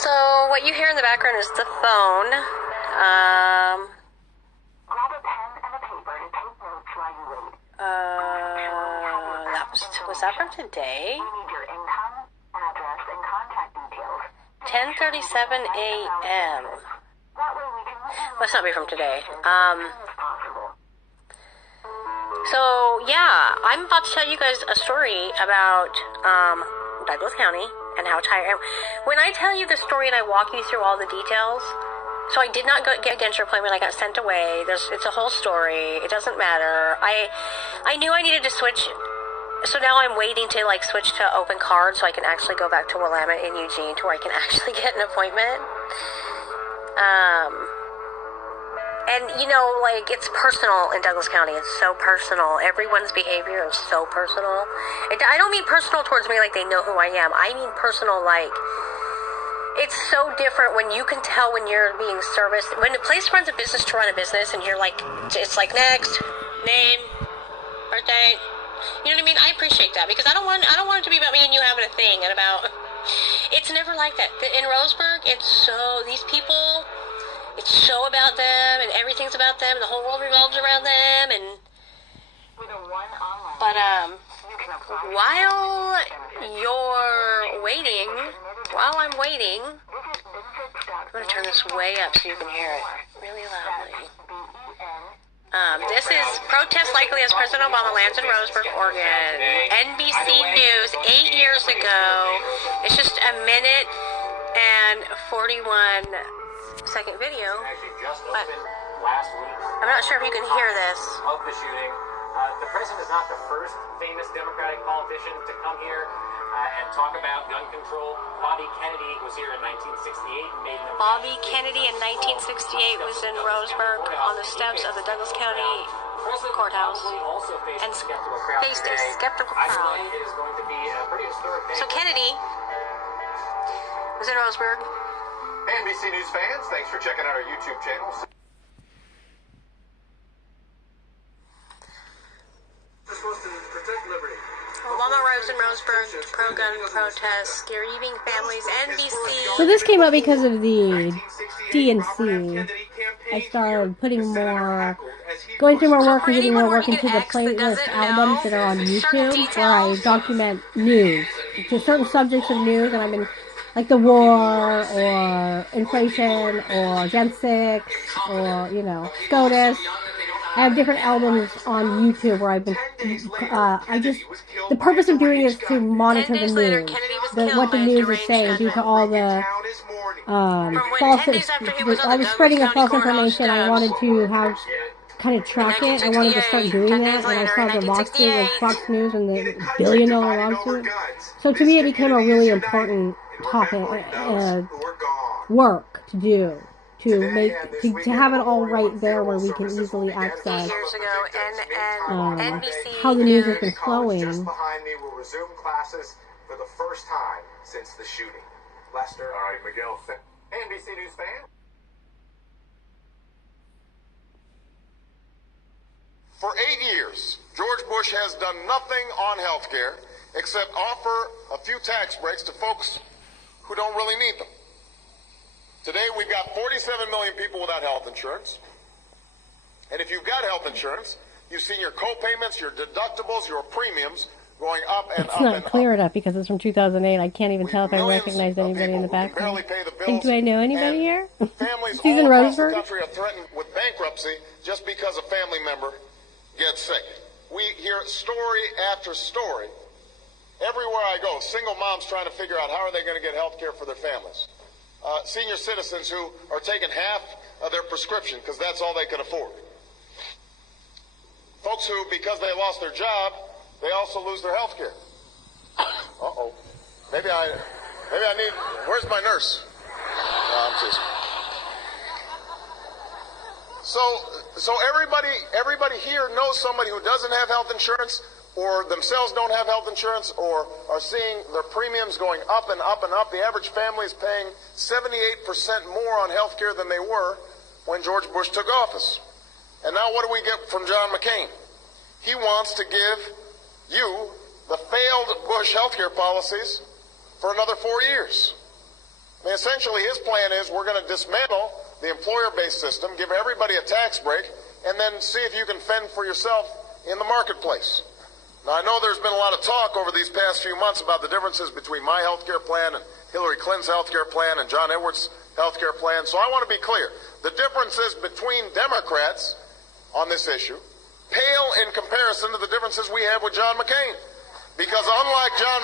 So what you hear in the background is the phone. Grab a pen and a paper to take notes while you wait. Was that from today? We need your income, address, and contact details. 10:37 a.m. That way we can Must not be from today. So yeah, I'm about to tell you guys a story about Douglas County and how tired. When I tell you the story and I walk you through all the details, so I did not get a denture appointment. I got sent away. It's a whole story. It doesn't matter. I knew I needed to switch. So now I'm waiting to switch to open card so I can actually go back to Willamette in Eugene to where I can actually get an appointment. And you know, it's personal in Douglas County. It's so personal. Everyone's behavior is so personal. I don't mean personal towards me like they know who I am. I mean personal it's so different when you can tell when you're being serviced. When a place runs a business to run a business and you're it's next, name, birthday. You know what I mean? I appreciate that because I don't want it to be about me and you having a thing and about. It's never like that. In Roseburg, these people, it's so about them and everything's about them and the whole world revolves around them and. But while you're waiting. While I'm waiting, I'm going to turn this way up so you can hear it really loudly. This is protest likely as President Obama lands in Roseburg, Oregon. NBC News 8 years ago. It's just a minute and 41-second video. But I'm not sure if you can hear this. Of the shooting. The president is not the first famous Democratic politician to come here. and talk about gun control. Bobby Kennedy was here in 1968 and made an Bobby Kennedy in 1968 was in Roseburg on the steps of the Douglas County courthouse and faced a skeptical crowd. So Kennedy was in Roseburg. NBC News fans, thanks for checking out our YouTube channel. We're supposed to protect liberty. Walmart Rose in Roseburg, pro-gun protests, grieving families, NBC. So this came up because of the DNC. I started putting more, going through more work and getting more work into the playlist albums that are on YouTube, where I document news, to certain subjects of news, and I've been, like the war, or inflation, or Gen 6, or, you know, SCOTUS. I have different albums on YouTube where I've been, the purpose of doing it is to monitor the news, what the news is saying due to all the all the spreading of false information. I wanted to have, kind of track it. I wanted to start doing that when I saw the lawsuit with Fox News and the billion-dollar lawsuit. So to me it became a really important topic, work to do. To have it all right there where we can easily access how the news has been flowing. Just behind me will resume classes for the first time since the shooting. Lester. All right, Miguel. NBC News fan. For 8 years, George Bush has done nothing on health care except offer a few tax breaks to folks who don't really need them. Today, we've got 47 million people without health insurance. And if you've got health insurance, you've seen your co-payments, your deductibles, your premiums going up and up and up. It's not clear enough because it's from 2008. I can't even tell if I recognize anybody in the background. Do I know anybody here? Families She's in all across the Roseburg? country are threatened with bankruptcy just because a family member gets sick. We hear story after story. Everywhere I go, single moms trying to figure out how are they going to get health care for their families. Senior citizens who are taking half of their prescription because that's all they can afford. Folks who, because they lost their job, they also lose their health care. Uh-oh. Maybe I need, where's my nurse? No, I'm teasing. So everybody here knows somebody who doesn't have health insurance, or themselves don't have health insurance, or are seeing their premiums going up and up and up. The average family is paying 78% more on health care than they were when George Bush took office. And now what do we get from John McCain? He wants to give you the failed Bush health care policies for another 4 years. I mean, essentially, his plan is we're going to dismantle the employer-based system, give everybody a tax break, and then see if you can fend for yourself in the marketplace. Now, I know there's been a lot of talk over these past few months about the differences between my health care plan and Hillary Clinton's health care plan and John Edwards' health care plan. So I want to be clear. The differences between Democrats on this issue pale in comparison to the differences we have with John McCain. Because unlike John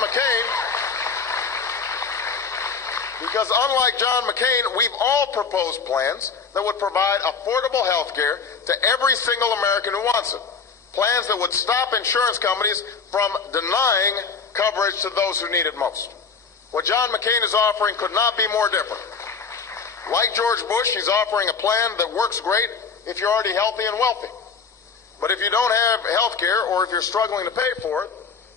McCain, we've all proposed plans that would provide affordable health care to every single American who wants it. Plans that would stop insurance companies from denying coverage to those who need it most. What John McCain is offering could not be more different. Like George Bush, he's offering a plan that works great if you're already healthy and wealthy. But if you don't have health care, or if you're struggling to pay for it,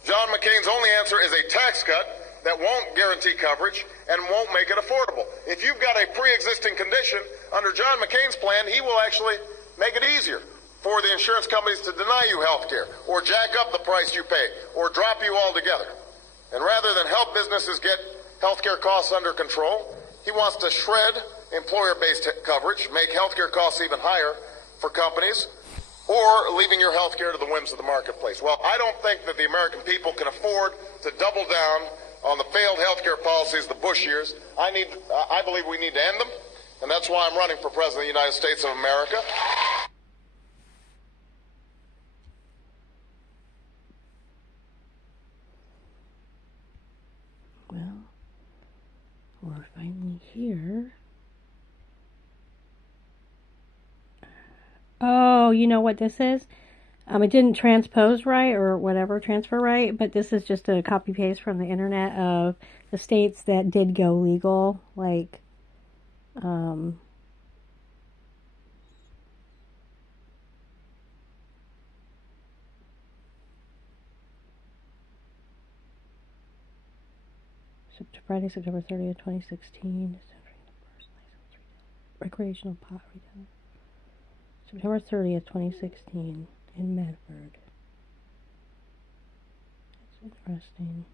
John McCain's only answer is a tax cut that won't guarantee coverage and won't make it affordable. If you've got a pre-existing condition, under John McCain's plan, he will actually make it easier for the insurance companies to deny you health care, or jack up the price you pay, or drop you altogether. And rather than help businesses get health care costs under control, he wants to shred employer-based coverage, make health care costs even higher for companies, or leaving your health care to the whims of the marketplace. Well, I don't think that the American people can afford to double down on the failed health care policies of the Bush years. I believe we need to end them, and that's why I'm running for President of the United States of America. Well, we're finally here. Oh, you know what this is? It didn't transpose right or whatever, transfer right, but this is just a copy paste from the internet of the states that did go legal, like, Friday, September 30th, 2016. Recreational pot retailer. September 30th, 2016, in Medford. That's interesting.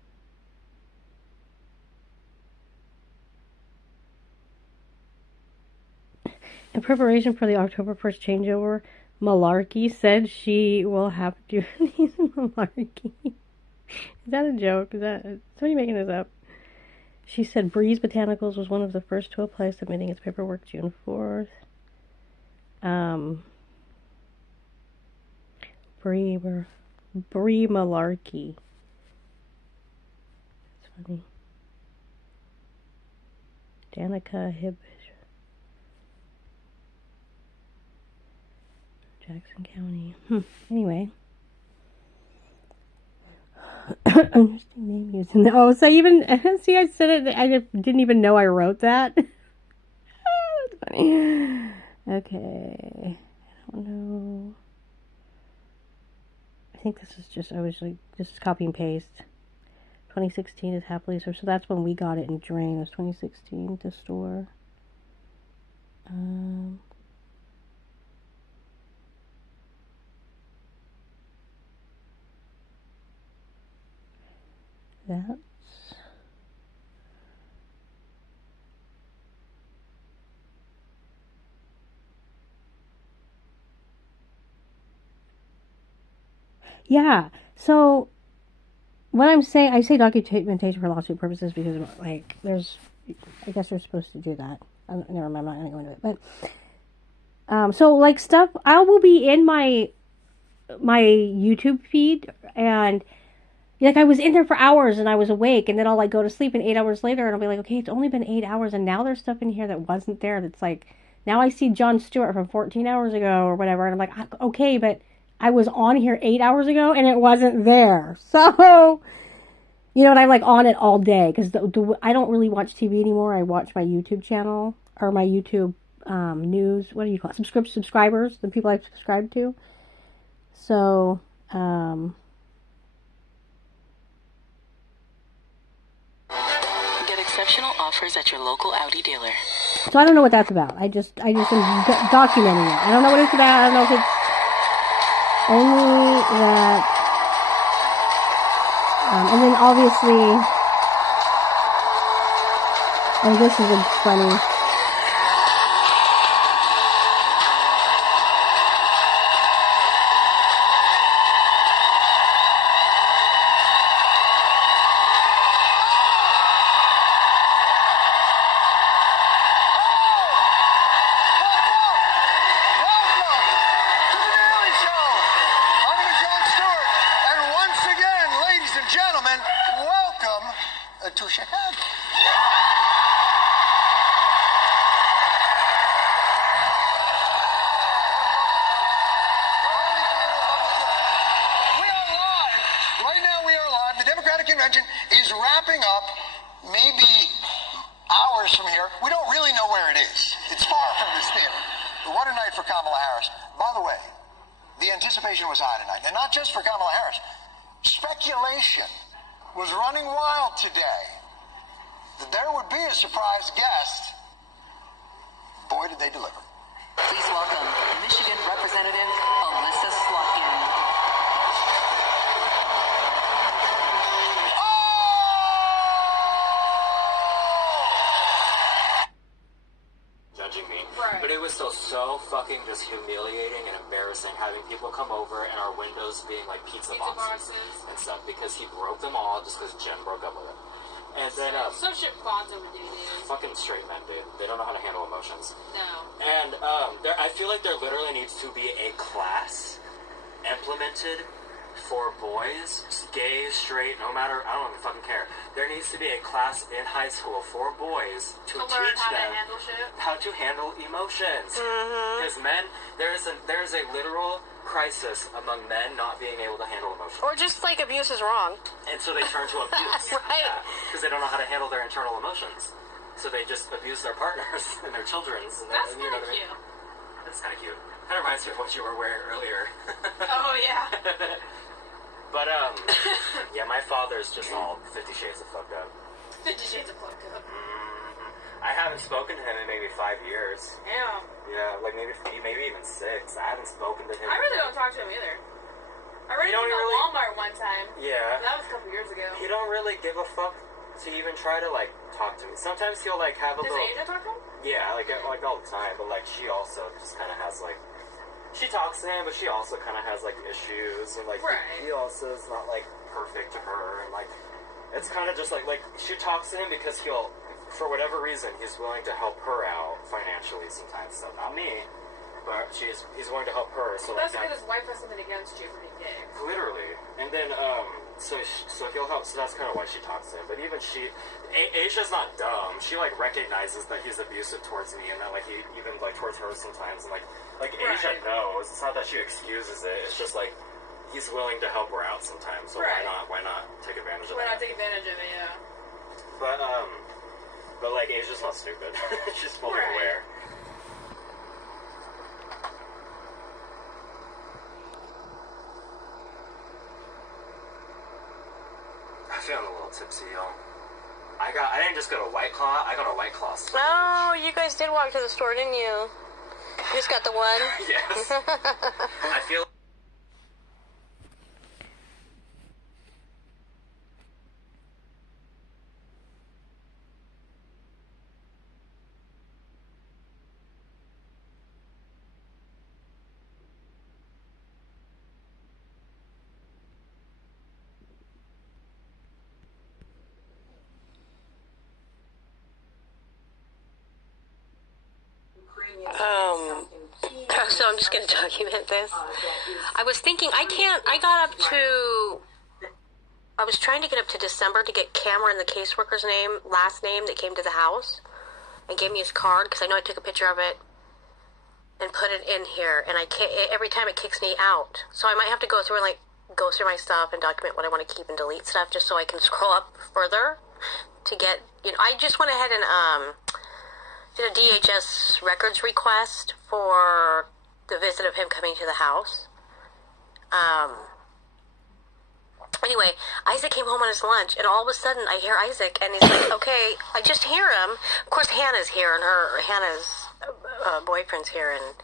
In preparation for the October 1st changeover, Malarkey said she will have to these Malarkey. Is that a joke? Is that somebody making this up? She said Breeze Botanicals was one of the first to apply, submitting its paperwork June 4th. Brie Malarkey. That's funny. Danica Hibb. Jackson County. Anyway. Interesting name used in the... Oh, so even... See, I said it... I didn't even know I wrote that. That's funny. Okay. I don't know. I think this is just... I was like... This is copy and paste. 2016 is happily... So that's when we got it in Drain. It was 2016 to store. That's... Yeah, so when I say documentation for lawsuit purposes because, like, there's, I guess you're supposed to do that. Never mind, I'm not going to go into it. But, so, like, stuff, I will be in my YouTube feed, and, like, I was in there for hours, and I was awake, and then I'll, like, go to sleep, and 8 hours later, and I'll be like, okay, it's only been 8 hours, and now there's stuff in here that wasn't there, that's like, now I see Jon Stewart from 14 hours ago, or whatever, and I'm like, okay, but I was on here 8 hours ago, and it wasn't there. So, you know, and I'm, like, on it all day, because I don't really watch TV anymore. I watch my YouTube channel, or my YouTube news, what do you call it, subscribers, the people I've subscribed to. So, Get exceptional offers at your local Audi dealer. So I don't know what that's about. I just am documenting it. I don't know what it's about. I don't know if it's only that, and then obviously, oh, this is funny. Is wrapping up maybe hours from here. We don't really know where it is. It's far from this theater. But what a night for Kamala Harris. By the way, the anticipation was high tonight. And not just for Kamala Harris. Speculation was running wild today that there would be a surprise guest. Boy, did they deliver. Please welcome Michigan Representative Alyssa Slotkin. But it was so fucking just humiliating and embarrassing having people come over and our windows being like pizza boxes and stuff because he broke them all just because Jen broke up with him. And then some shit bonds over dude. Fucking straight men, dude. They don't know how to handle emotions. No. And I feel like there literally needs to be a class implemented for boys, gay, straight, no matter, I don't even fucking care. There needs to be a class in high school for boys to teach them how to handle emotions. Because men, there is a literal crisis among men not being able to handle emotions. Or just like abuse is wrong. And so they turn to abuse. Right. Because they don't know how to handle their internal emotions. So they just abuse their partners and their children's. And That's you know what I mean? That's kind of cute. That reminds me of what you were wearing earlier. Oh, yeah. But, yeah, my father's just all 50 Shades of fucked up. 50 Shades of fucked up. I haven't spoken to him in maybe 5 years. Damn. Yeah, like maybe even 6. I haven't spoken to him. I really don't talk to him either. I ran into him at Walmart one time. Yeah. That was a couple years ago. He don't really give a fuck to even try to, like, talk to me. Sometimes he'll, like, have a Does little... Asia talk to him? Yeah, like all the time. But, like, she also just kind of has, like... She talks to him, but she also kind of has, like, issues. And, like, he also is not, like, perfect to her. And, like, it's kind of just, like, she talks to him because he'll... For whatever reason, he's willing to help her out financially sometimes. So, not me. But he's willing to help her. So that's because his wife has something against you for being gay. Literally. And then, so he'll help, so that's kind of why she talks to him. But even Asia's not dumb. She, like, recognizes that he's abusive towards me and that, like, he even, like, towards her sometimes. And, like Asia knows. It's not that she excuses it. It's just, like, he's willing to help her out sometimes. So why not take advantage of that? Why not take advantage of it, yeah. But, like, Asia's not stupid. She's fully aware. I'm feeling a little tipsy, y'all. I didn't just go to White Claw, I got a White Claw sandwich. Oh, you guys did walk to the store, didn't you? You just got the one? Yes. I feel... So I'm just going to document this. I was thinking, I was trying to get up to December to get Cameron, the caseworker's last name that came to the house, and gave me his card, because I know I took a picture of it and put it in here, and every time it kicks me out. So I might have to go through my stuff and document what I want to keep and delete stuff, just so I can scroll up further to get, I just went ahead and, did a DHS records request for the visit of him coming to the house. Anyway, Isaac came home on his lunch, and all of a sudden I hear Isaac, and he's like, okay, I just hear him. Of course, Hannah's here, and Hannah's boyfriend's here, and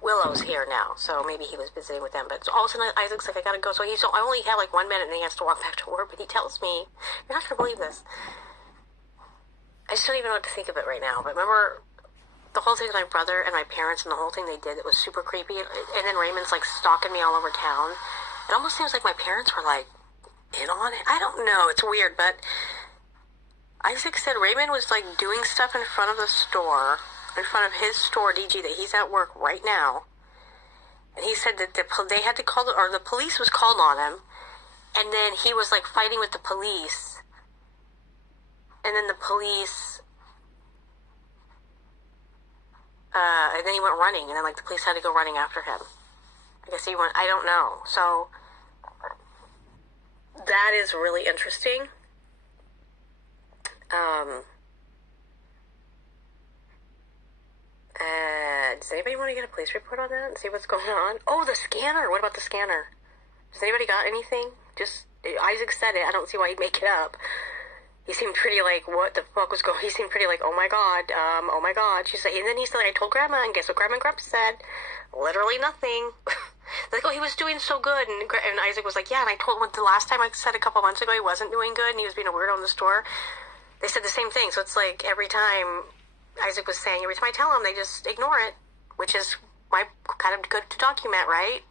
Willow's here now, so maybe he was visiting with them. But all of a sudden, Isaac's like, I gotta go. So I only have like 1 minute, and he has to walk back to work, but he tells me, you're not gonna believe this. I just don't even know what to think of it right now, but remember... The whole thing with my brother and my parents and the whole thing they did, it was super creepy. And then Raymond's like stalking me all over town. It almost seems like my parents were like in on it. I don't know. It's weird, but Isaac said Raymond was like doing stuff in front of the store, in front of his store, DG, that he's at work right now. And he said that they had to call, or the police was called on him. And then he was like fighting with the police. And then the police... and then he went running, and then, like, the police had to go running after him. I guess he went, I don't know. So, that is really interesting. Does anybody want to get a police report on that and see what's going on? Oh, the scanner! What about the scanner? Has anybody got anything? Just, Isaac said it. I don't see why he'd make it up. He seemed pretty like, what the fuck was going on? He seemed pretty like, oh my god. She's like, and then he said, I told Grandma, and guess what Grandma and Grumps said? Literally nothing. Like, oh, he was doing so good. And Isaac was like, yeah, and I told him the last time I said a couple months ago he wasn't doing good, and he was being a weirdo in the store. They said the same thing. So it's like every time Isaac was saying, every time I tell him, they just ignore it, which is kind of good to document, right?